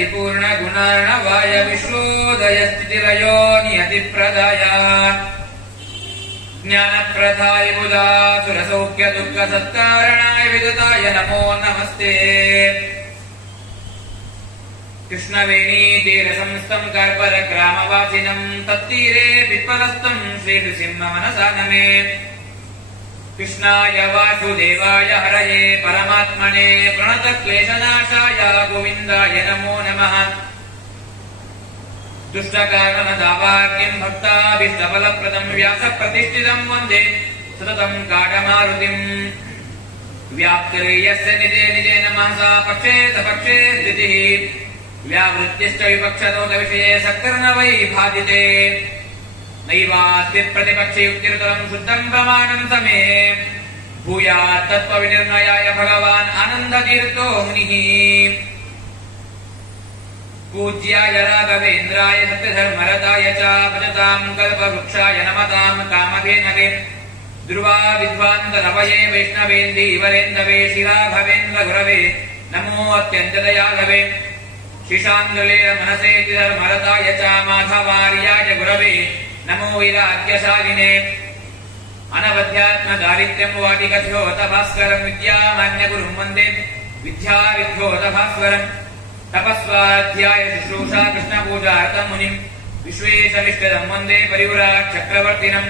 ಪರಿಪೂರ್ಣ ಗುಣಾರ್ಣವಾಯ ವಿಶ್ವೋದಯ ಸ್ಥಿತಿರಯೋ ನಿಯತಿಪ್ರದಾಯ ಜ್ಞಾನಪ್ರದಾಯ ಬುಧಾಸುರಸೌಖ್ಯ ದುಃಖ ಸತ್ಕಾರಣಾಯ ವಿದತಾಯ ನಮೋ ನಮಸ್ತೆ. ಕೃಷ್ಣವೇಣೀ ತೀರ ಸಂಸ್ಥಂ ಕಾರ್ಪರ ಗ್ರಾಮವಾಸಿನಂ ತತ್ತೀರೆ ವಿಫಲಸ್ಥಂ ಶ್ರೀ ನೃಸಿಂಹ ಮನಸಾ ನಮೇ. ಕೃಷ್ಣಾಯ ವಾಸುದೇವಾಯ ಹರಯೇ ಪರಮಾತ್ಮನೇ ಪ್ರಣತ ಕ್ಲೇಶನಾಶಾಯ ಗೋವಿಂದಾಯ ನಮೋ ನಮಃ. ದುಷ್ಟಕಾರಣದಾವಾಕ್ಯಂ ಭಕ್ತಾಭೀಷ್ಟಫಲಪ್ರದಂ ವ್ಯಾಸ ಪ್ರತಿಷ್ಠಿತಂ ವಂದೇ ಸತತಂ ಕಾಡಮಾರುತಿಂ. ವ್ಯಾಪ್ತಿರ್ಯಸ್ಯ ನಿಜೇ ನಿಜೇ ನಮಃ ಸಾ ಪಕ್ಷೇ ಸಪಕ್ಷೇ ಸ್ಥಿತಿಃ ವ್ಯಾವೃತ್ತಿಶ್ಚ ವಿಪಕ್ಷದೋತ ವಿಷಯೇ ಸತ್ಕರ್ಣ ವೈ ಬಾಧಿತೆ. ನೈವಾಸ್ತಿ ಪ್ರತಿಪಕ್ಷೆ ಯುಕ್ತಿರುತರಂ ಶುದ್ಧಂ ಪ್ರಮಾಣಂ ಸಮೇ ಭೂಯಾತ್ ತತ್ವ ವಿನಿರ್ಣಯಾಯ ಭಗವಾನ್ ಆನಂದ ತೀರ್ಥೋ ಮುನಿಃ. ಪೂಜ್ಯಾಯ ರಾಘವೇಂದ್ರಾಯ ಸತ್ಯಧರ್ಮರತಾಯ ಚ ಭಜತಾಂ ಕಲ್ಪವೃಕ್ಷಾಯ ನಮತಾಂ ಕಾಮಧೇನವೇ. ಧ್ರುವ ವಿದ್ವಾಂತ ರವಯೇ ವೈಷ್ಣವೇಂದೀವರೇಂದವೇ ಶ್ರೀರಾಘವೇಂದ್ರ ಗುರವೇ ನಮೋ ಅತ್ಯಂತದಯಾಳವೇ. ಶಿಶಾಂದುಲೇಯ ಮನಸೇತಿ ಧರ್ಮರತಾಯ ಚ ಮಾಧವಾರ್ಯಾಯ ಗುರವೇ ನಮೋ ವೈರಾಗ್ಯಶಾಲಿನೇ. ಅನವಧ್ಯಾತ್ಮ ದಾರಿದ್ರ್ಯಂ ವಾಟಿಕಥ್ಯೋತ ಭಾಸ್ಕರಂ ವಿದ್ಯಾಮಾನ್ಯ ಗುರುಂ ವಂದೇ ವಿದ್ಯಾವಿದ್ಯೋತ ಭಾಸ್ಕರಂ. ತಪಸ್ವಾಧ್ಯಾಯ ಶುಶ್ರೂಷಾ ಕೃಷ್ಣ ಪೂಜಾರ್ಥಂ ಮುನಿಂ ವಿಶ್ವೇಶಮಿಷ್ಟದಂ ವಂದೇ ಪರಿವ್ರಾಟ್ ಚಕ್ರವರ್ತಿನಂ.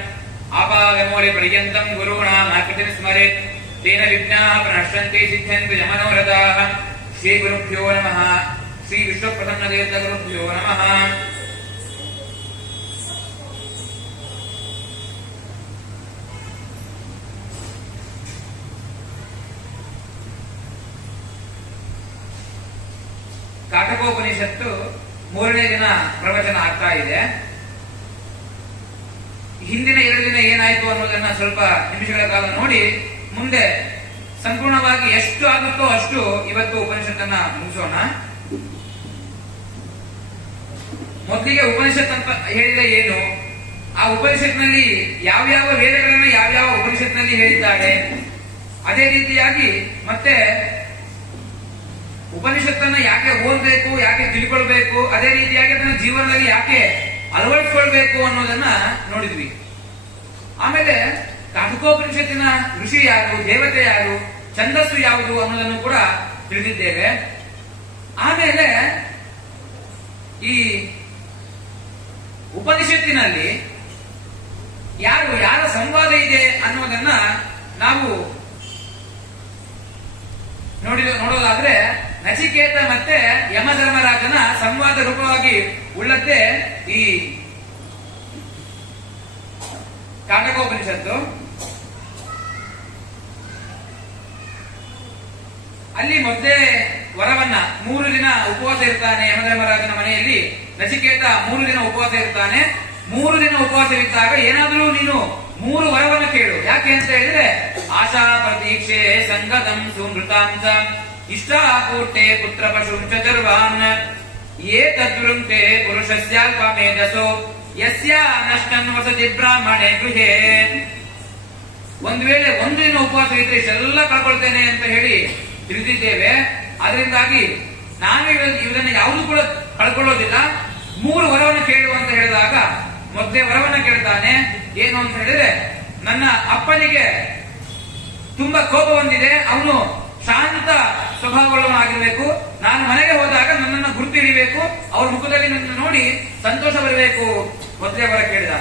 ಆಪಾದಮೂಲೆ ಪರ್ಯಂತಂ ಗುರುಣಾಂ ಆಕೃತಿಂ ಸ್ಮರೇತ್ ತೇನ ವಿಘ್ನಾಃ ಪ್ರಣಶ್ಯಂತಿ ಸಿದ್ಧ್ಯಂತಿ ಚ ಮನೋರಥಾಃ. ಶ್ರೀ ಗುರುಭ್ಯೋ ನಮಃ. ಶ್ರೀ ವಿಶ್ವಪ್ರಸನ್ನ ತೀರ್ಥ ಗುರುಭ್ಯೋ ನಮಃ. ಕಾಟಕೋಪನಿಷತ್ತು 3ನೇ ದಿನ ಪ್ರವಚನ ಆಗ್ತಾ ಇದೆ. ಹಿಂದಿನ 2 ದಿನ ಏನಾಯ್ತು ಅನ್ನೋದನ್ನ ಸ್ವಲ್ಪ ನಿಮಿಷಗಳ ಕಾಲ ನೋಡಿ ಮುಂದೆ ಸಂಪೂರ್ಣವಾಗಿ ಎಷ್ಟು ಆಗುತ್ತೋ ಅಷ್ಟು ಇವತ್ತು ಉಪನಿಷತ್ತನ್ನ ಮುಗಿಸೋಣ. ಮೊದಲಿಗೆ ಉಪನಿಷತ್ ಅಂತ ಹೇಳಿದ್ರೆ ಏನು, ಆ ಉಪನಿಷತ್ನಲ್ಲಿ ಯಾವ್ಯಾವ ವೇದಗಳನ್ನ ಯಾವ್ಯಾವ ಉಪನಿಷತ್ನಲ್ಲಿ ಹೇಳಿದ್ದಾರೆ, ಅದೇ ರೀತಿಯಾಗಿ ಮತ್ತೆ ಉಪನಿಷತ್ತನ್ನ ಯಾಕೆ ಓದಬೇಕು, ಯಾಕೆ ತಿಳ್ಕೊಳ್ಬೇಕು, ಅದೇ ರೀತಿಯಾಗಿ ಅದನ್ನ ಜೀವನದಲ್ಲಿ ಯಾಕೆ ಅಳವಡಿಸಿಕೊಳ್ಬೇಕು ಅನ್ನೋದನ್ನ ನೋಡಿದ್ವಿ. ಆಮೇಲೆ ಕಾಟಕೋಪನಿಷತ್ತಿನ ಋಷಿ ಯಾರು, ದೇವತೆ ಯಾರು, ಛಂದಸ್ಸು ಯಾವುದು ಅನ್ನೋದನ್ನು ಕೂಡ ತಿಳಿದಿದ್ದೇವೆ. ಆಮೇಲೆ ಈ ಉಪನಿಷತ್ತಿನಲ್ಲಿ ಯಾರ ಸಂವಾದ ಇದೆ ಅನ್ನೋದನ್ನ ನಾವು ನೋಡೋದಾದ್ರೆ ನಚಿಕೇತ ಮತ್ತೆ ಯಮಧರ್ಮರಾಜನ ಸಂವಾದ ರೂಪವಾಗಿ ಉಳ್ಳದ್ದೇ ಈ ಕಾಟಕೋಪನಿಷತ್ತು. ಅಲ್ಲಿ ಮೊದಲೇ ವರವನ್ನ 3 ದಿನ ಉಪವಾಸ ಇರ್ತಾನೆ ಯಮಧರ್ಮರಾಜನ ಮನೆಯಲ್ಲಿ. ನಚಿಕೇತ 3 ದಿನ ಉಪವಾಸ ಇರ್ತಾನೆ. 3 ದಿನ ಉಪವಾಸವಿದ್ದಾಗ ಏನಾದರೂ ನೀನು 3 ವರವನ್ನ ಕೇಳು. ಯಾಕೆ ಅಂತ ಹೇಳಿದ್ರೆ ಆಶಾ ಪ್ರತೀಕ್ಷೆ ಸಂಗತಂ ಸುಮೃತಾಂಸ ಇಷ್ಟಾಪೂರ್ತೆ ಪುತ್ರ ಪಶುಂ ಚತುರ್ವಾನ್ ಯೇ ತದ್ವೃಂತೆ ಪುರುಷಸ್ಯಾಲ್ಪ ಮೇಧಸೋ ಯಸ್ಯ ನಷ್ಟನ್ ವಸತಿ ಬ್ರಾಹ್ಮಣೆ ಗೃಹೇ. ಒಂದು ವೇಳೆ 1 ದಿನ ಉಪವಾಸ ಇದ್ರೆ ಇಷ್ಟೆಲ್ಲ ಕಳ್ಕೊಳ್ತೇನೆ ಅಂತ ಹೇಳಿ ತಿಳಿದಿದ್ದೇವೆ. ಅದರಿಂದಾಗಿ ನಾನು ಇದನ್ನ ಯಾವುದು ಕೂಡ ಕಳ್ಕೊಳ್ಳೋದಿಲ್ಲ, 3 ವರವನ್ನು ಕೇಳು ಅಂತ ಹೇಳಿದಾಗ ಮೊದಲೇ ವರವನ್ನ ಕೇಳ್ತಾನೆ. ಏನು ಅಂತ ಹೇಳಿದ್ರೆ, ನನ್ನ ಅಪ್ಪನಿಗೆ ತುಂಬಾ ಕೋಪ ಬಂದಿದೆ, ಅವನು ಶಾಂತ ಸ್ವಭಾವವುಳ್ಳವನಾಗಿರ್ಬೇಕು, ನಾನು ಮನೆಗೆ ಹೋದಾಗ ನನ್ನನ್ನು ಗುರುತು ಹಿಡಿಬೇಕು, ಅವ್ರ ಮುಖದಲ್ಲಿ ನನ್ನ ನೋಡಿ ಸಂತೋಷ ಬರಬೇಕು. ಮೊದಲೇ ವರ ಕೇಳಿದ.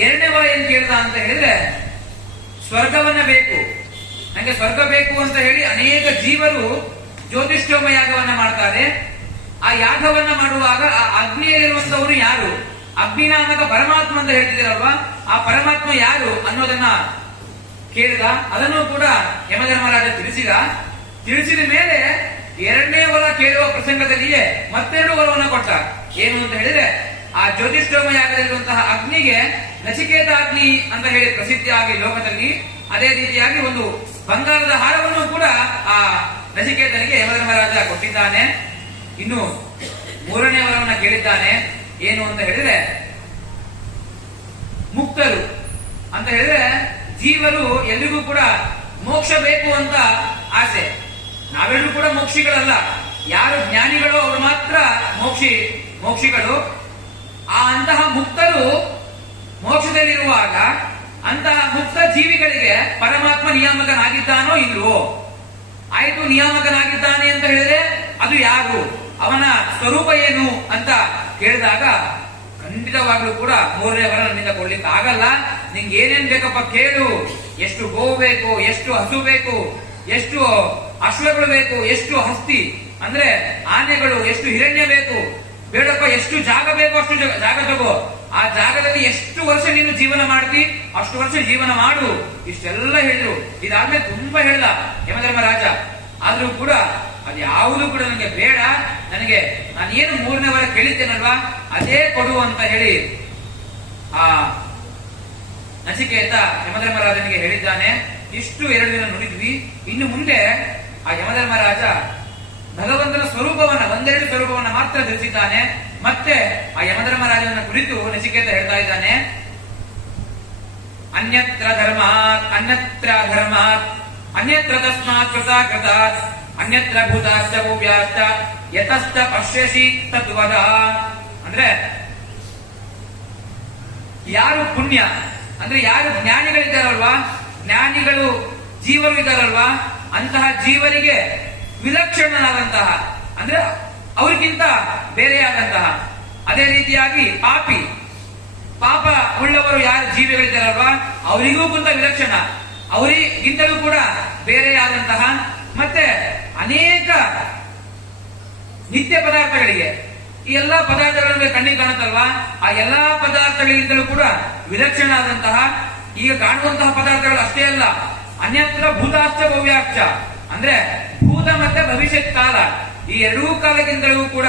2ನೇ ವರ ಏನ್ ಕೇಳಿದ ಅಂತ ಹೇಳಿದ್ರೆ, ಸ್ವರ್ಗವನ್ನ ಬೇಕು, ನಂಗೆ ಸ್ವರ್ಗ ಬೇಕು ಅಂತ ಹೇಳಿ ಅನೇಕ ಜೀವರು ಜ್ಯೋತಿಷ್ಠೋಮ ಯಾಗವನ್ನ ಮಾಡ್ತಾರೆ. ಆ ಯಾಗವನ್ನ ಮಾಡುವಾಗ ಆ ಅಗ್ನಿಯಲ್ಲಿರುವಂತವನು ಯಾರು, ಅಗ್ನಿನಾಮಕ ಪರಮಾತ್ಮ ಅಂತ ಹೇಳ್ತಿದ್ದೀರಲ್ವಾ, ಆ ಪರಮಾತ್ಮ ಯಾರು ಅನ್ನೋದನ್ನ ಕೇಳಿದ. ಅದನ್ನು ಕೂಡ ಯಮಧರ್ಮರಾಜ ತಿಳಿಸಿದ ಮೇಲೆ 2ನೇ ವರ ಕೇಳುವ ಪ್ರಸಂಗದಲ್ಲಿಯೇ ಮತ್ತೆರಡು ವರವನ್ನು ಕೊಟ್ಟ. ಏನು ಅಂತ ಹೇಳಿದ್ರೆ, ಆ ಜ್ಯೋತಿಷ್ಠೋಮ ಯಾಗದಲ್ಲಿರುವಂತಹ ಅಗ್ನಿಗೆ ನಚಿಕೇತ ಅಗ್ನಿ ಅಂತ ಹೇಳಿ ಪ್ರಸಿದ್ಧಿಯಾಗಿ ಲೋಕದಲ್ಲಿ, ಅದೇ ರೀತಿಯಾಗಿ ಒಂದು ಬಂಗಾರದ ಹಾರವನ್ನು ಕೂಡ ಆ ನಚಿಕೇತನಿಗೆ ಯಮಧರ್ಮರಾಜ ಕೊಟ್ಟಿದ್ದಾನೆ. ಇನ್ನು 3ನೇ ವರವನ್ನು ಕೇಳಿದ್ದಾನೆ. ಏನು ಅಂತ ಹೇಳಿದ್ರೆ, ಮುಕ್ತರು ಅಂತ ಹೇಳಿದ್ರೆ ಜೀವರು ಎಲ್ಲಿಗೂ ಕೂಡ ಮೋಕ್ಷ ಬೇಕು ಅಂತ ಆಸೆ. ನಾವೆಲ್ಲರೂ ಕೂಡ ಮೋಕ್ಷಿಗಳಲ್ಲ, ಯಾರು ಜ್ಞಾನಿಗಳು ಅವರು ಮಾತ್ರ ಮೋಕ್ಷಿಗಳು. ಅಂತಹ ಮುಕ್ತರು ಮೋಕ್ಷದಲ್ಲಿರುವಾಗ ಅಂತಹ ಮುಕ್ತ ಜೀವಿಗಳಿಗೆ ಪರಮಾತ್ಮ ನಿಯಾಮಕನಾಗಿದ್ದಾನೋ ಇಲ್ವೋ? ಆಯ್ತು, ನಿಯಾಮಕನಾಗಿದ್ದಾನೆ ಅಂತ ಹೇಳಿದ್ರೆ ಅದು ಯಾರು, ಅವನ ಸ್ವರೂಪ ಏನು ಅಂತ ಕೇಳಿದಾಗ ಖಂಡಿತವಾಗ್ಲೂ ಕೂಡ ಮೂರನೇ ವರ ನನ್ನಿಂದ ಕೊಡ್ಲಿಕ್ಕೆ ಆಗಲ್ಲ. ನಿಂಗೆ ಏನೇನ್ ಬೇಕಪ್ಪ ಕೇಳು, ಎಷ್ಟು ಗೋವು ಬೇಕು, ಎಷ್ಟು ಹಸು ಬೇಕು, ಎಷ್ಟು ಅಶ್ವಗಳು ಬೇಕು, ಎಷ್ಟು ಹಸ್ತಿ ಅಂದ್ರೆ ಆನೆಗಳು, ಎಷ್ಟು ಹಿರಣ್ಯ ಬೇಕು, ಬೇಡಪ್ಪ ಎಷ್ಟು ಜಾಗ ಬೇಕು ಅಷ್ಟು ಜಾಗ ತಗೋ, ಆ ಜಾಗದಲ್ಲಿ ಎಷ್ಟು ವರ್ಷ ನೀನು ಜೀವನ ಮಾಡ್ತಿ ಅಷ್ಟು ವರ್ಷ ಜೀವನ ಮಾಡು, ಇಷ್ಟೆಲ್ಲ ಹೇಳಿದ್ರು. ಇದಾದ್ಮೇಲೆ ತುಂಬಾ ಹೇಳ್ದ ಯಮಧರ್ಮರಾಜ. ಆದ್ರೂ ಕೂಡ ಅದು ಯಾವುದು ಕೂಡ ನನಗೆ ಬೇಡ, ನನಗೆ ನಾನೇನು ಮೂರನೇ ವರ ಕೇಳಿದ್ದೇನಲ್ವಾ ಅದೇ ಕೊಡು ಅಂತ ಹೇಳಿ ಆ ನಚಿಕೇತ ಯಮಧರ್ಮರಾಜನಿಗೆ ಹೇಳಿದ್ದಾನೆ. ಇಷ್ಟು 2 ದಿನ ನುಡಿದ್ವಿ. ಇನ್ನು ಮುಂದೆ ಆ ಯಮಧರ್ಮರಾಜ ಭಗವಂತನ ಸ್ವರೂಪವನ್ನ ಒಂದೆರಡು ಸ್ವರೂಪವನ್ನ ಮಾತ್ರ ಧರಿಸಿದ್ದಾನೆ. ಮತ್ತೆ ಆ ಯಮಧರ್ಮರಾಜನ ಕುರಿತು ನಚಿಕೇತ ಹೇಳ್ತಾ ಇದ್ದಾನೆ, ಅನ್ಯತ್ರ ಧರ್ಮಾತ್ ಅನ್ಯತ್ರ ಧರ್ಮಾತ್ ಅನ್ಯತ್ರ ತಸ್ಮಾತ್ ಕೃತಾಕೃತಾತ್ ಅನ್ಯತ್ರ ಭೂತಾಶ್ಚ ಭೂವ್ಯಾಶ್ಚ ಯತಸ್ಥ ಪಶ್ಯಸಿ ತದ್ವದ. ಅಂದ್ರೆ ಯಾರು ಪುಣ್ಯ ಅಂದ್ರೆ ಯಾರು ಜ್ಞಾನಿಗಳಿದ್ದಾರಲ್ವಾ, ಜ್ಞಾನಿಗಳು ಜೀವರು ಇದ್ದಾರಲ್ವಾ, ಅಂತಹ ಜೀವರಿಗೆ ವಿಲಕ್ಷಣನಾದಂತಹ ಅಂದ್ರೆ ಅವರಿಗಿಂತ ಬೇರೆಯಾದಂತಹ, ಅದೇ ರೀತಿಯಾಗಿ ಪಾಪ ಉಳ್ಳವರು ಯಾರು ಜೀವಿಗಳಿದ್ದಾರಲ್ವಾ ಅವರಿಗೂ ಕೂಡ ವಿಲಕ್ಷಣ, ಅವರಿಗಿಂತಲೂ ಕೂಡ ಬೇರೆಯಾದಂತಹ, ಮತ್ತೆ ಅನೇಕ ನಿತ್ಯ ಪದಾರ್ಥಗಳಿಗೆ ಈ ಎಲ್ಲಾ ಪದಾರ್ಥಗಳ ಕಣ್ಣಿಗೆ ಕಾಣುತ್ತಲ್ವಾ, ಆ ಎಲ್ಲಾ ಪದಾರ್ಥಗಳಿಗಿಂತಲೂ ಕೂಡ ವಿಲಕ್ಷಣ ಆದಂತಹ, ಈಗ ಕಾಣುವಂತಹ ಪದಾರ್ಥಗಳು ಅಷ್ಟೇ ಅಲ್ಲ, ಅನ್ಯತ್ರ ಭೂತಾಶ್ಚ ಭವ್ಯಾಶ್ಚ ಅಂದ್ರೆ ಭೂತ ಮತ್ತೆ ಭವಿಷ್ಯತ್ ಕಾಲ, ಈ ಎರಡೂ ಕಾಲಕ್ಕಿಂತಲೂ ಕೂಡ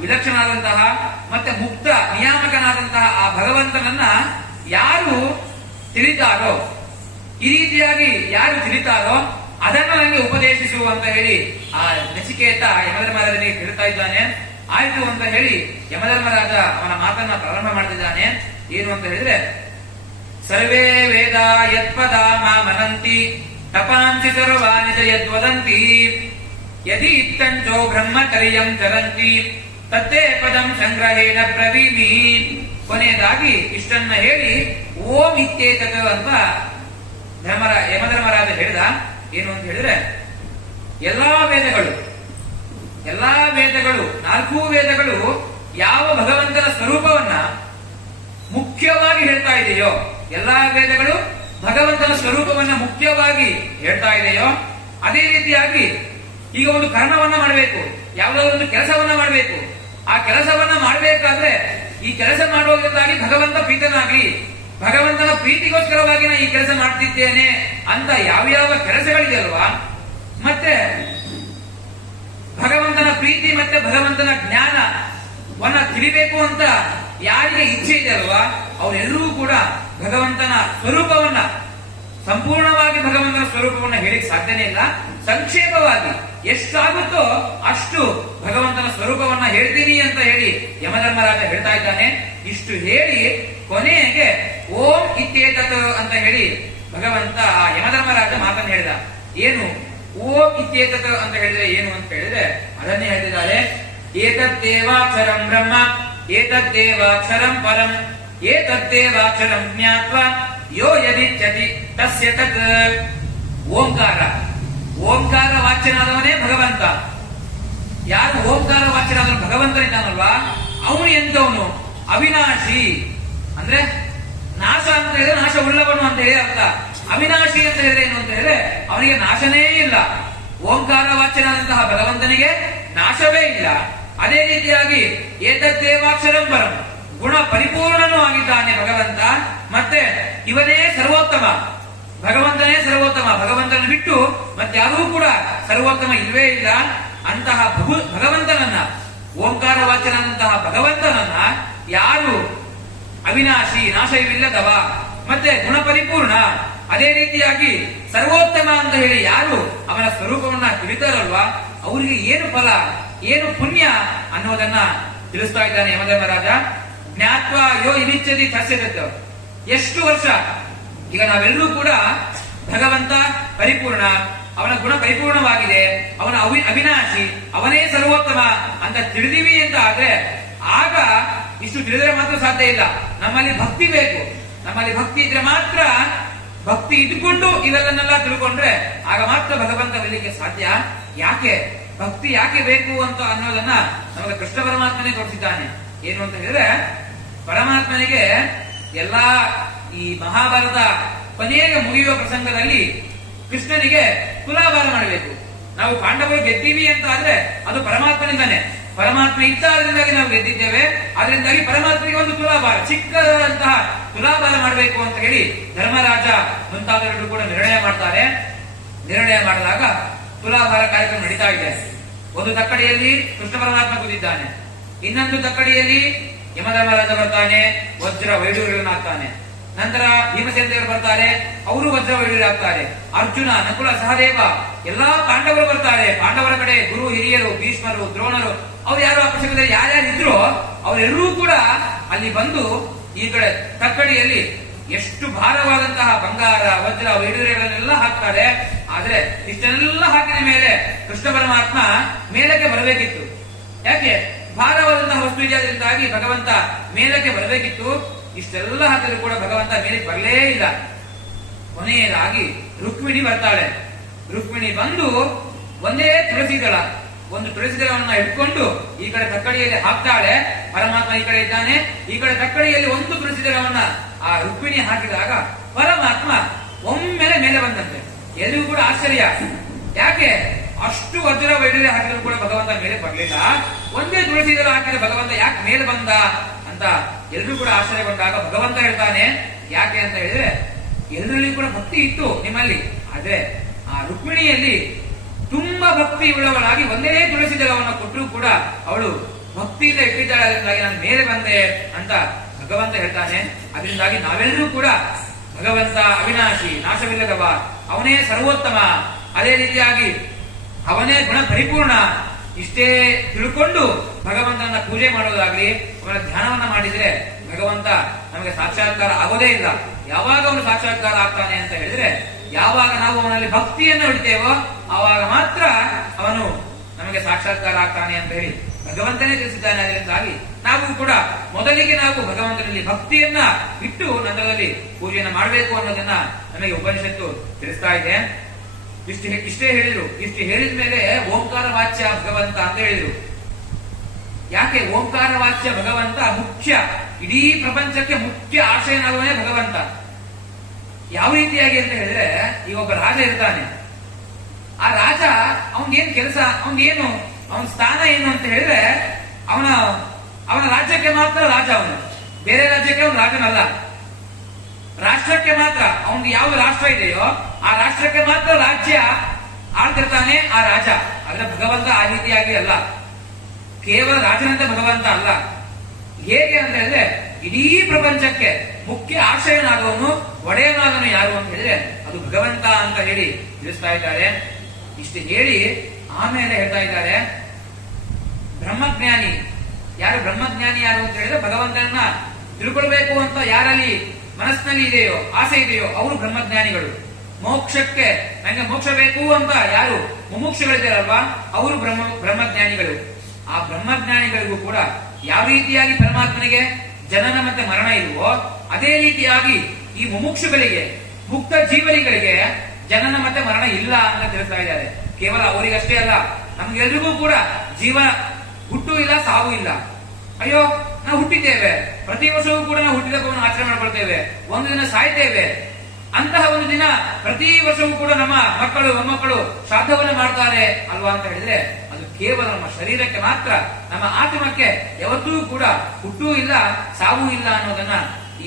ವಿಲಕ್ಷಣಾದಂತಹ ಮತ್ತೆ ಮುಕ್ತ ನಿಯಾಮಕನಾದಂತಹ ಆ ಭಗವಂತನನ್ನ ಯಾರು ತಿಳಿತಾರೋ, ಈ ರೀತಿಯಾಗಿ ಯಾರು ತಿಳಿತಾರೋ ಅದನ್ನು ನನಗೆ ಉಪದೇಶಿಸು ಅಂತ ಹೇಳಿ ಆ ನಚಿಕೇತ ಯಮಧರ್ಮರಾಜನಿಗೆ ಹೇಳ್ತಾ ಇದ್ದಾನೆ. ಆಯ್ತು ಅಂತ ಹೇಳಿ ಯಮಧರ್ಮರಾಜ ಅವನ ಮಾತನ್ನ ಪ್ರಾರಂಭ ಮಾಡ್ತಿದ್ದಾನೆ. ಏನು ಅಂತ ಹೇಳಿದ್ರೆ, ಸರ್ವೇ ವೇದ ಯತ್ಪದ ಮಾಮನಂತಿ ತಪಾಂಸಿ ಸರ್ವಾಣಿ ಚ ಯದ್ವದಂತಿ ಯದಿ ಇತ್ತಂಚೋ ಬ್ರಹ್ಮಚರ್ಯಂ ಚರಂತಿ ತತ್ತೇ ಪದಂ ಸಂಗ್ರಹೇಣ ಬ್ರವೀಮಿ. ಕೊನೆಯದಾಗಿ ಇಷ್ಟನ್ನ ಹೇಳಿ ಓಂ ಇತ್ಯೇತತ್ ಅಂತ ಯಮಧರ್ಮರಾಜ ಹೇಳಿದ. ಏನು ಅಂತ ಹೇಳಿದ್ರೆ, ಎಲ್ಲಾ ವೇದಗಳು 4 ವೇದಗಳು ಯಾವ ಭಗವಂತನ ಸ್ವರೂಪವನ್ನ ಮುಖ್ಯವಾಗಿ ಹೇಳ್ತಾ ಇದೆಯೋ, ಎಲ್ಲಾ ವೇದಗಳು ಭಗವಂತನ ಸ್ವರೂಪವನ್ನ ಮುಖ್ಯವಾಗಿ ಹೇಳ್ತಾ ಇದೆಯೋ, ಅದೇ ರೀತಿಯಾಗಿ ಈಗ ಒಂದು ಕರ್ಮವನ್ನ ಮಾಡಬೇಕು, ಯಾವುದಾದ್ರು ಒಂದು ಕೆಲಸವನ್ನ ಮಾಡಬೇಕು, ಆ ಕೆಲಸವನ್ನ ಮಾಡಬೇಕಾದ್ರೆ ಈ ಕೆಲಸ ಮಾಡುವುದಕ್ಕಾಗಿ ಭಗವಂತ ಪ್ರೀತನಾಗಿ ಭಗವಂತನ ಪ್ರೀತಿಗೋಸ್ಕರವಾಗಿ ನಾ ಈ ಕೆಲಸ ಮಾಡ್ತಿದ್ದೇನೆ ಅಂತ ಯಾವ್ಯಾವ ಕೆಲಸಗಳಿದೆಯಲ್ವಾ, ಮತ್ತೆ ಭಗವಂತನ ಪ್ರೀತಿ ಮತ್ತೆ ಭಗವಂತನ ಜ್ಞಾನವನ್ನ ತಿಳಿಬೇಕು ಅಂತ ಯಾರಿಗೆ ಇಚ್ಛೆ ಇದೆಯಲ್ವಾ ಅವರೆಲ್ಲರೂ ಕೂಡ ಭಗವಂತನ ಸ್ವರೂಪವನ್ನ ಸಂಪೂರ್ಣವಾಗಿ ಭಗವಂತನ ಸ್ವರೂಪವನ್ನ ಹೇಳಿಕ್ ಸಾಧ್ಯನೇ ಇಲ್ಲ. ಸಂಕ್ಷೇಪವಾಗಿ ಎಷ್ಟಾಗುತ್ತೋ ಅಷ್ಟು ಭಗವಂತನ ಸ್ವರೂಪವನ್ನ ಹೇಳ್ತೀನಿ ಅಂತ ಹೇಳಿ ಯಮಧರ್ಮರಾಜ ಹೇಳ್ತಾ ಇದ್ದಾನೆ. ಇಷ್ಟು ಹೇಳಿ ಕೊನೆಗೆ ಓಂ ಇತ್ಯೇತತ್ ಅಂತ ಹೇಳಿ ಭಗವಂತ ಯಮಧರ್ಮರಾಜ ಮಾತನ್ನು ಹೇಳಿದ. ಏನು ಓಂ ಇತ್ಯೇತತ್ ಅಂತ ಹೇಳಿದ್ರೆ ಏನು ಅಂತ ಹೇಳಿದ್ರೆ ಅದನ್ನೇ ಹೇಳ್ತಿದ್ದಾರೆ. ಏತದ್ದೇವಾಕ್ಷರಂ ಬ್ರಹ್ಮ ಏತದ್ದೇವಾಕ್ಷರಂ ಪರಂ ಏತದ್ದೇವಾಕ್ಷರಂ ಜ್ಞಾತ್ವಾ ಯೋ ಯದಿಚ್ಛತಿ ತಸ್ಯ ತತ್. ಓಂಕಾರ ವಾಚ್ಯನಾದವನೇ ಭಗವಂತ. ಯಾರು ಓಂಕಾರ ವಾಚ್ಯನಾದವನು ಭಗವಂತನಿದ್ದಾನಲ್ವಾ ಅವನು ಎಂತವನು? ಅವಿನಾಶಿ ಅಂದ್ರೆ ನಾಶ ಅಂತ ಹೇಳಿದ್ರೆ ನಾಶ ಉಳ್ಳವನು ಅಂತ ಹೇಳಿ ಅರ್ಥ. ಅವಿನಾಶಿ ಅಂತ ಹೇಳಿದ್ರೆ ಏನು ಅಂತ ಹೇಳಿದ್ರೆ ಅವನಿಗೆ ನಾಶನೇ ಇಲ್ಲ. ಓಂಕಾರ ವಾಚ್ಯನಾದಂತಹ ಭಗವಂತನಿಗೆ ನಾಶವೇ ಇಲ್ಲ. ಅದೇ ರೀತಿಯಾಗಿ ಏತದ್ದೇವಾಕ್ಷರಂ ಪರಂ ಗುಣ ಪರಿಪೂರ್ಣನೂ ಆಗಿದ್ದಾನೆ ಭಗವಂತ. ಮತ್ತೆ ಇವನೇ ಸರ್ವೋತ್ತಮ, ಭಗವಂತನೇ ಸರ್ವೋತ್ತಮ. ಭಗವಂತನ ಬಿಟ್ಟು ಮತ್ತೆ ಯಾರೂ ಕೂಡ ಸರ್ವೋತ್ತಮ ಇಲ್ವೇ ಇಲ್ಲ. ಅಂತಹ ಭಗವಂತನನ್ನ ಓಂಕಾರ ವಾಚ್ಯನಾದಂತಹ ಭಗವಂತನನ್ನ ಯಾರು ಅವಿನಾಶಿ ನಾಶವಿಲ್ಲದವ ಮತ್ತೆ ಗುಣ ಪರಿಪೂರ್ಣ ಅದೇ ರೀತಿಯಾಗಿ ಸರ್ವೋತ್ತಮ ಅಂತ ಹೇಳಿ ಯಾರು ಅವನ ಸ್ವರೂಪವನ್ನ ತಿಳಿತಾರಲ್ವಾ ಅವರಿಗೆ ಏನು ಫಲ ಏನು ಪುಣ್ಯ ಅನ್ನೋದನ್ನ ತಿಳಿಸ್ತಾ ಇದ್ದಾನೆ ಯಮಧರ್ಮರಾಜ. ಜ್ಞಾತ್ವ ಯೋ ಇನಿಚ್ಛತಿ ತಸ್ಯತತ್. ಎಷ್ಟು ವರ್ಷ ಈಗ ನಾವೆಲ್ಲರೂ ಕೂಡ ಭಗವಂತ ಪರಿಪೂರ್ಣ ಅವನ ಗುಣ ಪರಿಪೂರ್ಣವಾಗಿದೆ, ಅವನ ಅವಿನಾಶಿ, ಅವನೇ ಸರ್ವೋತ್ತಮ ಅಂತ ತಿಳಿದಿವಿ ಅಂತ ಆದ್ರೆ ಆಗ ಇಷ್ಟು ತಿಳಿದರೆ ಮಾತ್ರ ಸಾಧ್ಯ ಇಲ್ಲ. ನಮ್ಮಲ್ಲಿ ಭಕ್ತಿ ಬೇಕು. ನಮ್ಮಲ್ಲಿ ಭಕ್ತಿ ಇದ್ರೆ ಮಾತ್ರ, ಭಕ್ತಿ ಇದ್ಕೊಂಡು ಇವೆಲ್ಲನ್ನೆಲ್ಲ ತಿಳ್ಕೊಂಡ್ರೆ ಆಗ ಮಾತ್ರ ಭಗವಂತ ಬರಲಿಕ್ಕೆ ಸಾಧ್ಯ. ಯಾಕೆ ಭಕ್ತಿ ಯಾಕೆ ಬೇಕು ಅಂತ ಅನ್ನೋದನ್ನ ನಮಗೆ ಕೃಷ್ಣ ಪರಮಾತ್ಮನೇ ತೋರಿಸಿದ್ದಾನೆ. ಏನು ಅಂತ ಹೇಳಿದ್ರೆ, ಪರಮಾತ್ಮನಿಗೆ ಎಲ್ಲಾ ಈ ಮಹಾಭಾರತ ಕೊನೆಗೆ ಮುಗಿಯುವ ಪ್ರಸಂಗದಲ್ಲಿ ಕೃಷ್ಣನಿಗೆ ತುಲಾಭಾರ ಮಾಡಬೇಕು. ನಾವು ಪಾಂಡವರು ಗೆದ್ದೀವಿ ಅಂತ ಆದ್ರೆ ಅದು ಪರಮಾತ್ಮನಿಂದಾನೆ. ಪರಮಾತ್ಮ ಇದ್ದಾದ್ರಿಂದಾಗಿ ನಾವು ಗೆದ್ದಿದ್ದೇವೆ. ಅದರಿಂದಾಗಿ ಪರಮಾತ್ಮನಿಗೆ ಒಂದು ತುಲಾಭಾರ, ಚಿಕ್ಕದಂತಹ ತುಲಾಭಾರ ಮಾಡಬೇಕು ಅಂತ ಹೇಳಿ ಧರ್ಮರಾಜ ಮುಂತಾದವರು ಕೂಡ ನಿರ್ಣಯ ಮಾಡ್ತಾರೆ. ನಿರ್ಣಯ ಮಾಡಿದಾಗ ತುಲಾಭಾರ ಕಾರ್ಯಕ್ರಮ ನಡೀತಾ ಇದೆ. ಒಂದು ತಕ್ಕಡಿಯಲ್ಲಿ ಕೃಷ್ಣ ಪರಮಾತ್ಮ ಕೂತಿದ್ದಾನೆ, ಇನ್ನೊಂದು ತಕ್ಕಡಿಯಲ್ಲಿ ಯಮಧರ್ಮರಾಜ ಬರ್ತಾನೆ, ವಜ್ರ ವೈಡೂರ್ಯಗಳನ್ನು ಹಾಕ್ತಾನೆ. ನಂತರ ಭೀಮಸೇನ ದೇವರು ಬರ್ತಾರೆ, ಅವರು ವಜ್ರ ವೈಡೂರ್ಯ ಹಾಕ್ತಾರೆ. ಅರ್ಜುನ, ನಕುಲ, ಸಹದೇವ ಎಲ್ಲಾ ಪಾಂಡವರು ಬರ್ತಾರೆ. ಪಾಂಡವರ ಕಡೆ ಗುರು ಹಿರಿಯರು, ಭೀಷ್ಮರು, ದ್ರೋಣರು, ಅವ್ರು ಯಾರು ಆ ಪ್ರಸಂಗದಲ್ಲಿ ಯಾರ್ಯಾರು ಇದ್ರು ಅವರೆಲ್ಲರೂ ಕೂಡ ಅಲ್ಲಿ ಬಂದು ಈ ಕಡೆ ತಕ್ಕಡಿಯಲ್ಲಿ ಎಷ್ಟು ಭಾರವಾದಂತಹ ಬಂಗಾರ, ವಜ್ರ, ವೈಡೂರ್ಯಗಳನ್ನೆಲ್ಲ ಹಾಕ್ತಾರೆ. ಆದ್ರೆ ಇಷ್ಟನ್ನೆಲ್ಲ ಹಾಕಿದ ಮೇಲೆ ಕೃಷ್ಣ ಪರಮಾತ್ಮ ಮೇಲಕ್ಕೆ ಬರಬೇಕಿತ್ತು. ಯಾಕೆ? ಭಾರವಾದಂತಹ ವಸ್ತು ಇದೆಯಾದ್ರಿಂದಾಗಿ ಭಗವಂತ ಮೇಲಕ್ಕೆ ಬರಬೇಕಿತ್ತು. ಇಷ್ಟೆಲ್ಲ ಹಾಕಿದ್ರು ಕೂಡ ಭಗವಂತ ಮೇಲಕ್ಕೆ ಬರಲೇ ಇಲ್ಲ. ಕೊನೆಯದಾಗಿ ರುಕ್ಮಿಣಿ ಬರ್ತಾಳೆ. ರುಕ್ಮಿಣಿ ಬಂದು ಒಂದೇ ತುಳಸಿದಳ, ಒಂದು ತುಳಸಿದಳವನ್ನ ಇಟ್ಕೊಂಡು ಈ ಕಡೆ ತಕ್ಕಡಿಯಲ್ಲಿ ಹಾಕ್ತಾಳೆ. ಪರಮಾತ್ಮ ಈ ಕಡೆ ಇದ್ದಾನೆ, ಈ ಕಡೆ ತಕ್ಕಡಿಯಲ್ಲಿ ಒಂದು ತುಳಸಿದಳವನ್ನ ಆ ರುಕ್ಮಿಣಿ ಹಾಕಿದಾಗ ಪರಮಾತ್ಮ ಒಮ್ಮೆಲೆ ಮೇಲೆ ಬಂದಂತೆ. ಎಲ್ಲಿಗೂ ಕೂಡ ಆಶ್ಚರ್ಯ. ಯಾಕೆ? ಅಷ್ಟು ವಜ್ರ ವೈಡೂರ್ಯ ಹಾಕಿದ್ರು ಕೂಡ ಭಗವಂತ ಮೇಲೆ ಬರಲಿಲ್ಲ. ಒಂದೇ ತುಳಸಿದಳ ಹಾಕಿದ ಭಗವಂತ ಯಾಕೆ ಮೇಲೆ ಬಂದ ಅಂತ ಎಲ್ಲರೂ ಕೂಡ ಆಶ್ಚರ್ಯಗೊಂಡಾಗ ಭಗವಂತ ಹೇಳ್ತಾನೆ, ಯಾಕೆ ಅಂತ ಹೇಳಿದ್ರೆ ಎಲ್ಲರಲ್ಲಿ ಕೂಡ ಭಕ್ತಿ ಇತ್ತು ನಿಮ್ಮಲ್ಲಿ, ಆದ್ರೆ ಆ ರುಕ್ಮಿಣಿಯಲ್ಲಿ ತುಂಬಾ ಭಕ್ತಿ ಉಳ್ಳವಳಾಗಿ ಒಂದೇ ತುಳಸಿ ದಳವನ್ನು ಕೊಟ್ಟರು ಕೂಡ ಅವಳು ಭಕ್ತಿಯಿಂದ ಇಟ್ಟಿದ್ದಾಳೆ. ಅದರಿಂದಾಗಿ ನಾನು ಮೇಲೆ ಬಂದೆ ಅಂತ ಭಗವಂತ ಹೇಳ್ತಾನೆ. ಅದರಿಂದಾಗಿ ನಾವೆಲ್ಲರೂ ಕೂಡ ಭಗವಂತ ಅವಿನಾಶಿ, ನಾಶವಿಲ್ಲದವ, ಅವನೇ ಸರ್ವೋತ್ತಮ, ಅದೇ ರೀತಿಯಾಗಿ ಅವನೇ ಗುಣ ಪರಿಪೂರ್ಣ, ಇಷ್ಟೇ ತಿಳ್ಕೊಂಡು ಭಗವಂತನ ಪೂಜೆ ಮಾಡೋದಾಗ್ಲಿ, ಅವನ ಧ್ಯಾನವನ್ನ ಮಾಡಿದ್ರೆ ಭಗವಂತ ನಮಗೆ ಸಾಕ್ಷಾತ್ಕಾರ ಆಗೋದೇ ಇಲ್ಲ. ಯಾವಾಗ ಅವನು ಸಾಕ್ಷಾತ್ಕಾರ ಆಗ್ತಾನೆ ಅಂತ ಹೇಳಿದ್ರೆ ಯಾವಾಗ ನಾವು ಅವನಲ್ಲಿ ಭಕ್ತಿಯನ್ನು ಇಡ್ತೇವೋ ಆವಾಗ ಮಾತ್ರ ಅವನು ನಮಗೆ ಸಾಕ್ಷಾತ್ಕಾರ ಆಗ್ತಾನೆ ಅಂತ ಹೇಳಿ ಭಗವಂತನೇ ತಿಳಿಸಿದ್ದಾನೆ. ಅದರಿಂದಾಗಿ ನಾವು ಕೂಡ ಮೊದಲಿಗೆ ನಾವು ಭಗವಂತನಲ್ಲಿ ಭಕ್ತಿಯನ್ನ ಇಟ್ಟು ನಂತರದಲ್ಲಿ ಪೂಜೆಯನ್ನ ಮಾಡಬೇಕು ಅನ್ನೋದನ್ನ ನಮಗೆ ಉಪನಿಷತ್ತು ತಿಳಿಸ್ತಾ ಇದೆ. ಇಷ್ಟೇ ಹೇಳಿದ್ರು. ಇಷ್ಟು ಹೇಳಿದ ಮೇಲೆ ಓಂಕಾರ ವಾಚ್ಯ ಭಗವಂತ ಅಂತ ಹೇಳಿದ್ರು. ಯಾಕೆ ಓಂಕಾರ ವಾಚ್ಯ ಭಗವಂತ ಮುಖ್ಯ, ಇಡೀ ಪ್ರಪಂಚಕ್ಕೆ ಮುಖ್ಯ ಆಶ್ರಯನಾಗುವನೇ ಭಗವಂತ. ಯಾವ ರೀತಿಯಾಗಿ ಅಂತ ಹೇಳಿದ್ರೆ, ಈಗ ಒಬ್ಬ ರಾಜ ಇರ್ತಾನೆ. ಆ ರಾಜ ಅವನ್ಗೇನ್ ಕೆಲಸ, ಅವನ್ಗೇನು, ಅವನ ಸ್ಥಾನ ಏನು ಅಂತ ಹೇಳಿದ್ರೆ ಅವನ ರಾಜ್ಯಕ್ಕೆ ಮಾತ್ರ ರಾಜ. ಅವನು ಬೇರೆ ರಾಜ್ಯಕ್ಕೆ ಅವನು ರಾಜನಲ್ಲ. ರಾಷ್ಟ್ರಕ್ಕೆ ಮಾತ್ರ, ಅವನಿಗೆ ಯಾವ ರಾಷ್ಟ್ರ ಇದೆಯೋ ಆ ರಾಷ್ಟ್ರಕ್ಕೆ ಮಾತ್ರ ರಾಜ್ಯ ಆಳ್ತಿರ್ತಾನೆ ಆ ರಾಜ. ಆದ್ರೆ ಭಗವಂತ ಆ ರೀತಿಯಾಗಿ ಅಲ್ಲ. ಕೇವಲ ರಾಜನಂತೆ ಭಗವಂತ ಅಲ್ಲ. ಹೇಗೆ ಅಂತ ಹೇಳಿದ್ರೆ ಇಡೀ ಪ್ರಪಂಚಕ್ಕೆ ಮುಖ್ಯ ಆಶ್ರಯನಾದವನು, ಒಡೆಯನಾದವನು ಯಾರು ಅಂತ ಹೇಳಿದ್ರೆ ಅದು ಭಗವಂತ ಅಂತ ಹೇಳಿ ತಿಳಿಸ್ತಾ ಇದ್ದಾರೆ. ಇಷ್ಟು ಹೇಳಿ ಆಮೇಲೆ ಹೇಳ್ತಾ ಇದ್ದಾರೆ, ಬ್ರಹ್ಮಜ್ಞಾನಿ ಯಾರು? ಬ್ರಹ್ಮಜ್ಞಾನಿ ಯಾರು ಅಂತ ಹೇಳಿದ್ರೆ ಭಗವಂತನನ್ನ ತಿಳ್ಕೊಳ್ಬೇಕು ಅಂತ ಯಾರಲ್ಲಿ ಮನಸ್ಸಿನಲ್ಲಿ ಇದೆಯೋ, ಆಸೆ ಇದೆಯೋ ಅವರು ಬ್ರಹ್ಮಜ್ಞಾನಿಗಳು. ಮೋಕ್ಷಕ್ಕೆ ನಂಗೆ ಮೋಕ್ಷ ಬೇಕು ಅಂತ ಯಾರು ಮುಮುಕ್ಷುಗಳಿದ್ದಾರಲ್ವಾ ಅವರು ಬ್ರಹ್ಮಜ್ಞಾನಿಗಳು. ಆ ಬ್ರಹ್ಮಜ್ಞಾನಿಗಳಿಗೂ ಕೂಡ ಯಾವ ರೀತಿಯಾಗಿ ಪರಮಾತ್ಮನಿಗೆ ಜನನ ಮತ್ತೆ ಮರಣ ಇರುವೋ ಅದೇ ರೀತಿಯಾಗಿ ಈ ಮುಮುಕ್ಷುಗಳಿಗೆ, ಮುಕ್ತ ಜೀವನಿಗಳಿಗೆ ಜನನ ಮತ್ತೆ ಮರಣ ಇಲ್ಲ ಅಂತ ತಿಳಿಸ್ತಾ ಇದ್ದಾರೆ. ಕೇವಲ ಅವರಿಗಷ್ಟೇ ಅಲ್ಲ, ನಮ್ಗೆಲ್ರಿಗೂ ಕೂಡ ಜೀವ ಹುಟ್ಟು ಇಲ್ಲ, ಸಾವು ಇಲ್ಲ. ಅಯ್ಯೋ ನಾವು ಹುಟ್ಟಿದ್ದೇವೆ, ಪ್ರತಿ ವರ್ಷವೂ ಕೂಡ ನಾವು ಹುಟ್ಟಿದ ಹಬ್ಬವನ್ನು ಆಚರಣೆ ಮಾಡ್ಕೊಳ್ತೇವೆ, ಒಂದು ದಿನ ಸಾಯ್ತೇವೆ. ಅಂತಹ ಒಂದು ದಿನ ಪ್ರತಿ ವರ್ಷವೂ ಕೂಡ ನಮ್ಮ ಮಕ್ಕಳು ಮೊಮ್ಮಕ್ಕಳು ಶ್ರಾದ್ದವನ್ನು ಮಾಡ್ತಾರೆ ಅಲ್ವಾ ಅಂತ ಹೇಳಿದ್ರೆ ಅದು ಕೇವಲ ನಮ್ಮ ಶರೀರಕ್ಕೆ ಮಾತ್ರ, ನಮ್ಮ ಆತ್ಮಕ್ಕೆ ಯಾವತ್ತೂ ಕೂಡ ಹುಟ್ಟೂ ಇಲ್ಲ, ಸಾವೂ ಇಲ್ಲ ಅನ್ನೋದನ್ನ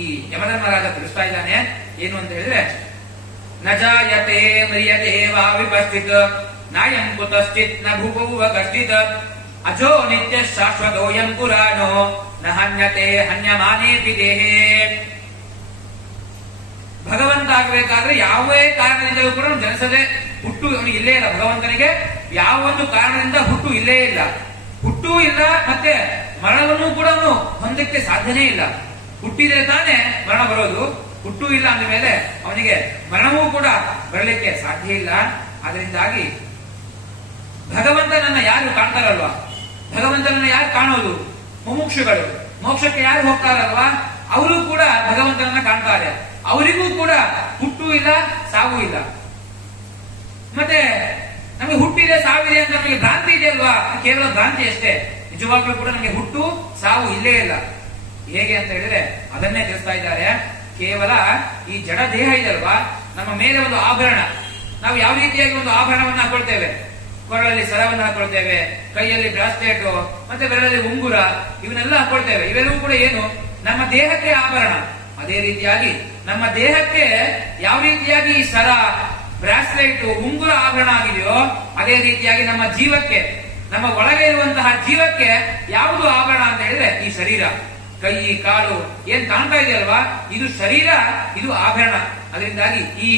ಈ ಯಮಧರ್ಮರಾಜ ತಿಳಿಸ್ತಾ ಇದ್ದಾನೆ. ಏನು ಅಂತ ಹೇಳಿದ್ರೆ, ನ ಜಾಯತೆ ಮ್ರಿಯತೆ ವಾ ವಿಪಸ್ಥಿತ ನಾಯಂ ಕುತಶ್ಚಿತ್ ನ ಭೂಭುವ ಕಶ್ಚಿತ್ ಅಜೋ ನಿತ್ಯ ಶಾಶ್ವತೋಯಂ ಪುರಾಣೋ ನ ಹನ್ಯತೆ ಹನ್ಯಮಾನೇಪಿ ದೇಹೇ. ಭಗವಂತ ಆಗಬೇಕಾದ್ರೆ ಯಾವುದೇ ಕಾರಣದಿಂದಲೂ ಕೂಡ ಜನಿಸದೆ ಹುಟ್ಟು ಅವನಿಗೆ ಇಲ್ಲೇ ಇಲ್ಲ. ಭಗವಂತನಿಗೆ ಯಾವ ಒಂದು ಕಾರಣದಿಂದ ಹುಟ್ಟು ಇಲ್ಲೇ ಇಲ್ಲ, ಹುಟ್ಟೂ ಇಲ್ಲ, ಮತ್ತೆ ಮರಣವನ್ನು ಕೂಡ ಅವನು ಹೊಂದಕ್ಕೆ ಸಾಧ್ಯನೇ ಇಲ್ಲ. ಹುಟ್ಟಿದ್ರೆ ತಾನೇ ಮರಣ ಬರೋದು, ಹುಟ್ಟೂ ಇಲ್ಲ ಅಂದ ಮೇಲೆ ಅವನಿಗೆ ಮರಣವೂ ಕೂಡ ಬರಲಿಕ್ಕೆ ಸಾಧ್ಯ ಇಲ್ಲ. ಅದರಿಂದಾಗಿ ಭಗವಂತನನ್ನ ಯಾರು ಕಾಣ್ತಾರಲ್ವಾ, ಭಗವಂತನನ್ನ ಯಾರು ಕಾಣೋದು? ಮುಮುಕ್ಷುಗಳು. ಮೋಕ್ಷಕ್ಕೆ ಯಾರು ಹೋಗ್ತಾರಲ್ವಾ ಅವರು ಕೂಡ ಭಗವಂತನನ್ನ ಕಾಣ್ತಾರೆ. ಅವರಿಗೂ ಕೂಡ ಹುಟ್ಟು ಇಲ್ಲ, ಸಾವು ಇಲ್ಲ. ಮತ್ತೆ ನಮಗೆ ಹುಟ್ಟಿದೆ, ಸಾವಿದೆ ಅಂತ ನಮಗೆ ಭ್ರಾಂತಿ ಇದೆ ಅಲ್ವಾ? ಕೇವಲ ಭ್ರಾಂತಿ ಅಷ್ಟೇ. ನಿಜವಾಗ್ಲೂ ಕೂಡ ನಮಗೆ ಹುಟ್ಟು ಸಾವು ಇಲ್ಲೇ ಇಲ್ಲ. ಹೇಗೆ ಅಂತ ಹೇಳಿದ್ರೆ ಅದನ್ನೇ ತಿಳಿಸ್ತಾ ಇದ್ದಾರೆ. ಕೇವಲ ಈ ಜಡ ದೇಹ ಇದಲ್ವಾ, ನಮ್ಮ ಮೇಲೆ ಒಂದು ಆಭರಣ. ನಾವು ಯಾವ ರೀತಿಯಾಗಿ ಒಂದು ಆಭರಣವನ್ನು ಹಾಕೊಳ್ತೇವೆ, ಕೊರಳಲ್ಲಿ ಸರವನ್ನು ಹಾಕೊಳ್ತೇವೆ, ಕೈಯಲ್ಲಿ ಬ್ರಾಸ್ಲೆಟ್, ಮತ್ತೆ ಬೆರಳಲ್ಲಿ ಉಂಗುರ, ಇವನ್ನೆಲ್ಲ ಹಾಕೊಳ್ತೇವೆ. ಇವೆಲ್ಲವೂ ಕೂಡ ಏನು? ನಮ್ಮ ದೇಹಕ್ಕೆ ಆಭರಣ. ಅದೇ ರೀತಿಯಾಗಿ ನಮ್ಮ ದೇಹಕ್ಕೆ ಯಾವ ರೀತಿಯಾಗಿ ಈ ಸರ, ಬ್ರಾಸ್ಲೆಟ್, ಉಂಗುರ ಆಭರಣ ಆಗಿದೆಯೋ, ಅದೇ ರೀತಿಯಾಗಿ ನಮ್ಮ ಜೀವಕ್ಕೆ, ನಮ್ಮ ಒಳಗೆ ಇರುವಂತಹ ಜೀವಕ್ಕೆ ಯಾವುದು ಆಭರಣ ಅಂತ ಹೇಳಿದ್ರೆ ಈ ಶರೀರ. ಕೈ, ಕಾಲು ಏನ್ ಕಾಣ್ತಾ ಇದೆಯಲ್ವಾ, ಇದು ಶರೀರ, ಇದು ಆಭರಣ. ಅದರಿಂದಾಗಿ ಈ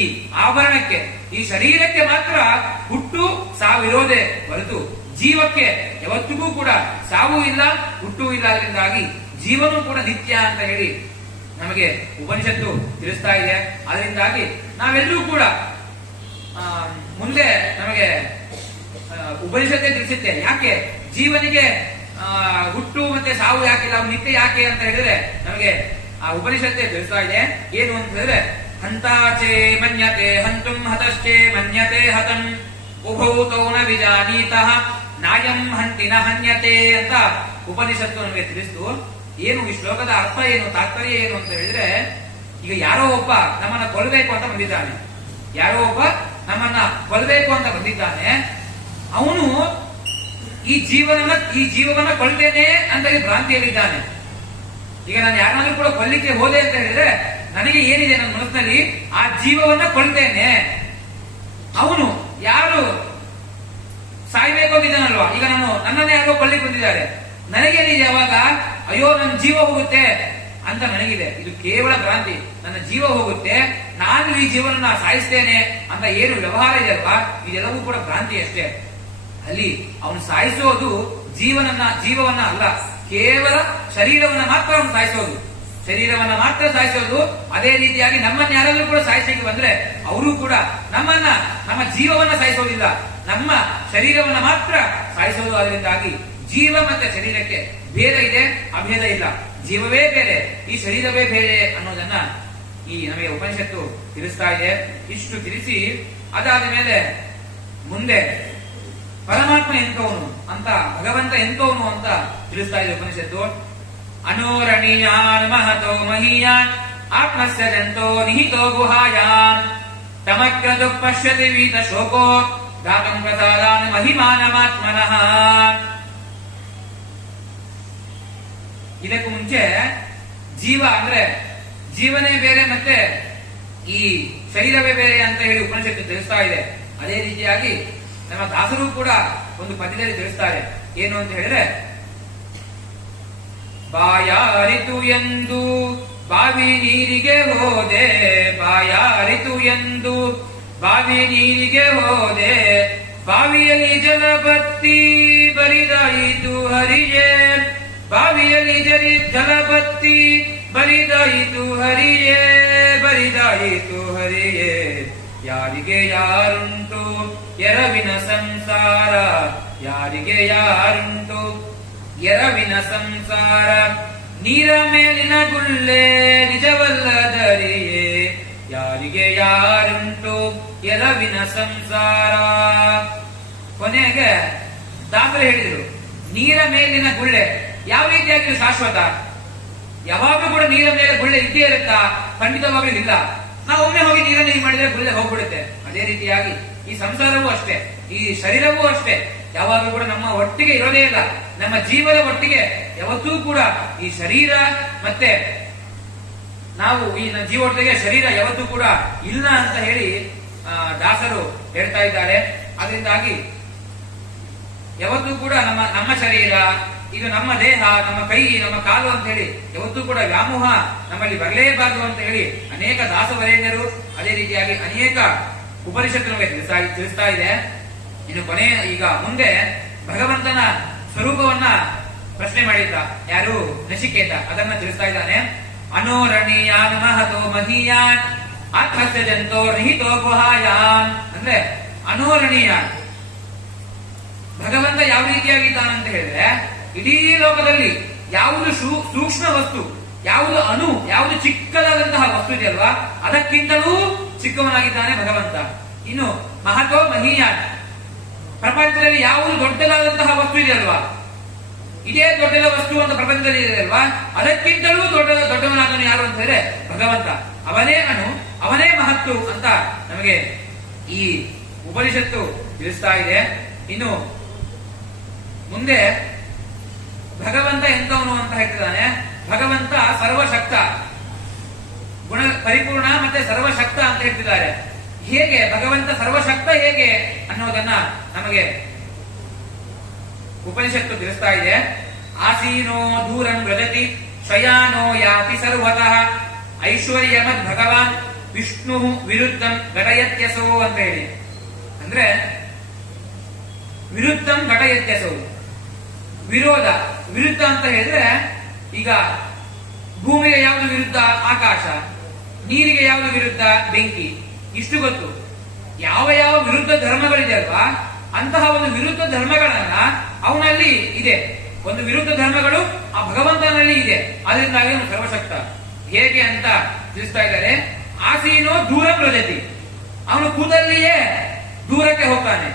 ಆಭರಣಕ್ಕೆ, ಈ ಶರೀರಕ್ಕೆ ಮಾತ್ರ ಹುಟ್ಟು ಸಾವಿರೋದೇ ಹೊರತು ಜೀವಕ್ಕೆ ಯಾವತ್ತಿಗೂ ಕೂಡ ಸಾವು ಇಲ್ಲ, ಹುಟ್ಟು ಇಲ್ಲ. ಅದರಿಂದಾಗಿ ಜೀವನೂ ಕೂಡ ನಿತ್ಯ ಅಂತ ಹೇಳಿ ನಮಗೆ ಉಪನಿಷತ್ತು ತಿಳಿಸ್ತಾ ಇದೆ. ಅದರಿಂದಾಗಿ ನಾವೆಲ್ಲರೂ ಕೂಡ ಮುಂದೆ ನಮಗೆ ಉಪನಿಷತ್ತೇ ತಿಳಿಸುತ್ತೆ ಯಾಕೆ ಜೀವನಿಗೆ ಹುಟ್ಟು ಮತ್ತೆ ಸಾವು ಯಾಕಿಲ್ಲ, ನಿತ್ಯ ಯಾಕೆ ಅಂತ ಹೇಳಿದ್ರೆ ನಮಗೆ ಆ ಉಪನಿಷತ್ತೇ ತಿಳಿಸ್ತಾ ಇದೆ. ಏನು ಅಂತ ಹೇಳಿದ್ರೆ ಹಂತಾಚೇ ಮನ್ಯತೆ ಹಂತುಂ ಹತಶ್ಚೇ ಮನ್ಯತೆ ಹತಂ ಉಭೌತೌ ನ ವಿಜಾನೀತಃ ನಾಯಂ ಹಂತಿನ ಹನ್ಯತೆ ಅಂತ ಉಪನಿಷತ್ತು ನಮಗೆ ತಿಳಿಸ್ತು. ಏನು ಈ ಶ್ಲೋಕದ ಅರ್ಥ ಏನು, ತಾತ್ಪರ್ಯ ಏನು ಅಂತ ಹೇಳಿದ್ರೆ, ಈಗ ಯಾರೋ ಒಬ್ಬ ನಮ್ಮನ್ನ ಕೊಲ್ಲಬೇಕು ಅಂತ ಬಂದಿದ್ದಾನೆ, ಯಾರೋ ಒಬ್ಬ ನಮ್ಮನ್ನ ಕೊಲ್ಲಬೇಕು ಅಂತ ಬಂದಿದ್ದಾನೆ. ಅವನು ಈ ಜೀವವನ್ನ ಕೊಲ್ತೇನೆ ಅಂತ ಹೇಳಿ ಭ್ರಾಂತಿಯಲ್ಲಿದ್ದಾನೆ. ಈಗ ನಾನು ಯಾರನ್ನಾದ್ರೂ ಕೂಡ ಕೊಲ್ಲಿಕ್ಕೆ ಹೋದೆ ಅಂತ ಹೇಳಿದ್ರೆ ನನಗೆ ಏನಿದೆ ನನ್ನ ಮನಸ್ಸಿನಲ್ಲಿ, ಆ ಜೀವವನ್ನ ಕೊಲ್ತೇನೆ. ಅವನು ಯಾರು ಸಾಯ್ಬೇಕು ಅಂತಿದ್ದಾನಲ್ವಾ, ಈಗ ನನ್ನನ್ನೇ ಯಾರೋ ಕೊಲ್ಲಿಕ್ಕೆ ಬಂದಿದ್ದಾರೆ, ನನಗೇನಿದೆ ಅವಾಗ, ಅಯ್ಯೋ ನನ್ನ ಜೀವ ಹೋಗುತ್ತೆ ಅಂತ ನನಗಿದೆ. ಇದು ಕೇವಲ ಭ್ರಾಂತಿ. ನನ್ನ ಜೀವ ಹೋಗುತ್ತೆ, ನಾನು ಈ ಜೀವನ ಸಾಯಿಸ್ತೇನೆ ಅಂತ ಏನು ವ್ಯವಹಾರ ಇದೆ ಅಲ್ವಾ, ಇದೆಲ್ಲವೂ ಕೂಡ ಭ್ರಾಂತಿ ಅಷ್ಟೇ. ಅಲ್ಲಿ ಅವನು ಸಾಯಿಸೋದು ಜೀವವನ್ನ ಅಲ್ಲ, ಕೇವಲ ಶರೀರವನ್ನ ಮಾತ್ರ ಅವನು ಸಾಯಿಸೋದು, ಶರೀರವನ್ನ ಮಾತ್ರ ಸಾಯಿಸೋದು. ಅದೇ ರೀತಿಯಾಗಿ ನಮ್ಮನ್ನ ಯಾರಾದ್ರೂ ಕೂಡ ಸಾಯಿಸಲಿಕ್ಕೆ ಬಂದ್ರೆ ಅವರು ಕೂಡ ನಮ್ಮ ಜೀವವನ್ನ ಸಾಯಿಸೋದಿಲ್ಲ, ನಮ್ಮ ಶರೀರವನ್ನ ಮಾತ್ರ ಸಾಯಿಸೋದು. ಅದರಿಂದಾಗಿ ಜೀವ ಮತ್ತೆ ಶರೀರಕ್ಕೆ ಭೇದ ಇದೆ, ಅಭೇದ ಇಲ್ಲ. ಜೀವವೇ ಬೇರೆ, ಈ ಶರೀರವೇ ಬೇರೆ ಅನ್ನೋದನ್ನ ಈ ನಮಗೆ ಉಪನಿಷತ್ತು ತಿಳಿಸ್ತಾ ಇದೆ. ಇಷ್ಟು ತಿಳಿಸಿ ಅದಾದ ಮೇಲೆ ಮುಂದೆ ಪರಮಾತ್ಮ ಎಂತವನು ಅಂತ, ಭಗವಂತ ಎಂತವನು ಅಂತ ತಿಳಿಸ್ತಾ ಇದೆ ಉಪನಿಷತ್ತು. ಅನೋರಣೀಯಾನ್ ಮಹತೋ ಮಹೀಯಾನ್ ಆತ್ಮಸ್ಯ ಜಂತೋ ನಿಹಿತೋ ಗುಹಾಯಾನ್ ತಮಕ್ರದು ಪಶ್ಯತಿ ವೀತ ಶೋಕೋ ದಾತಂ ಪ್ರಸಾದಾನ್ ಮಹಿಮಾನಮಾತ್ಮನಃ. ಇದಕ್ಕೂ ಮುಂಚೆ ಜೀವ ಅಂದ್ರೆ ಜೀವನೇ ಬೇರೆ ಮತ್ತೆ ಈ ಶರೀರವೇ ಬೇರೆ ಅಂತ ಹೇಳಿ ಉಪನಿಷತ್ತು ತಿಳಿಸ್ತಾ ಇದೆ. ಅದೇ ರೀತಿಯಾಗಿ ನಮ್ಮ ದಾಸರು ಕೂಡ ಒಂದು ಪದ್ಯದಲ್ಲಿ ತಿಳಿಸ್ತಾರೆ. ಏನು ಅಂತ ಹೇಳಿದ್ರೆ, ಬಾಯಾರಿತು ಎಂದು ಬಾವಿ ನೀರಿಗೆ ಹೋದೆ, ಬಾಯಾರಿತು ಎಂದು ಬಾವಿ ನೀರಿಗೆ ಹೋದೆ, ಬಾವಿಯಲ್ಲಿ ಜಲಬತ್ತಿ ಬರಿದಾಯಿತು ಹರಿಯೇ, ಬಾವಿಯಲ್ಲಿ ಜಲಬತ್ತಿ ಬರಿದಾಯಿತು ಹರಿಯೇ, ಬರಿದಾಯಿತು ಹರಿಯೇ. ಯಾರಿಗೆ ಯಾರುಂಟು ಎರವಿನ ಸಂಸಾರ, ಯಾರಿಗೆ ಯಾರುಂಟು ಎರವಿನ ಸಂಸಾರ, ನೀರ ಮೇಲಿನ ಗುಳ್ಳೆ ನಿಜವಲ್ಲದರಿಯೇ, ಯಾರಿಗೆ ಯಾರುಂಟು ಎರವಿನ ಸಂಸಾರ. ಕೊನೆಗೆ ದಾಸರು ಹೇಳಿದರು, ನೀರ ಮೇಲಿನ ಗುಳ್ಳೆ ಯಾವ ರೀತಿಯಾಗಿ ಶಾಶ್ವತ, ಯಾವಾಗಲೂ ಕೂಡ ನೀರ ಮೇಲೆ ಗುಳ್ಳೆ ಇದ್ದೇ ಇರುತ್ತಾ? ಖಂಡಿತವಾಗ್ಲೂ ಇಲ್ಲ. ನಾವು ಒಮ್ಮೆ ಹೋಗಿ ನೀರನ್ನು ಹೀಗೆ ಮಾಡಿದ್ರೆ ಗುಳ್ಳೆ ಹೋಗ್ಬಿಡುತ್ತೆ. ಅದೇ ರೀತಿಯಾಗಿ ಈ ಸಂಸಾರವೂ ಅಷ್ಟೇ, ಈ ಶರೀರವೂ ಅಷ್ಟೇ, ಯಾವಾಗಲೂ ಕೂಡ ನಮ್ಮ ಒಟ್ಟಿಗೆ ಇರೋದೇ ಇಲ್ಲ. ನಮ್ಮ ಜೀವದ ಒಟ್ಟಿಗೆ ಯಾವತ್ತೂ ಕೂಡ ಈ ಶರೀರ ಮತ್ತೆ ನಾವು ಈ ಜೀವ ಒಟ್ಟಿಗೆ ಶರೀರ ಯಾವತ್ತೂ ಕೂಡ ಇಲ್ಲ ಅಂತ ಹೇಳಿ ದಾಸರು ಹೇಳ್ತಾ ಇದ್ದಾರೆ. ಅದರಿಂದಾಗಿ ಯಾವತ್ತೂ ಕೂಡ ನಮ್ಮ ಶರೀರ, ಇದು ನಮ್ಮ ದೇಹ, ನಮ್ಮ ಕೈ, ನಮ್ಮ ಕಾಲು ಅಂತ ಹೇಳಿ ಯಾವತ್ತೂ ಕೂಡ ವ್ಯಾಮೋಹ ನಮ್ಮಲ್ಲಿ ಬರಲೇಬಾರದು ಅಂತ ಹೇಳಿ ಅನೇಕ ದಾಸವರೇಣ್ಯರು, ಅದೇ ರೀತಿಯಾಗಿ ಅನೇಕ ಉಪನಿಷತ್ತು ನಮಗೆ ತಿಳಿಸ್ತಾ ಇದೆ. ಇನ್ನು ಈಗ ಮುಂದೆ ಭಗವಂತನ ಸ್ವರೂಪವನ್ನ ಪ್ರಶ್ನೆ ಮಾಡಿದ್ದ ಯಾರು? ನಚಿಕೇತ. ಅದನ್ನ ತಿಳಿಸ್ತಾ ಇದ್ದಾನೆ. ಅನೋರಣೀಯಾನ್ ಮಹತೋ ಮಹೀಯಾನ್ ಆತ್ಮಸ್ಯ ಜಂತೋ ನಿಹಿತೋ ಗುಹಾಯಾನ್. ಅಂದ್ರೆ ಅನೋರಣೀಯ. ಭಗವಂತ ಯಾವ ರೀತಿಯಾಗಿದ್ದಾನಂತ ಹೇಳಿದ್ರೆ, ಇಡೀ ಲೋಕದಲ್ಲಿ ಯಾವುದು ಸೂಕ್ಷ್ಮ ವಸ್ತು, ಯಾವುದು ಅಣು, ಯಾವುದು ಚಿಕ್ಕದಾದಂತಹ ವಸ್ತು ಇದೆಯಲ್ವಾ, ಅದಕ್ಕಿಂತಲೂ ಚಿಕ್ಕವನಾಗಿದ್ದಾನೆ ಭಗವಂತ. ಇನ್ನು ಮಹತೋ ಮಹೀಯಾನ್, ಪ್ರಪಂಚದಲ್ಲಿ ಯಾವುದು ದೊಡ್ಡದಾದಂತಹ ವಸ್ತು ಇದೆಯಲ್ವಾ, ಇದೇ ದೊಡ್ಡದ ವಸ್ತು ಅಂತ ಪ್ರಪಂಚದಲ್ಲಿ ಇದೆ ಅಲ್ವಾ, ಅದಕ್ಕಿಂತಲೂ ದೊಡ್ಡವನಾದನು ಯಾರು ಅಂತ ಹೇಳಿದ್ರೆ ಭಗವಂತ. ಅವನೇ ಅಣು, ಅವನೇ ಮಹತ್ತು ಅಂತ ನಮಗೆ ಈ ಉಪನಿಷತ್ತು ತಿಳಿಸ್ತಾ ಇದೆ. ಇನ್ನು ಮುಂದೆ ಭಗವಂತ ಎಂತವನು ಅಂತ ಹೇಳ್ತಿದ್ದಾನೆ. ಭಗವಂತ ಸರ್ವಶಕ್ತ, ಗುಣ ಪರಿಪೂರ್ಣ ಮತ್ತೆ ಸರ್ವಶಕ್ತ ಅಂತ ಹೇಳ್ತಿದ್ದಾರೆ. ಹೇಗೆ ಭಗವಂತ ಸರ್ವಶಕ್ತ ಹೇಗೆ ಅನ್ನೋದನ್ನ ನಮಗೆ ಉಪನಿಷತ್ತು ತಿಳಿಸ್ತಾ ಇದೆ. ಆಸೀನೋ ದೂರಂ ವ್ರಜತಿ ಶಯಾನೋ ಯಾತಿ ಸರ್ವತಃ ಐಶ್ವರ್ಯಮದ್ ಭಗವಾನ್ ವಿಷ್ಣು ವಿರುದ್ಧಂ ಘಟಯತ್ಯಸೋ ಅಂತ ಹೇಳಿ. ಅಂದ್ರೆ ವಿರುದ್ಧಂ ಘಟಯತ್ಯಸೋ, ವಿರೋಧ ವಿರುದ್ಧ ಅಂತ ಹೇಳಿದ್ರೆ, ಈಗ ಭೂಮಿಗೆ ಯಾವುದು ವಿರುದ್ಧ ಆಕಾಶ, ನೀರಿಗೆ ಯಾವುದು ವಿರುದ್ಧ ಬೆಂಕಿ, ಇಷ್ಟು ಗೊತ್ತು. ಯಾವ ಯಾವ ವಿರುದ್ಧ ಧರ್ಮಗಳಿದೆ ಅಲ್ವಾ, ಅಂತಹ ಒಂದು ವಿರುದ್ಧ ಧರ್ಮಗಳನ್ನ ಅವನಲ್ಲಿ ಇದೆ. ಒಂದು ವಿರುದ್ಧ ಧರ್ಮಗಳು ಆ ಭಗವಂತನಲ್ಲಿ ಇದೆ. ಅದರಿಂದಾಗಿ ಅವನು ಸರ್ವಶಕ್ತ. ಹೇಗೆ ಅಂತ ತಿಳಿಸ್ತಾ ಇದ್ದಾರೆ. ಆಸೀನೋ ದೂರ ಪ್ರಜತಿ, ಅವನು ಕೂದಲ್ಲಿಯೇ ದೂರಕ್ಕೆ ಹೋಗ್ತಾನೆ.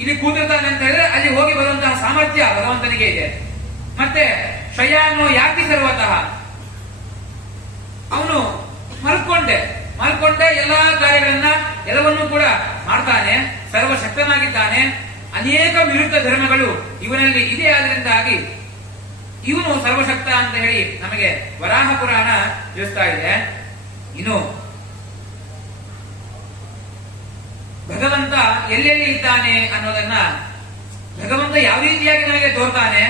ಇಲ್ಲಿ ಕೂತಿರ್ತಾನೆ ಅಂತ ಹೇಳಿದ್ರೆ ಅಲ್ಲಿ ಹೋಗಿ ಬರುವಂತಹ ಸಾಮರ್ಥ್ಯ ಭಗವಂತನಿಗೆ ಇದೆ. ಮತ್ತೆ ಶಯಾನೋ ಯಾತಿ ಸರ್ವತಃ, ಅವನು ಮಲ್ಕೊಂಡೆ ಎಲ್ಲಾ ಕಾರ್ಯಗಳನ್ನ ಎಲ್ಲವನ್ನೂ ಕೂಡ ಮಾಡ್ತಾನೆ, ಸರ್ವಶಕ್ತನಾಗಿದ್ದಾನೆ. ಅನೇಕ ವಿರುದ್ಧ ಧರ್ಮಗಳು ಇವನಲ್ಲಿ ಇದೆ. ಆದ್ರಿಂದಾಗಿ ಇವನು ಸರ್ವಶಕ್ತ ಅಂತ ಹೇಳಿ ನಮಗೆ ವರಾಹ ಪುರಾಣ ತಿಳಿಸ್ತಾ ಇದೆ. ಇನ್ನು ಭಗವಂತ ಎಲ್ಲೆಲ್ಲಿ ಇದ್ದಾನೆ ಅನ್ನೋದನ್ನ, ಭಗವಂತ ಯಾವ ರೀತಿಯಾಗಿ ನಮಗೆ ತೋರ್ತಾನೆ,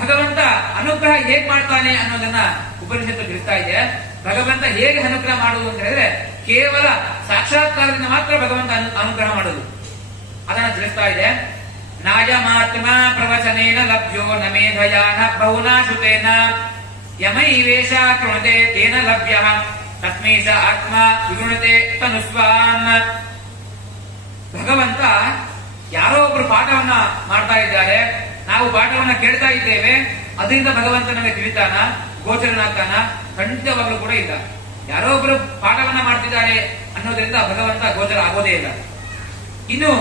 ಭಗವಂತ ಅನುಗ್ರಹ ಹೇಗ್ ಮಾಡ್ತಾನೆ ಅನ್ನೋದನ್ನ ಉಪನಿಷತ್ತು ತಿಳಿಸ್ತಾ ಇದೆ. ಭಗವಂತ ಹೇಗೆ ಅನುಗ್ರಹ ಮಾಡುವುದು ಅಂತ ಹೇಳಿದ್ರೆ, ಕೇವಲ ಸಾಕ್ಷಾತ್ಕಾರದಿಂದ ಮಾತ್ರ ಭಗವಂತ ಅನುಗ್ರಹ ಮಾಡುವುದು, ಅದನ್ನ ತಿಳಿಸ್ತಾ ಇದೆ. ನಾಯಮಾತ್ಮ ಪ್ರವಚನೇನ ಲಭ್ಯೋ ನ ಮೇಧಯಾ ನ ಬಹುನಾ ಶ್ರುತೇನ ಯಮೈವೇಷ ಕೃಣತೆ ತೇನ ಲಭ್ಯ ತಸ್ಮೈಷ ಆತ್ಮ ವಿಗುಣತೆ ತನುಸ್ವಾನ್. ಭಗವಂತ ಯಾರೋ ಒಬ್ರು ಪಾಠವನ್ನ ಮಾಡ್ತಾ ಇದ್ದಾರೆ, ನಾವು ಪಾಠವನ್ನ ಕೇಳ್ತಾ ಇದ್ದೇವೆ, ಅದರಿಂದ ಭಗವಂತ ನಮಗೆ ತಿಳಿತಾನ, ಗೋಚರನಾಗ್ತಾನ? ಖಂಡಿತವಾಗ್ಲೂ ಕೂಡ ಇಲ್ಲ. ಯಾರೋ ಒಬ್ರು ಪಾಠವನ್ನ ಮಾಡ್ತಿದ್ದಾರೆ ಅನ್ನೋದ್ರಿಂದ ಭಗವಂತ ಗೋಚರ ಆಗೋದೇ ಇಲ್ಲ. ಇನ್ನು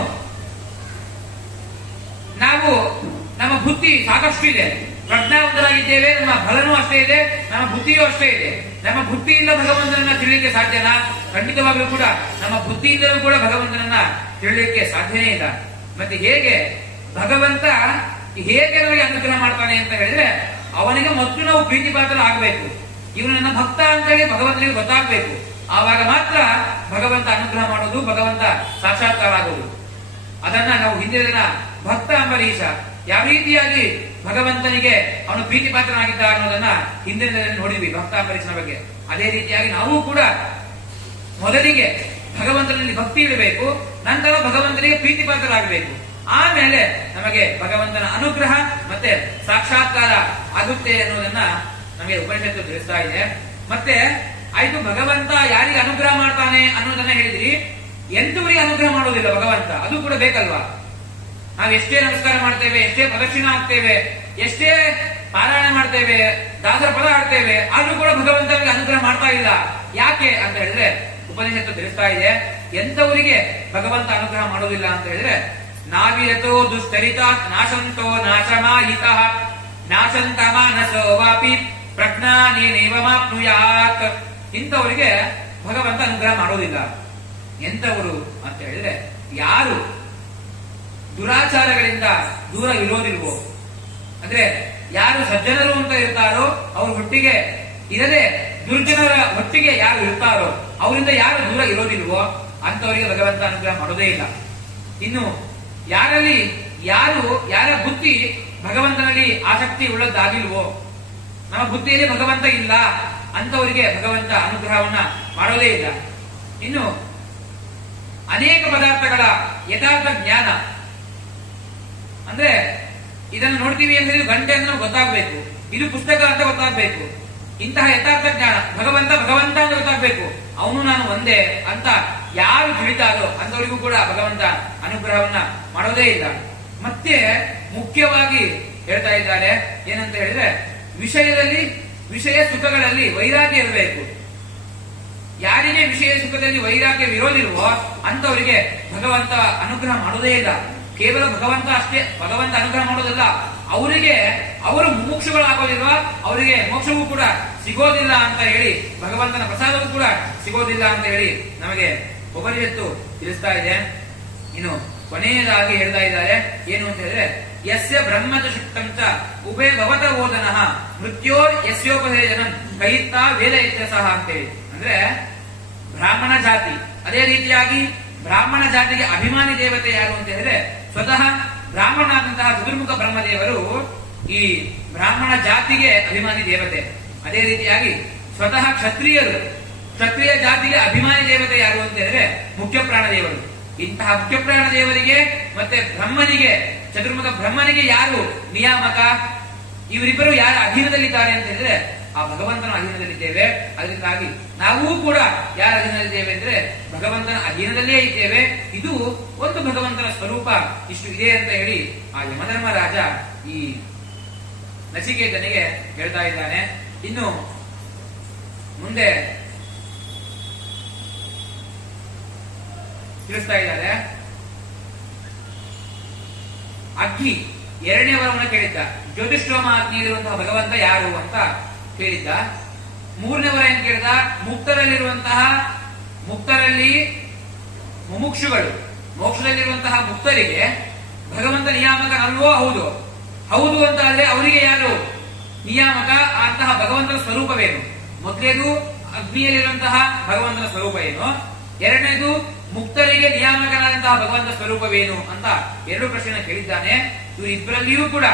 ನಾವು ನಮ್ಮ ಬುದ್ಧಿ ಸಾಕಷ್ಟು ಇದೆ, ಪ್ರಜ್ಞಾವಂತರಾಗಿದ್ದೇವೆ, ನಮ್ಮ ಬಲನೂ ಅಷ್ಟೇ ಇದೆ, ನಮ್ಮ ಬುದ್ಧಿಯೂ ಅಷ್ಟೇ ಇದೆ. ನಮ್ಮ ಬುದ್ಧಿಯಿಂದ ಭಗವಂತನನ್ನ ತಿಳಿಯಲಿಕ್ಕೆ ಸಾಧ್ಯನಾ? ಖಂಡಿತವಾಗ್ಲೂ ಕೂಡ ನಮ್ಮ ಬುದ್ಧಿಯಿಂದಲೂ ಕೂಡ ಭಗವಂತನನ್ನ ತಿಳಿಯಲಿಕ್ಕೆ ಸಾಧ್ಯನೇ ಇಲ್ಲ. ಮತ್ತೆ ಹೇಗೆ ಭಗವಂತ ಹೇಗೆ ನಮಗೆ ಅನುಗ್ರಹ ಮಾಡ್ತಾನೆ ಅಂತ ಹೇಳಿದ್ರೆ, ಅವನಿಗೆ ಮೊದಲು ನಾವು ಪ್ರೀತಿ ಪಾತ್ರ ಆಗಬೇಕು. ಇವನು ನನ್ನ ಭಕ್ತ ಅಂತ ಹೇಳಿ ಭಗವಂತನಿಗೆ ಗೊತ್ತಾಗಬೇಕು. ಆವಾಗ ಮಾತ್ರ ಭಗವಂತ ಅನುಗ್ರಹ ಮಾಡೋದು, ಭಗವಂತ ಸಾಕ್ಷಾತ್ಕಾರ ಆಗೋದು. ಅದನ್ನ ನಾವು ಹಿಂದಿನ ದಿನ ಭಕ್ತ ಅಂಬರೀಷ ಯಾವ ರೀತಿಯಾಗಿ ಭಗವಂತನಿಗೆ ಅವನು ಪ್ರೀತಿ ಪಾತ್ರನಾಗಿದ್ದ ಅನ್ನೋದನ್ನ ಹಿಂದಿನ ದಿನ ನೋಡಿದ್ವಿ, ಭಕ್ತ ಅಂಬರೀಷನ ಬಗ್ಗೆ. ಅದೇ ರೀತಿಯಾಗಿ ನಾವು ಕೂಡ ಮೊದಲಿಗೆ ಭಗವಂತನಲ್ಲಿ ಭಕ್ತಿ ಇಡಬೇಕು, ನಂತರ ಭಗವಂತನಿಗೆ ಪ್ರೀತಿ ಪಾತ್ರರಾಗಬೇಕು. ಆಮೇಲೆ ನಮಗೆ ಭಗವಂತನ ಅನುಗ್ರಹ ಮತ್ತೆ ಸಾಕ್ಷಾತ್ಕಾರ ಆಗುತ್ತೆ ಅನ್ನೋದನ್ನ ನಮಗೆ ಉಪನಿಷತ್ತು ತಿಳಿಸ್ತಾ ಇದೆ. ಮತ್ತೆ ಆಯ್ತು, ಭಗವಂತ ಯಾರಿಗೆ ಅನುಗ್ರಹ ಮಾಡ್ತಾನೆ ಅನ್ನೋದನ್ನ ಹೇಳಿದ್ರಿ. ಎಂತವರಿಗೆ ಅನುಗ್ರಹ ಮಾಡೋದಿಲ್ಲ ಭಗವಂತ, ಅದು ಕೂಡ ಬೇಕಲ್ವಾ? ನಾವು ಎಷ್ಟೇ ನಮಸ್ಕಾರ ಮಾಡ್ತೇವೆ, ಎಷ್ಟೇ ಪ್ರದಕ್ಷಿಣೆ ಆಗ್ತೇವೆ, ಎಷ್ಟೇ ಪಾರಾಯಣ ಮಾಡ್ತೇವೆ, ದಾಸರ ಪದ ಆಡ್ತೇವೆ, ಆದ್ರೂ ಕೂಡ ಭಗವಂತನಿಗೆ ಅನುಗ್ರಹ ಮಾಡ್ತಾ ಇಲ್ಲ. ಯಾಕೆ ಅಂತ ಹೇಳಿದ್ರೆ ಉಪನಿಷತ್ತು ತಿಳಿಸ್ತಾ ಇದೆ, ಎಂತವರಿಗೆ ಭಗವಂತ ಅನುಗ್ರಹ ಮಾಡೋದಿಲ್ಲ ಅಂತ ಹೇಳಿದ್ರೆ, ನಾವಿಯತೋ ದುಶ್ಚರಿತಾತ್ ನಾಶಂತೋ ನಾಶಮಾಹಿತ ನಾಶಂತ ಮಾನಸೋ ವಾಪಿ ಪ್ರಜ್ಞಾನೇನೇವಮಾಪ್ನುಯಾತ್. ಇಂಥವರಿಗೆ ಭಗವಂತ ಅನುಗ್ರಹ ಮಾಡೋದಿಲ್ಲ. ಎಂತವರು ಅಂತ ಹೇಳಿದ್ರೆ, ಯಾರು ದುರಾಚಾರಗಳಿಂದ ದೂರ ಇರೋದಿಲ್ವೋ, ಅಂದ್ರೆ ಯಾರು ಸಜ್ಜನರು ಅಂತ ಇರ್ತಾರೋ ಅವ್ರ ಒಟ್ಟಿಗೆ ಇರದೆ ದುರ್ಜನರ ಒಟ್ಟಿಗೆ ಯಾರು ಇರ್ತಾರೋ ಅವರಿಂದ ಯಾರು ದೂರ ಇರೋದಿಲ್ವೋ ಅಂತವರಿಗೆ ಭಗವಂತ ಅನುಗ್ರಹ ಮಾಡೋದೇ ಇಲ್ಲ. ಇನ್ನು ಯಾರಲ್ಲಿ ಯಾರ ಬುದ್ಧಿ ಭಗವಂತನಲ್ಲಿ ಆಸಕ್ತಿ ಉಳ್ಳದ್ದಾಗಿಲ್ವೋ, ನಮ್ಮ ಬುದ್ಧಿಯಲ್ಲಿ ಭಗವಂತ ಇಲ್ಲ ಅಂತವರಿಗೆ ಭಗವಂತ ಅನುಗ್ರಹವನ್ನ ಮಾಡೋದೇ ಇಲ್ಲ. ಇನ್ನು ಅನೇಕ ಪದಾರ್ಥಗಳ ಯಥಾರ್ಥ ಜ್ಞಾನ, ಅಂದ್ರೆ ಇದನ್ನು ನೋಡ್ತೀವಿ ಅಂದ್ರೆ ಇದು ಗಂಟೆ ಅಂತ ನಮ್ಗೆ ಗೊತ್ತಾಗ್ಬೇಕು, ಇದು ಪುಸ್ತಕ ಅಂತ ಗೊತ್ತಾಗ್ಬೇಕು. ಇಂತಹ ಯಥಾರ್ಥ ಜ್ಞಾನ, ಭಗವಂತ ಅಂತ ಗೊತ್ತಾಗ್ಬೇಕು, ಅವನು ನಾನು ಒಂದೇ ಅಂತ ಯಾರು ತಿಳಿತಾರೋ ಅಂತವರಿಗೂ ಕೂಡ ಭಗವಂತ ಅನುಗ್ರಹವನ್ನ ಮಾಡೋದೇ ಇಲ್ಲ. ಮತ್ತೆ ಮುಖ್ಯವಾಗಿ ಹೇಳ್ತಾ ಇದ್ದಾರೆ ಏನಂತ ಹೇಳಿದ್ರೆ, ವಿಷಯ ಸುಖಗಳಲ್ಲಿ ವೈರಾಗ್ಯ ಇರಬೇಕು. ಯಾರಿಗೆ ವಿಷಯ ಸುಖದಲ್ಲಿ ವೈರಾಗ್ಯವಿರೋದಿಲ್ವೋ ಅಂತವರಿಗೆ ಭಗವಂತ ಅನುಗ್ರಹ ಮಾಡೋದೇ ಇಲ್ಲ. ಕೇವಲ ಭಗವಂತ ಅನುಗ್ರಹ ಮಾಡೋದಲ್ಲ, ಅವರು ಮುಮುಕ್ಷುಗಳಾಗೋದಿಲ್ವ, ಅವರಿಗೆ ಮೋಕ್ಷವೂ ಕೂಡ ಸಿಗೋದಿಲ್ಲ ಅಂತ ಹೇಳಿ, ಭಗವಂತನ ಪ್ರಸಾದವೂ ಕೂಡ ಸಿಗೋದಿಲ್ಲ ಅಂತ ಹೇಳಿ ನಮಗೆ ಉಪನಿಷತ್ತು ತಿಳಿಸ್ತಾ ಇದೆ. ಇನ್ನು ಕೊನೆಯದಾಗಿ ಹೇಳ್ತಾ ಇದ್ದಾರೆ ಏನು ಅಂತ ಹೇಳಿದ್ರೆ, ಯಸ್ಯ ಬ್ರಹ್ಮಚ ಶುಕ್ತಂಚ ಉಭಯ ಭವತ ಓದನಃ ಮೃತ್ಯೋರ್ ಯಸ್ಯೋಪಸೇಜನಂ ಕೈತ್ತಾ ವೇದ ಇತ್ಯಸಃ ಅಂತೇಳಿ. ಅಂದ್ರೆ ಬ್ರಾಹ್ಮಣ ಜಾತಿ, ಅದೇ ರೀತಿಯಾಗಿ ಬ್ರಾಹ್ಮಣ ಜಾತಿಗೆ ಅಭಿಮಾನಿ ದೇವತೆ ಯಾರು ಅಂತ ಹೇಳಿದ್ರೆ ಸ್ವತಃ ಬ್ರಾಹ್ಮಣನಾದಂತಹ ಚತುರ್ಮುಖ ಬ್ರಹ್ಮದೇವರು ಈ ಬ್ರಾಹ್ಮಣ ಜಾತಿಗೆ ಅಭಿಮಾನಿ ದೇವತೆ. ಅದೇ ರೀತಿಯಾಗಿ ಸ್ವತಃ ಕ್ಷತ್ರಿಯ ಜಾತಿಗೆ ಅಭಿಮಾನಿ ದೇವತೆ ಯಾರು ಅಂತ ಹೇಳಿದ್ರೆ ಮುಖ್ಯ ಪ್ರಾಣ ದೇವರು. ಇಂತಹ ಮುಖ್ಯ ಪ್ರಾಣ ದೇವರಿಗೆ ಮತ್ತೆ ಬ್ರಹ್ಮನಿಗೆ, ಚತುರ್ಮುಖ ಬ್ರಹ್ಮನಿಗೆ ಯಾರು ನಿಯಾಮಕ, ಇವರಿಬ್ಬರು ಯಾರ ಅಧೀನದಲ್ಲಿದ್ದಾರೆ ಅಂತ ಹೇಳಿದ್ರೆ ಆ ಭಗವಂತನ ಅಧೀನದಲ್ಲಿದ್ದೇವೆ. ಅದರಿಂದಾಗಿ ನಾವೂ ಕೂಡ ಯಾರ ಅಧೀನದಲ್ಲಿದ್ದೇವೆ ಅಂದ್ರೆ ಭಗವಂತನ ಅಧೀನದಲ್ಲೇ ಇದ್ದೇವೆ. ಇದು ಒಂದು ಭಗವಂತನ ಸ್ವರೂಪ ಇಷ್ಟು ಇದೆ ಅಂತ ಹೇಳಿ ಆ ಯಮಧರ್ಮರಾಜ ಈ ನಚಿಕೇತನಿಗೆ ಹೇಳ್ತಾ ಇದ್ದಾನೆ. ಇನ್ನು ಮುಂದೆ ತಿಳಿಸ್ತಾ ಇದ್ದಾರೆ, ಅಗ್ನಿ ಎರಡನೇ ವರವನ್ನು ಕೇಳಿದ್ದ. ಜ್ಯೋತಿಷ್ಠೋಮ ಅಗ್ನಿಯಲ್ಲಿರುವಂತಹ ಭಗವಂತ ಯಾರು ಅಂತ ಕೇಳಿದ್ದ. ಮೂರನೇ ವರ ಏನ್ ಕೇಳಿದ, ಮುಕ್ತರಲ್ಲಿ ಮುಮುಕ್ಷುಗಳು, ಮೋಕ್ಷದಲ್ಲಿರುವಂತಹ ಮುಕ್ತರಿಗೆ ಭಗವಂತ ನಿಯಾಮಕನಲ್ವೋ? ಹೌದು ಅಂತ ಆದ್ರೆ ಅವರಿಗೆ ಯಾರು ನಿಯಾಮಕ? ಅಂತಹ ಭಗವಂತನ ಸ್ವರೂಪವೇನು? ಮೊದಲೇದು ಅಗ್ನಿಯಲ್ಲಿರುವಂತಹ ಭಗವಂತನ ಸ್ವರೂಪ ಏನು, ಎರಡನೇದು ಮುಕ್ತರಿಗೆ ನಿಯಾಮಕನಾದಂತಹ ಭಗವಂತ ಸ್ವರೂಪವೇನು ಅಂತ ಎರಡು ಪ್ರಶ್ನೆ ಕೇಳಿದ್ದಾನೆ. ಇವರಿಬ್ಬರಲ್ಲಿಯೂ ಕೂಡ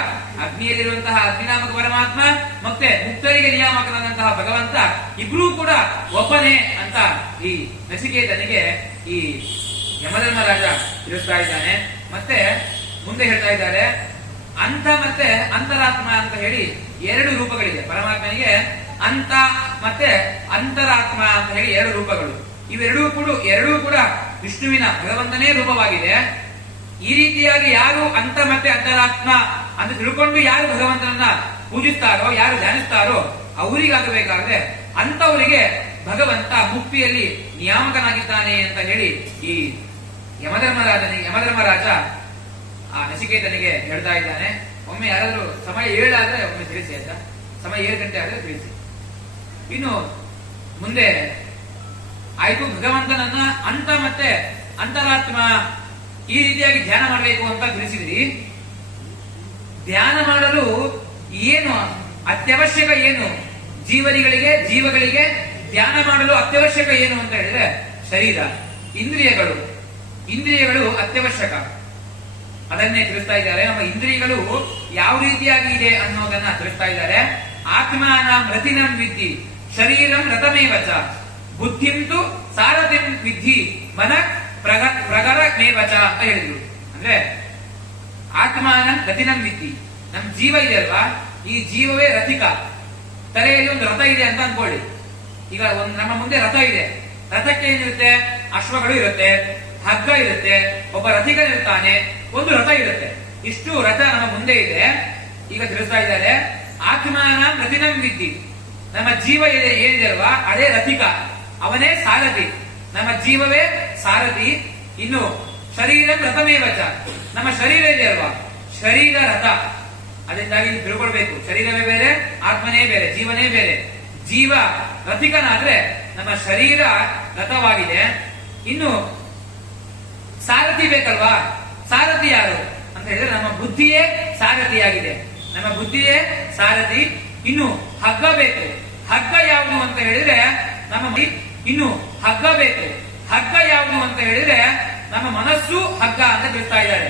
ಅಗ್ನಿಯಲ್ಲಿರುವಂತಹ ಅಗ್ನಿನಾಮಕ ಪರಮಾತ್ಮ ಮತ್ತೆ ಮುಕ್ತರಿಗೆ ನಿಯಾಮಕನಾದಂತಹ ಭಗವಂತ ಇಬ್ರೂ ಕೂಡ ಒಬ್ಬನೇ ಅಂತ ಈ ನಚಿಕೇತನಿಗೆ ಈ ಯಮಧರ್ಮರಾಜ ತಿಳಿಸ್ತಾ ಇದ್ದಾನೆ. ಮತ್ತೆ ಮುಂದೆ ಹೇಳ್ತಾ ಇದ್ದಾರೆ, ಅಂತ ಮತ್ತೆ ಅಂತರಾತ್ಮ ಅಂತ ಹೇಳಿ ಎರಡು ರೂಪಗಳಿದೆ ಪರಮಾತ್ಮನಿಗೆ. ಅಂತ ಮತ್ತೆ ಅಂತರಾತ್ಮ ಅಂತ ಹೇಳಿ ಎರಡು ರೂಪಗಳು. ಇವೆರಡೂ ಕೂಡ ವಿಷ್ಣುವಿನ ಭಗವಂತನೇ ರೂಪವಾಗಿದೆ. ಈ ರೀತಿಯಾಗಿ ಯಾರು ಅಂತ ಮತ್ತೆ ಅಂತರಾತ್ಮ ಅಂತ ತಿಳ್ಕೊಂಡು ಯಾರು ಭಗವಂತನನ್ನ ಪೂಜಿಸ್ತಾರೋ, ಯಾರು ಧ್ಯಾನಿಸ್ತಾರೋ ಅವರಿಗಾಗಬೇಕಾದ್ರೆ ಅಂತವರಿಗೆ ಭಗವಂತ ಮುಕ್ತಿಯಲ್ಲಿ ನಿಯಾಮಕನಾಗಿದ್ದಾನೆ ಅಂತ ಹೇಳಿ ಈ ಯಮಧರ್ಮರಾಜ ಆ ನಚಿಕೇತನಿಗೆ ಹೇಳ್ತಾ ಇದ್ದಾನೆ. ಒಮ್ಮೆ ಯಾರಾದ್ರೂ ಸಮಯ 7 ಆದ್ರೆ ಒಮ್ಮೆ ತಿಳಿಸಿ ಆಯ್ತಾ, ಸಮಯ 7 ಗಂಟೆ ಆದ್ರೆ ತಿಳಿಸಿ. ಇನ್ನು ಮುಂದೆ ಆಯ್ತು, ಭಗವಂತನನ್ನ ಅಂತ ಮತ್ತೆ ಅಂತರಾತ್ಮ ಈ ರೀತಿಯಾಗಿ ಧ್ಯಾನ ಮಾಡಬೇಕು ಅಂತ ತಿಳಿಸಿದ್ರಿ. ಧ್ಯಾನ ಮಾಡಲು ಏನು ಅತ್ಯವಶ್ಯಕ, ಏನು ಜೀವಗಳಿಗೆ ಧ್ಯಾನ ಮಾಡಲು ಅತ್ಯವಶ್ಯಕ ಏನು ಅಂತ ಹೇಳಿದ್ರೆ ಶರೀರ, ಇಂದ್ರಿಯಗಳು ಅತ್ಯವಶ್ಯಕ. ಅದನ್ನೇ ತಿಳಿಸ್ತಾ ಇದ್ದಾರೆ. ನಮ್ಮ ಇಂದ್ರಿಯಗಳು ಯಾವ ರೀತಿಯಾಗಿ ಇದೆ ಅನ್ನೋದನ್ನ ತಿಳಿಸ್ತಾ ಇದ್ದಾರೆ. ಆತ್ಮಾನ ರತಿನಂ ವಿದ್ಧಿ ಶರೀರಂ ರಥಮೇವಚ ಬುದ್ಧಿಂತು ಸಾರಥಿಂ ವಿದ್ಧಿ ಮನ ಪ್ರಗರಮೇವಚ ಅಂತ ಹೇಳಿದ್ರು. ಅಂದ್ರೆ ಆತ್ಮಾನ ರತಿನಂ ವಿದ್ಧಿ, ನಮ್ ಜೀವ ಇದೆ ಅಲ್ವಾ, ಈ ಜೀವವೇ ರಥಿಕ. ತಲೆಯಲ್ಲಿ ಒಂದು ರಥ ಇದೆ ಅಂತ ಅನ್ಕೊಳ್ಳಿ. ಈಗ ನಮ್ಮ ಮುಂದೆ ರಥ ಇದೆ. ರಥಕ್ಕೆ ಏನಿರುತ್ತೆ? ಅಶ್ವಗಳು ಇರುತ್ತೆ, ಹಗ್ಗ ಇರುತ್ತೆ, ಒಬ್ಬ ರಥಿಕನಿರ್ತಾನೆ, ಒಂದು ರಥ ಇರುತ್ತೆ. ಇಷ್ಟು ರಥ ನಮ್ಮ ಮುಂದೆ ಇದೆ. ಈಗ ತಿಳಿಸ್ತಾ ಇದ್ದಾರೆ, ಆತ್ಮಾನ ರತಿನಂ ವಿದ್ಧಿ, ನಮ್ಮ ಜೀವ ಇದೆ ಏನಿದೆ ಅಲ್ವಾ, ಅದೇ ರಥಿಕ, ಅವನೇ ಸಾರಥಿ. ನಮ್ಮ ಜೀವವೇ ಸಾರಥಿ. ಇನ್ನು ಶರೀರ ರಥಮೇವಚ, ನಮ್ಮ ಶರೀರ ಇದೆ ಅಲ್ವಾ, ಶರೀರ ರಥ. ಅದರಿಂದಾಗಿ ತಿಳ್ಕೊಳ್ಬೇಕು, ಶರೀರವೇ ಬೇರೆ, ಆತ್ಮನೇ ಬೇರೆ, ಜೀವನೇ ಬೇರೆ. ಜೀವ ರಥಿಕನಾದ್ರೆ ನಮ್ಮ ಶರೀರ ರಥವಾಗಿದೆ. ಇನ್ನು ಸಾರಥಿ ಬೇಕಲ್ವಾ, ಸಾರಥಿ ಯಾರು ಅಂತ ಹೇಳಿದ್ರೆ ನಮ್ಮ ಬುದ್ಧಿಯೇ ಸಾರಥಿಯಾಗಿದೆ, ನಮ್ಮ ಬುದ್ಧಿಯೇ ಸಾರಥಿ. ಇನ್ನು ಹಗ್ಗ ಬೇಕು. ಹಗ್ಗ ಯಾವುದು ಅಂತ ಹೇಳಿದ್ರೆ ಇನ್ನು ಹಗ್ಗ ಬೇಕು. ಹಗ್ಗ ಯಾವುದು ಅಂತ ಹೇಳಿದ್ರೆ ನಮ್ಮ ಮನಸ್ಸು ಹಗ್ಗ ಅಂತ ತಿಳಿಸ್ತಾ ಇದ್ದಾರೆ.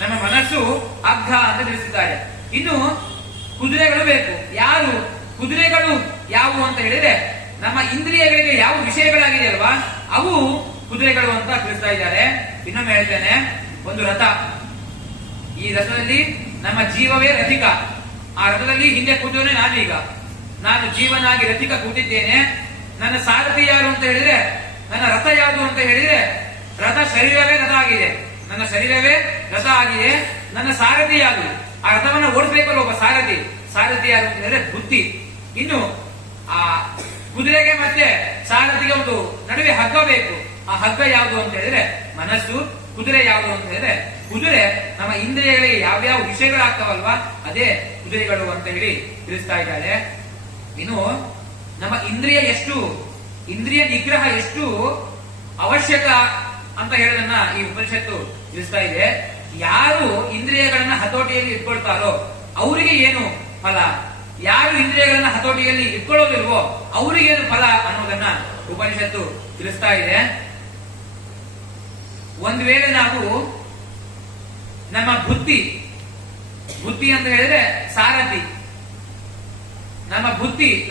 ನಮ್ಮ ಮನಸ್ಸು ಹಗ್ಗ ಅಂತ ತಿಳಿಸಿದ್ದಾರೆ. ಇನ್ನು ಕುದುರೆಗಳು ಬೇಕು. ಕುದುರೆಗಳು ಯಾವುವು ಅಂತ ಹೇಳಿದ್ರೆ ನಮ್ಮ ಇಂದ್ರಿಯಗಳಿಗೆ ಯಾವ ವಿಷಯಗಳಾಗಿದೆ ಅಲ್ವಾ, ಅವು ಕುದುರೆಗಳು ಅಂತ ತಿಳಿಸ್ತಾ ಇದ್ದಾರೆ. ಇನ್ನೊಮ್ಮೆ ಹೇಳ್ತೇನೆ, ಒಂದು ರಥ. ಈ ರಥದಲ್ಲಿ ನಮ್ಮ ಜೀವವೇ ರಥಿಕ. ಆ ರಥದಲ್ಲಿ ಹಿಂದೆ ಕೂತವನೇ ನಾನೀಗ. ನಾನು ಜೀವನಾಗಿ ರಥಿಕ ಕೂತಿದ್ದೇನೆ. ನನ್ನ ಸಾರಥಿ ಯಾರು ಅಂತ ಹೇಳಿದ್ರೆ ನನ್ನ ರಥ ಯಾವುದು ಅಂತ ಹೇಳಿದ್ರೆ ರಥ ಶರೀರವೇ ರಥ ಆಗಿದೆ, ನನ್ನ ಶರೀರವೇ ರಥ ಆಗಿದೆ. ನನ್ನ ಸಾರಥಿ ಯಾವುದು? ಆ ರಥವನ್ನು ಓಡಿಸ್ಬೇಕಲ್ಲ ಒಬ್ಬ ಸಾರಥಿ. ಸಾರಥಿ ಯಾರು ಅಂತ ಹೇಳಿದ್ರೆ ಬುದ್ಧಿ. ಇನ್ನು ಆ ಕುದುರೆಗೆ ಮತ್ತೆ ಸಾರಥಿಗೆ ಒಂದು ನಡುವೆ ಹಗ್ಗ ಬೇಕು. ಆ ಹಗ್ಗ ಯಾವುದು ಅಂತ ಹೇಳಿದ್ರೆ ಮನಸ್ಸು. ಕುದುರೆ ಯಾವುದು ಅಂತ ಹೇಳಿದ್ರೆ ಕುದುರೆ ನಮ್ಮ ಇಂದ್ರಿಯಗಳಿಗೆ ಯಾವ್ಯಾವ ವಿಷಯಗಳಾಗ್ತಾವಲ್ವಾ ಅದೇ ಕುದುರೆಗಳು ಅಂತ ಹೇಳಿ ತಿಳಿಸ್ತಾ ಇದ್ದಾರೆ. ಇನ್ನು ನಮ್ಮ ಇಂದ್ರಿಯ ನಿಗ್ರಹ ಎಷ್ಟು ಅವಶ್ಯಕ ಅಂತ ಹೇಳೋದನ್ನ ಈ ಉಪನಿಷತ್ತು ತಿಳಿಸ್ತಾ ಇದೆ. ಯಾರು ಇಂದ್ರಿಯಗಳನ್ನ ಹತೋಟಿಯಲ್ಲಿ ಇಟ್ಕೊಳ್ತಾರೋ ಅವರಿಗೆ ಏನು ಫಲ, ಯಾರು ಇಂದ್ರಿಯಗಳನ್ನ ಹತೋಟಿಯಲ್ಲಿ ಇಟ್ಕೊಳ್ಳೋದಿಲ್ವೋ ಅವರಿಗೇನು ಫಲ ಅನ್ನೋದನ್ನ ಉಪನಿಷತ್ತು ತಿಳಿಸ್ತಾ ಇದೆ. ಒಂದು ವೇಳೆ ನಾವು ನಮ್ಮ ಬುದ್ಧಿ ಅಂತ ಹೇಳಿದ್ರೆ ಸಾರಥಿ,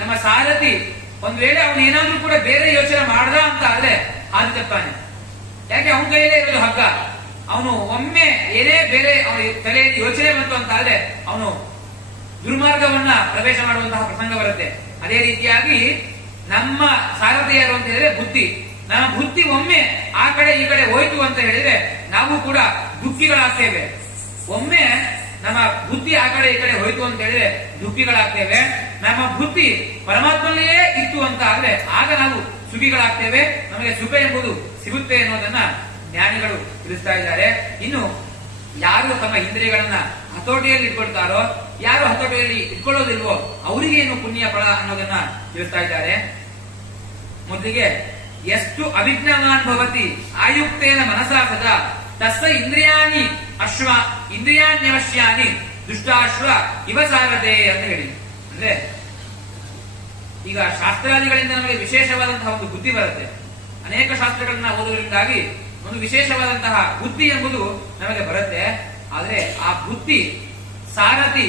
ನಮ್ಮ ಸಾರಥಿ ಒಂದ್ ವೇಳೆ ಅವನು ಏನಾದ್ರೂ ಕೂಡ ಬೇರೆ ಯೋಚನೆ ಮಾಡ್ದ ಅಂತ ಆದ್ರೆ ಹಾದಿ ತಪ್ಪಾನೆ. ಯಾಕೆ? ಅವನ ಕೈಯಲ್ಲೇ ಇರೋದು ಹಗ್ಗ. ಅವನು ಒಮ್ಮೆ ಏನೇ ಬೇರೆ ಅವನ ತಲೆಯಲ್ಲಿ ಯೋಚನೆ ಬಂತು ಅಂತ ಆದ್ರೆ ಅವನು ದುರ್ಮಾರ್ಗವನ್ನ ಪ್ರವೇಶ ಮಾಡುವಂತಹ ಪ್ರಸಂಗ ಬರುತ್ತೆ. ಅದೇ ರೀತಿಯಾಗಿ ನಮ್ಮ ಸಾರಥಿ ಯಾರು ಅಂತ ಹೇಳಿದ್ರೆ ಬುದ್ಧಿ. ನಮ್ಮ ಬುದ್ಧಿ ಒಮ್ಮೆ ಆ ಕಡೆ ಈ ಕಡೆ ಹೋಯ್ತು ಅಂತ ಹೇಳಿದ್ರೆ ನಾವು ಕೂಡ ದುಃಖಿಗಳಾಗ್ತೇವೆ. ಒಮ್ಮೆ ನಮ್ಮ ಬುದ್ಧಿ ಆ ಕಡೆ ಈ ಕಡೆ ಹೋಯ್ತು ಅಂತ ಹೇಳಿದ್ರೆ ದುಃಖಿಗಳಾಗ್ತೇವೆ. ನಮ್ಮ ಬುದ್ಧಿ ಪರಮಾತ್ಮನಲ್ಲೇ ಇತ್ತು ಅಂತ ಆದ್ರೆ ಆಗ ನಾವು ಸುಖಿಗಳಾಗ್ತೇವೆ. ನಮಗೆ ಸುಖ ಎಂಬುದು ಸಿಗುತ್ತೆ ಅನ್ನೋದನ್ನ ಜ್ಞಾನಿಗಳು ತಿಳಿಸ್ತಾ ಇದ್ದಾರೆ. ಇನ್ನು ಯಾರು ತಮ್ಮ ಇಂದ್ರಿಯಗಳನ್ನ ಹತೋಟಿಯಲ್ಲಿ ಇಟ್ಕೊಳ್ತಾರೋ, ಯಾರು ಹತೋಟಿಯಲ್ಲಿ ಇಟ್ಕೊಳ್ಳೋದಿಲ್ವೋ ಅವರಿಗೆ ಏನು ಪುಣ್ಯ ಫಲ ಅನ್ನೋದನ್ನ ತಿಳಿಸ್ತಾ ಇದ್ದಾರೆ. ಮೊದಲಿಗೆ ಎಷ್ಟು ಅವಿಜ್ಞಾನ್ ಭವತಿ ಆಯುಕ್ತೇನ ಮನಸಾ ಸದಾ ತಸ್ಸ ಇಂದ್ರಿಯಾಣ್ಯವಶ್ಯಾನಿ ದುಷ್ಟಾಶ್ವ ಇವ ಸಾರದೆ ಅಂತ ಹೇಳಿ. ಅಂದ್ರೆ ಈಗ ಶಾಸ್ತ್ರಾದಿಗಳಿಂದ ನಮಗೆ ವಿಶೇಷವಾದಂತಹ ಒಂದು ಬುದ್ಧಿ ಬರುತ್ತೆ. ಅನೇಕ ಶಾಸ್ತ್ರಗಳನ್ನ ಓದುವುದರಿಂದಾಗಿ ಒಂದು ವಿಶೇಷವಾದಂತಹ ಬುದ್ಧಿ ಎಂಬುದು ನಮಗೆ ಬರುತ್ತೆ. ಆದ್ರೆ ಆ ಬುದ್ಧಿ ಸಾರಥಿ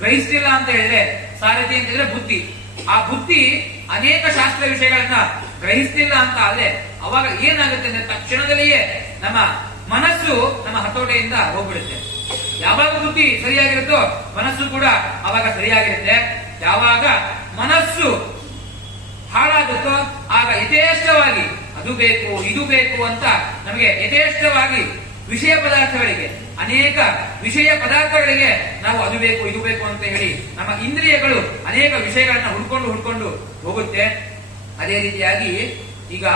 ಗ್ರಹಿಸ್ತಿಲ್ಲ ಅಂತ ಹೇಳಿದ್ರೆ, ಸಾರಥಿ ಅಂತ ಹೇಳಿದ್ರೆ ಬುದ್ಧಿ, ಆ ಬುದ್ಧಿ ಅನೇಕ ಶಾಸ್ತ್ರ ವಿಷಯಗಳನ್ನ ಗ್ರಹಿಸ್ತಿಲ್ಲ ಅಂತ ಆದ್ರೆ ಅವಾಗ ಏನಾಗುತ್ತೆ ಅಂದ್ರೆ ತಕ್ಷಣದಲ್ಲಿಯೇ ನಮ್ಮ ಮನಸ್ಸು ನಮ್ಮ ಹತೋಟೆಯಿಂದ ಹೋಗ್ಬಿಡುತ್ತೆ. ಯಾವಾಗ ಬುದ್ಧಿ ಸರಿಯಾಗಿರುತ್ತೋ ಮನಸ್ಸು ಕೂಡ ಅವಾಗ ಸರಿಯಾಗಿರುತ್ತೆ. ಯಾವಾಗ ಮನಸ್ಸು ಹಾಳಾಗುತ್ತೋ ಆಗ ಯಥೇಷ್ಟವಾಗಿ ಅದು ಬೇಕು ಇದು ಬೇಕು ಅಂತ ನಮಗೆ ಯಥೇಷ್ಟವಾಗಿ ವಿಷಯ ಪದಾರ್ಥಗಳಿಗೆ, ಅನೇಕ ವಿಷಯ ಪದಾರ್ಥಗಳಿಗೆ ನಾವು ಅದು ಬೇಕು ಇದು ಬೇಕು ಅಂತ ಹೇಳಿ ನಮ್ಮ ಇಂದ್ರಿಯಗಳು ಅನೇಕ ವಿಷಯಗಳನ್ನ ಹುಡ್ಕೊಂಡು ಹೋಗುತ್ತೆ. ಅದೇ ರೀತಿಯಾಗಿ ಈಗ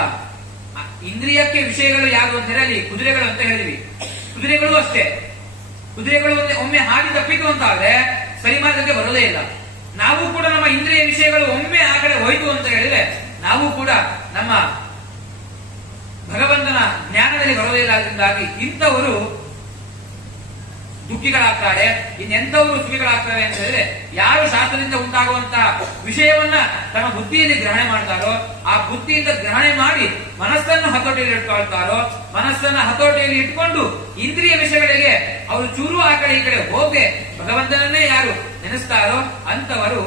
ಇಂದ್ರಿಯಕ್ಕೆ ವಿಷಯಗಳು ಯಾರು ಅಂತ ಹೇಳಿ ಅಲ್ಲಿ ಕುದುರೆಗಳು ಅಂತ ಹೇಳಿದ್ವಿ. ಕುದುರೆಗಳು ಅಷ್ಟೇ, ಕುದುರೆಗಳು ಒಮ್ಮೆ ಹಾದಿ ತಪ್ಪಿತು ಅಂತ ಆದ್ರೆ ಸರಿ ಮಾರ್ಗಕ್ಕೆ ಬರೋದೇ ಇಲ್ಲ. ನಾವು ಕೂಡ ನಮ್ಮ ಇಂದ್ರಿಯ ವಿಷಯಗಳು ಒಮ್ಮೆ ಆ ಕಡೆ ಹೋಯ್ತು ಅಂತ ಹೇಳಿದ್ರೆ ನಾವು ಕೂಡ ನಮ್ಮ ಭಗವಂತನ ಜ್ಞಾನದಲ್ಲಿ ಬರೋದೇ ಇಲ್ಲ. ಅದರಿಂದಾಗಿ ಇಂಥವರು ದುಃಖಿಗಳಾಗ್ತಾರೆ. ಇನ್ನೆಂಥವರು ಸುಖಿಗಳಾಗ್ತಾರೆ ಅಂತ ಹೇಳಿದ್ರೆ ಯಾರು ಶಾಸ್ತ್ರದಿಂದ ಉಂಟಾಗುವಂತಹ ವಿಷಯವನ್ನ ತಮ್ಮ ಬುದ್ಧಿಯಲ್ಲಿ ಗ್ರಹಣೆ ಮಾಡ್ತಾರೋ, ಆ ಬುದ್ಧಿಯಿಂದ ಗ್ರಹಣೆ ಮಾಡಿ ಮನಸ್ಸನ್ನು ಹತೋಟಿಯಲ್ಲಿ ಇಟ್ಕೊಳ್ತಾರೋ, ಮನಸ್ಸನ್ನ ಹತೋಟಿಯಲ್ಲಿ ಇಟ್ಕೊಂಡು ಇಂದ್ರಿಯ ವಿಷಯಗಳಿಗೆ ಅವರು ಚೂರು ಆ ಕಡೆ ಈ ಕಡೆ ಹೋಗದೆ ಭಗವಂತನನ್ನೇ ಯಾರು ನೆನೆಸ್ತಾರೋ ಅಂತವರು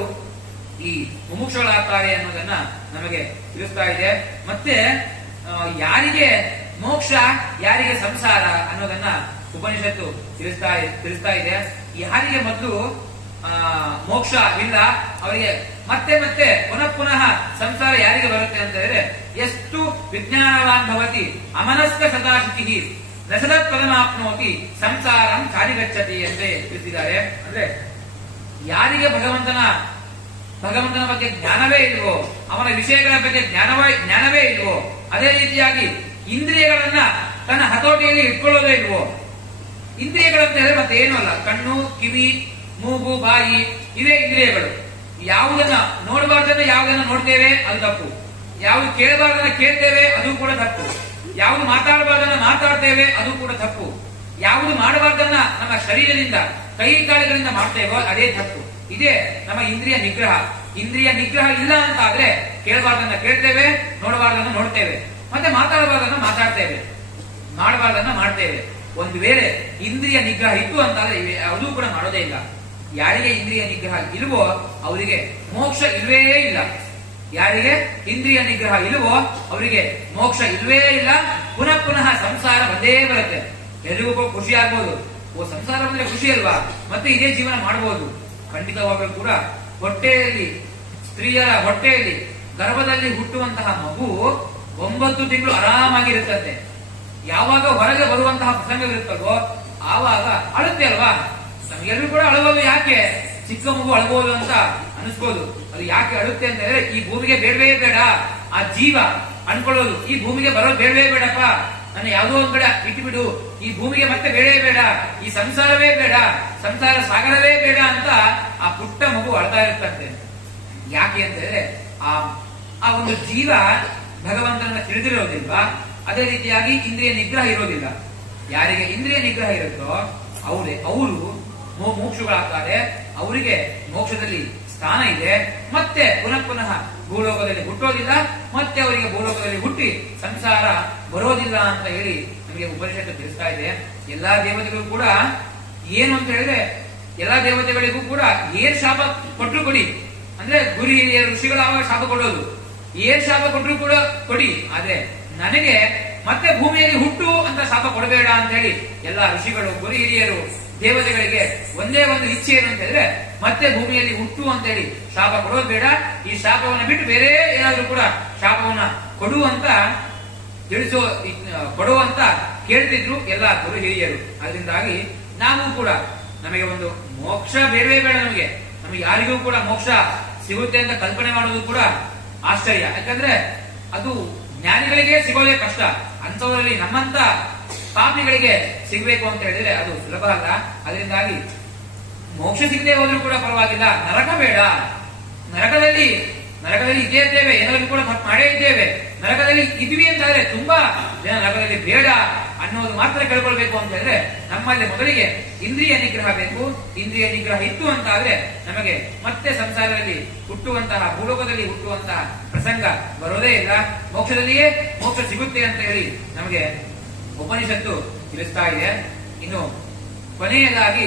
ಈ ಮುಮುಕ್ಷುಗಳಾಗ್ತಾರೆ ಅನ್ನೋದನ್ನ ನಮಗೆ ತಿಳಿಸ್ತಾ ಇದೆ. ಮತ್ತೆ ಯಾರಿಗೆ ಮೋಕ್ಷ ಯಾರಿಗೆ ಸಂಸಾರ ಅನ್ನೋದನ್ನ ಉಪನಿಷತ್ತು ತಿಳಿಸ್ತಾ ಇದೆ. ಯಾರಿಗೆ ಮೊದಲು ಮೋಕ್ಷ ಇಲ್ಲ ಅವರಿಗೆ ಮತ್ತೆ ಮತ್ತೆ ಪುನಃ ಸಂಸಾರ ಯಾರಿಗೆ ಬರುತ್ತೆ ಅಂತ ಹೇಳಿದ್ರೆ ಎಷ್ಟು ವಿಜ್ಞಾನವಾನ್ ಭವತಿ ಅಮನಸ್ಕ ಸದಾಶಿತಿ ರಸದತ್ ಪದಮಾಪ್ನೋತಿ ಸಂಸಾರಂ ಚಾರಿಗಚ್ಚತಿ ಎಂದೇ ತಿಳಿಸಿದ್ದಾರೆ. ಅಂದ್ರೆ ಯಾರಿಗೆ ಭಗವಂತನ ಬಗ್ಗೆ ಜ್ಞಾನವೇ ಇಲ್ವೋ, ಅವನ ವಿಷಯಗಳ ಬಗ್ಗೆ ಜ್ಞಾನವೇ ಇಲ್ವೋ, ಅದೇ ರೀತಿಯಾಗಿ ಇಂದ್ರಿಯಗಳನ್ನ ತನ್ನ ಹತೋಟಿಯಲ್ಲಿ ಇಟ್ಕೊಳ್ಳೋದೇ ಇಲ್ವೋ. ಇಂದ್ರಿಯಗಳಂತ ಹೇಳಿದ್ರೆ ಮತ್ತೆ ಏನೂ ಅಲ್ಲ, ಕಣ್ಣು, ಕಿವಿ, ಮೂಗು, ಬಾಯಿ ಇವೇ ಇಂದ್ರಿಯಗಳು. ಯಾವುದನ್ನ ನೋಡಬಾರ್ದನ್ನ ಯಾವುದನ್ನ ನೋಡ್ತೇವೆ ಅದು ತಪ್ಪು, ಯಾವುದು ಕೇಳಬಾರ್ದನ್ನ ಕೇಳ್ತೇವೆ ಅದು ಕೂಡ ತಪ್ಪು, ಯಾವುದು ಮಾತಾಡಬಾರ್ದನ್ನ ಮಾತಾಡ್ತೇವೆ ಅದು ಕೂಡ ತಪ್ಪು, ಯಾವುದು ಮಾಡಬಾರ್ದನ್ನ ನಮ್ಮ ಶರೀರದಿಂದ ಕೈ ಕಾಲುಗಳಿಂದ ಮಾಡ್ತೇವೋ ಅದೇ ತಪ್ಪು. ಇದೇ ನಮ್ಮ ಇಂದ್ರಿಯ ನಿಗ್ರಹ. ಇಂದ್ರಿಯ ನಿಗ್ರಹ ಇಲ್ಲ ಅಂತ ಆದ್ರೆ ಕೇಳಬಾರ್ದನ್ನ ಕೇಳ್ತೇವೆ, ನೋಡಬಾರ್ದನ್ನ ನೋಡ್ತೇವೆ, ಮತ್ತೆ ಮಾತಾಡಬಾರ್ದನ್ನ ಮಾತಾಡ್ತೇವೆ, ಮಾಡಬಾರ್ದನ್ನ ಮಾಡ್ತೇವೆ. ಒಂದು ವೇಳೆ ಇಂದ್ರಿಯ ನಿಗ್ರಹ ಇತ್ತು ಅಂತಾದ್ರೆ ಯಾವುದೂ ಕೂಡ ಮಾಡೋದೇ ಇಲ್ಲ. ಯಾರಿಗೆ ಇಂದ್ರಿಯ ನಿಗ್ರಹ ಇಲ್ವೋ ಅವರಿಗೆ ಮೋಕ್ಷ ಇಲ್ವೇ ಇಲ್ಲ. ಯಾರಿಗೆ ಇಂದ್ರಿಯ ನಿಗ್ರಹ ಇಲ್ವೋ ಅವರಿಗೆ ಮೋಕ್ಷ ಇಲ್ವೇ ಇಲ್ಲ. ಪುನಃ ಸಂಸಾರ ಬಂದೇ ಬರುತ್ತೆ. ಎಲ್ರಿಗೂ ಖುಷಿ ಆಗ್ಬೋದು, ಓ ಸಂಸಾರ ಬಂದ್ರೆ ಖುಷಿ ಅಲ್ವಾ, ಮತ್ತೆ ಇದೇ ಜೀವನ ಮಾಡಬಹುದು. ಖಂಡಿತವಾಗಲೂ ಕೂಡ ಹೊಟ್ಟೆಯಲ್ಲಿ, ಸ್ತ್ರೀಯರ ಹೊಟ್ಟೆಯಲ್ಲಿ ಗರ್ಭದಲ್ಲಿ ಹುಟ್ಟುವಂತಹ ಮಗು 9 ತಿಂಗಳು ಆರಾಮಾಗಿರುತ್ತಂತೆ. ಯಾವಾಗ ಹೊರಗೆ ಬರುವಂತಹ ಪ್ರಸಂಗವಿರುತ್ತಲ್ವೋ ಆವಾಗ ಅಳುತ್ತೆ ಅಲ್ವಾ. ನಮ್ಗೆಲ್ಲರೂ ಕೂಡ ಅಳಬಹುದು. ಯಾಕೆ? ಚಿಕ್ಕ ಮಗು ಅಳಬಹುದು ಅಂತ ಅನಿಸ್ಬೋದು. ಅದು ಯಾಕೆ ಅಳುತ್ತೆ ಅಂತ ಹೇಳಿದ್ರೆ ಈ ಭೂಮಿಗೆ ಬೇಡವೇ ಬೇಡ ಆ ಜೀವ ಅನ್ಕೊಳ್ಳೋದು. ಈ ಭೂಮಿಗೆ ಬರೋದು ಬೇಡವೇ ಬೇಡಪ್ಪ, ನನ್ನ ಯಾವುದೋ ಒಂದ್ ಕಡೆ ಇಟ್ಟುಬಿಡು, ಈ ಭೂಮಿಗೆ ಮತ್ತೆ ಬೇಡವೇ ಬೇಡ, ಈ ಸಂಸಾರವೇ ಬೇಡ, ಸಂಸಾರ ಸಾಗರವೇ ಬೇಡ ಅಂತ ಆ ಪುಟ್ಟ ಮಗು ಅಳ್ತಾ ಇರುತ್ತಂತೆ. ಯಾಕೆ ಅಂತ ಹೇಳಿದ್ರೆ ಆ ಒಂದು ಜೀವ ಭಗವಂತನನ್ನ ತಿಳಿದಿರೋದಿಲ್ವಾ. ಅದೇ ರೀತಿಯಾಗಿ ಇಂದ್ರಿಯ ನಿಗ್ರಹ ಇರೋದಿಲ್ಲ. ಯಾರಿಗೆ ಇಂದ್ರಿಯ ನಿಗ್ರಹ ಇರುತ್ತೋ ಅವರು ಮೋಕ್ಷಗಳಾಗ್ತಾರೆ. ಅವರಿಗೆ ಮೋಕ್ಷದಲ್ಲಿ ಸ್ಥಾನ ಇದೆ. ಮತ್ತೆ ಪುನಃ ಭೂಲೋಕದಲ್ಲಿ ಹುಟ್ಟೋದಿಲ್ಲ. ಮತ್ತೆ ಅವರಿಗೆ ಭೂಲೋಕದಲ್ಲಿ ಹುಟ್ಟಿ ಸಂಸಾರ ಬರೋದಿಲ್ಲ ಅಂತ ಹೇಳಿ ನಮಗೆ ಉಪನಿಷತ್ತು ತಿಳಿಸ್ತಾ ಇದೆ. ಎಲ್ಲಾ ದೇವತೆಗಳು ಕೂಡ ಏನು ಅಂತ ಹೇಳಿದ್ರೆ ಎಲ್ಲಾ ದೇವತೆಗಳಿಗೂ ಕೂಡ ಏನ್ ಶಾಪ ಕೊಟ್ಟರು ಕೊಡಿ ಅಂದ್ರೆ ಗುರು ಹಿರಿಯ ಋಷಿಗಳು ಆವಾಗ ಶಾಪ ಕೊಡೋದು. ಏನ್ ಶಾಪ ಕೊಟ್ಟರು ಕೂಡ ಕೊಡಿ, ಆದ್ರೆ ನನಗೆ ಮತ್ತೆ ಭೂಮಿಯಲ್ಲಿ ಹುಟ್ಟು ಅಂತ ಶಾಪ ಕೊಡಬೇಡ ಅಂತ ಹೇಳಿ ಎಲ್ಲಾ ಋಷಿಗಳು ಗುರು ಹಿರಿಯರು ದೇವತೆಗಳಿಗೆ ಒಂದೇ ಒಂದು ಇಚ್ಛೆ ಏನು ಅಂತ ಹೇಳಿದ್ರೆ ಮತ್ತೆ ಭೂಮಿಯಲ್ಲಿ ಹುಟ್ಟು ಅಂತ ಹೇಳಿ ಶಾಪ ಕೊಡೋದು ಬೇಡ, ಈ ಶಾಪವನ್ನ ಬಿಟ್ಟು ಬೇರೆ ಏನಾದ್ರೂ ಕೂಡ ಶಾಪವನ್ನ ಕೊಡುವಂತ ಕೊಡುವಂತ ಕೇಳ್ತಿದ್ರು ಎಲ್ಲಾ ಗುರು ಹಿರಿಯರು. ಅದರಿಂದಾಗಿ ನಾವು ಕೂಡ ನಮಗೆ ಒಂದು ಮೋಕ್ಷ ಬೇಡವೇ ಬೇಡ, ನಮಗೆ ಯಾರಿಗೂ ಕೂಡ ಮೋಕ್ಷ ಸಿಗುತ್ತೆ ಅಂತ ಕಲ್ಪನೆ ಮಾಡೋದು ಕೂಡ ಆಶ್ಚರ್ಯ. ಯಾಕಂದ್ರೆ ಅದು ಜ್ಞಾನಿಗಳಿಗೆ ಸಿಗೋದೇ ಕಷ್ಟ. ಅಂತವರಲ್ಲಿ ನಮ್ಮಂತ ಪಾಪಿಗಳಿಗೆ ಸಿಗಬೇಕು ಅಂತ ಹೇಳಿದ್ರೆ ಅದು ಸುಲಭ ಅಲ್ಲ. ಅದರಿಂದಾಗಿ ಮೋಕ್ಷ ಸಿಗದೆ ಹೋದ್ರೂ ಕೂಡ ಪರವಾಗಿಲ್ಲ, ನರಕ ಬೇಡ. ನರಕದಲ್ಲಿ ಇದ್ದೇ ಇದ್ದೇವೆ, ಏನಾದ್ರೂ ಕೂಡ ಮಾಡೇ ಇದ್ದೇವೆ. ನರಕದಲ್ಲಿ ಇದ್ವಿ ಅಂತಾದ್ರೆ ತುಂಬಾ ಜನ ನರಕದಲ್ಲಿ ಬೇಡ ಅನ್ನೋದು ಮಾತ್ರ ಕೇಳ್ಕೊಳ್ಬೇಕು ಅಂತ ಹೇಳಿದ್ರೆ ನಮ್ಮಲ್ಲಿ ಮೊದಲಿಗೆ ಇಂದ್ರಿಯ ನಿಗ್ರಹ ಬೇಕು. ಇಂದ್ರಿಯ ನಿಗ್ರಹ ಇತ್ತು ಅಂತ ಆದ್ರೆ ನಮಗೆ ಮತ್ತೆ ಸಂಸಾರದಲ್ಲಿ ಹುಟ್ಟುವಂತಹ ಭೂಲೋಕದಲ್ಲಿ ಹುಟ್ಟುವಂತಹ ಪ್ರಸಂಗ ಬರೋದೇ ಇಲ್ಲ. ಮೋಕ್ಷದಲ್ಲಿಯೇ ಮೋಕ್ಷ ಸಿಗುತ್ತೆ ಅಂತ ಹೇಳಿ ನಮಗೆ ಉಪನಿಷತ್ತು ತಿಳಿಸ್ತಾ ಇದೆ. ಇನ್ನು ಕೊನೆಯದಾಗಿ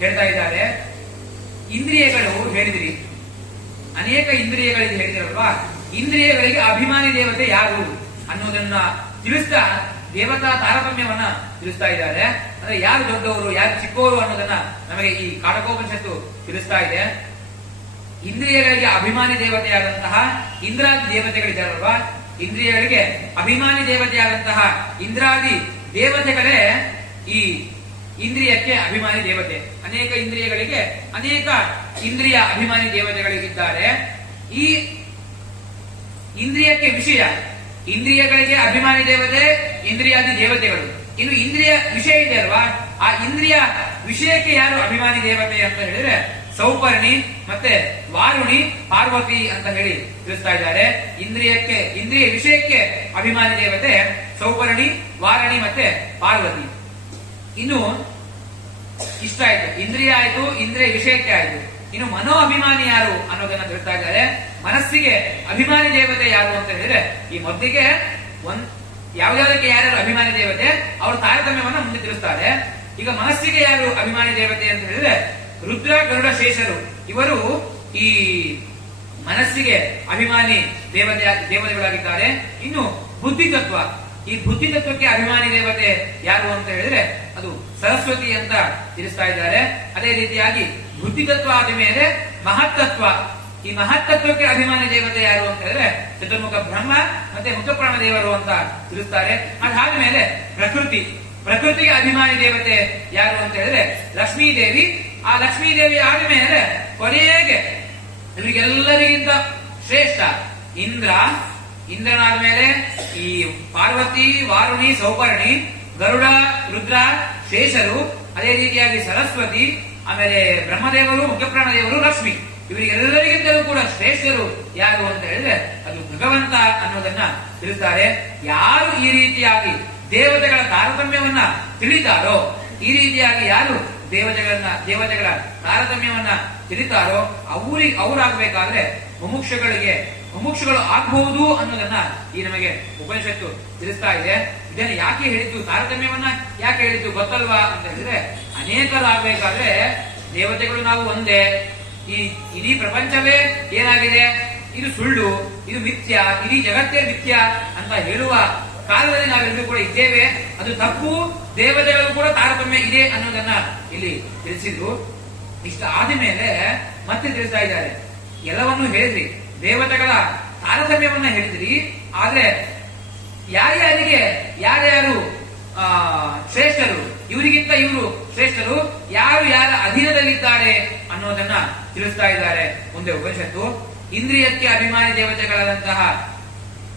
ಹೇಳ್ತಾ ಇದ್ದಾರೆ, ಇಂದ್ರಿಯಗಳು ಹೇಳಿದಿರಿ, ಅನೇಕ ಇಂದ್ರಿಯಗಳಿಗೆ ಹೇಳಿದಿರಲ್ವಾ, ಇಂದ್ರಿಯಗಳಿಗೆ ಅಭಿಮಾನಿ ದೇವತೆ ಯಾರು ಅನ್ನೋದನ್ನ ತಿಳಿಸ್ತಾ ದೇವತಾ ತಾರತಮ್ಯವನ್ನ ತಿಳಿಸ್ತಾ ಇದ್ದಾರೆ. ಅಂದ್ರೆ ಯಾರು ದೊಡ್ಡವರು ಯಾರು ಚಿಕ್ಕವರು ಅನ್ನೋದನ್ನ ನಮಗೆ ಈ ಕಾಡಕೋಪನಿಷತ್ತು ತಿಳಿಸ್ತಾ ಇದೆ. ಇಂದ್ರಿಯಗಳಿಗೆ ಅಭಿಮಾನಿ ದೇವತೆಯಾದಂತಹ ಇಂದ್ರಾದಿ ದೇವತೆಗಳಿದ್ದಾರಲ್ವಾ, ಇಂದ್ರಿಯಗಳಿಗೆ ಅಭಿಮಾನಿ ದೇವತೆಯಾದಂತಹ ಇಂದ್ರಾದಿ ದೇವತೆಗಳೇ ಈ ಇಂದ್ರಿಯಕ್ಕೆ ಅಭಿಮಾನಿ ದೇವತೆ. ಅನೇಕ ಇಂದ್ರಿಯಗಳಿಗೆ ಅನೇಕ ಇಂದ್ರಿಯ ಅಭಿಮಾನಿ ದೇವತೆಗಳಿಗಿದ್ದಾರೆ. ಈ ಇಂದ್ರಿಯಕ್ಕೆ ವಿಷಯ, ಇಂದ್ರಿಯಗಳಿಗೆ ಅಭಿಮಾನಿ ದೇವತೆ ಇಂದ್ರಿಯಾದಿ ದೇವತೆಗಳು. ಇನ್ನು ಇಂದ್ರಿಯ ವಿಷಯ ಇದೆ ಅಲ್ವಾ, ಆ ಇಂದ್ರಿಯ ವಿಷಯಕ್ಕೆ ಯಾರು ಅಭಿಮಾನಿ ದೇವತೆ ಅಂತ ಹೇಳಿದ್ರೆ ಸೌಪರ್ಣಿ ಮತ್ತೆ ವಾರುಣಿ ಪಾರ್ವತಿ ಅಂತ ಹೇಳಿ ತಿಳಿಸ್ತಾ ಇದ್ದಾರೆ. ಇಂದ್ರಿಯ ವಿಷಯಕ್ಕೆ ಅಭಿಮಾನಿ ದೇವತೆ ಸೌಪರ್ಣಿ, ವಾರಣಿ ಮತ್ತೆ ಪಾರ್ವತಿ. ಇನ್ನು ಇಷ್ಟ ಆಯ್ತು, ಇಂದ್ರಿಯ ಆಯ್ತು, ಇಂದ್ರಿಯ ವಿಷಯಕ್ಕೆ ಆಯ್ತು. ಇನ್ನು ಮನೋ ಅಭಿಮಾನಿ ಯಾರು ಅನ್ನೋದನ್ನ ತಿಳಿಸ್ತಾ ಇದ್ದಾರೆ. ಮನಸ್ಸಿಗೆ ಅಭಿಮಾನಿ ದೇವತೆ ಯಾರು ಅಂತ ಹೇಳಿದ್ರೆ ಈ ಮೊದಲಿಗೆ ಯಾವ್ಯಾವುದಕ್ಕೆ ಯಾರ್ಯಾರು ಅಭಿಮಾನಿ ದೇವತೆ ಅವರು ತಾರತಮ್ಯವನ್ನ ಮುಂದೆ ತಿಳಿಸ್ತಾರೆ. ಈಗ ಮನಸ್ಸಿಗೆ ಯಾರು ಅಭಿಮಾನಿ ದೇವತೆ ಅಂತ ಹೇಳಿದ್ರೆ ರುದ್ರ ಗರುಡ ಶೇಷರು ಇವರು ಈ ಮನಸ್ಸಿಗೆ ಅಭಿಮಾನಿ ದೇವತೆಗಳಾಗಿದ್ದಾರೆ. ಇನ್ನು ಬುದ್ಧಿತತ್ವ, ಈ ಬುದ್ಧಿತತ್ವಕ್ಕೆ ಅಭಿಮಾನಿ ದೇವತೆ ಯಾರು ಅಂತ ಹೇಳಿದ್ರೆ ಅದು ಸರಸ್ವತಿ ಅಂತ ತಿಳಿಸ್ತಾ ಇದ್ದಾರೆ. ಅದೇ ರೀತಿಯಾಗಿ ಬುದ್ಧಿತತ್ವ ಆದ ಮೇಲೆ ಮಹತ್ತತ್ವ, ಈ ಮಹತ್ತತ್ವಕ್ಕೆ ಅಭಿಮಾನಿ ದೇವತೆ ಯಾರು ಅಂತ ಹೇಳಿದ್ರೆ ಚತುರ್ಮುಖ ಬ್ರಹ್ಮ ಮತ್ತೆ ಮುಖಪ್ರಾಣ ದೇವರು ಅಂತ ತಿಳಿಸ್ತಾರೆ. ಅದಾದ ಮೇಲೆ ಪ್ರಕೃತಿಗೆ ಅಭಿಮಾನಿ ದೇವತೆ ಯಾರು ಅಂತ ಹೇಳಿದ್ರೆ ಲಕ್ಷ್ಮೀ ದೇವಿ. ಆ ಲಕ್ಷ್ಮೀ ದೇವಿ ಆದ ಮೇಲೆ ಕೊನೆಗೆ ಇವರಿಗೆಲ್ಲರಿಗಿಂತ ಶ್ರೇಷ್ಠ ಇಂದ್ರನಾದ ಮೇಲೆ ಈ ಪಾರ್ವತಿ, ವಾರುಣಿ, ಸೌಪರ್ಣಿ, ಗರುಡ, ರುದ್ರ, ಶೇಷರು, ಅದೇ ರೀತಿಯಾಗಿ ಸರಸ್ವತಿ, ಆಮೇಲೆ ಬ್ರಹ್ಮದೇವರು, ಮುಖ್ಯಪ್ರಾಣ ದೇವರು, ಲಕ್ಷ್ಮಿ. ಇವರಿಗೆಲ್ಲರಿಗಿಂತಲೂ ಕೂಡ ಶ್ರೇಷ್ಠರು ಯಾರು ಅಂತ ಹೇಳಿದ್ರೆ ಅದು ಭಗವಂತ ಅನ್ನೋದನ್ನ ತಿಳಿಸ್ತಾರೆ. ಯಾರು ಈ ರೀತಿಯಾಗಿ ದೇವತೆಗಳ ತಾರತಮ್ಯವನ್ನ ತಿಳಿತಾರೋ, ಈ ರೀತಿಯಾಗಿ ಯಾರು ದೇವತೆಗಳ ತಾರತಮ್ಯವನ್ನ ತಿಳಿತಾರೋ ಅವರಾಗಬೇಕಾದ್ರೆ ಮುಮುಕ್ಷಗಳು ಆಗಬಹುದು ಅನ್ನೋದನ್ನ ಈ ನಮಗೆ ಉಪನಿಷತ್ತು ತಿಳಿಸ್ತಾ ಇದೆ. ಇದನ್ನು ಯಾಕೆ ಹೇಳಿದ್ದು, ತಾರತಮ್ಯವನ್ನ ಯಾಕೆ ಹೇಳಿದ್ದು ಗೊತ್ತಲ್ವಾ ಅಂತ ಹೇಳಿದ್ರೆ ಅನೇಕರಾಗಬೇಕಾದ್ರೆ ದೇವತೆಗಳು ನಾವು ಒಂದೇ, ಈ ಇಡೀ ಪ್ರಪಂಚವೇ ಏನಾಗಿದೆ, ಇದು ಸುಳ್ಳು, ಇದು ಮಿಥ್ಯ, ಇಡೀ ಜಗತ್ತೇ ಮಿಥ್ಯ ಅಂತ ಹೇಳುವ ಕಾಲದಲ್ಲಿ ನಾವೆಲ್ಲರೂ ಕೂಡ ಇದ್ದೇವೆ. ಅದು ತಪ್ಪು, ದೇವತೆಗಳು ಕೂಡ ತಾರತಮ್ಯ ಇದೆ ಅನ್ನೋದನ್ನ ಇಲ್ಲಿ ತಿಳಿಸಿದ್ರು. ಇಷ್ಟ ಆದ ಮೇಲೆ ಮತ್ತೆ ತಿಳಿಸ್ತಾ ಇದ್ದಾರೆ, ಎಲ್ಲವನ್ನೂ ಹೇಳಿದ್ರಿ, ದೇವತೆಗಳ ತಾರತಮ್ಯವನ್ನ ಹೇಳಿದ್ರಿ, ಆದ್ರೆ ಯಾರ್ಯಾರಿಗೆ ಯಾರ್ಯಾರು ಶ್ರೇಷ್ಠರು, ಇವರಿಗಿಂತ ಇವರು ಶ್ರೇಷ್ಠರು, ಯಾರು ಯಾರ ಅಧೀನದಲ್ಲಿದ್ದಾರೆ ಅನ್ನೋದನ್ನ ತಿಳಿಸ್ತಾ ಇದ್ದಾರೆ ಮುಂದೆ ಉಪನಿಷತ್ತು. ಇಂದ್ರಿಯಕ್ಕೆ ಅಭಿಮಾನಿ ದೇವತೆಗಳಾದಂತಹ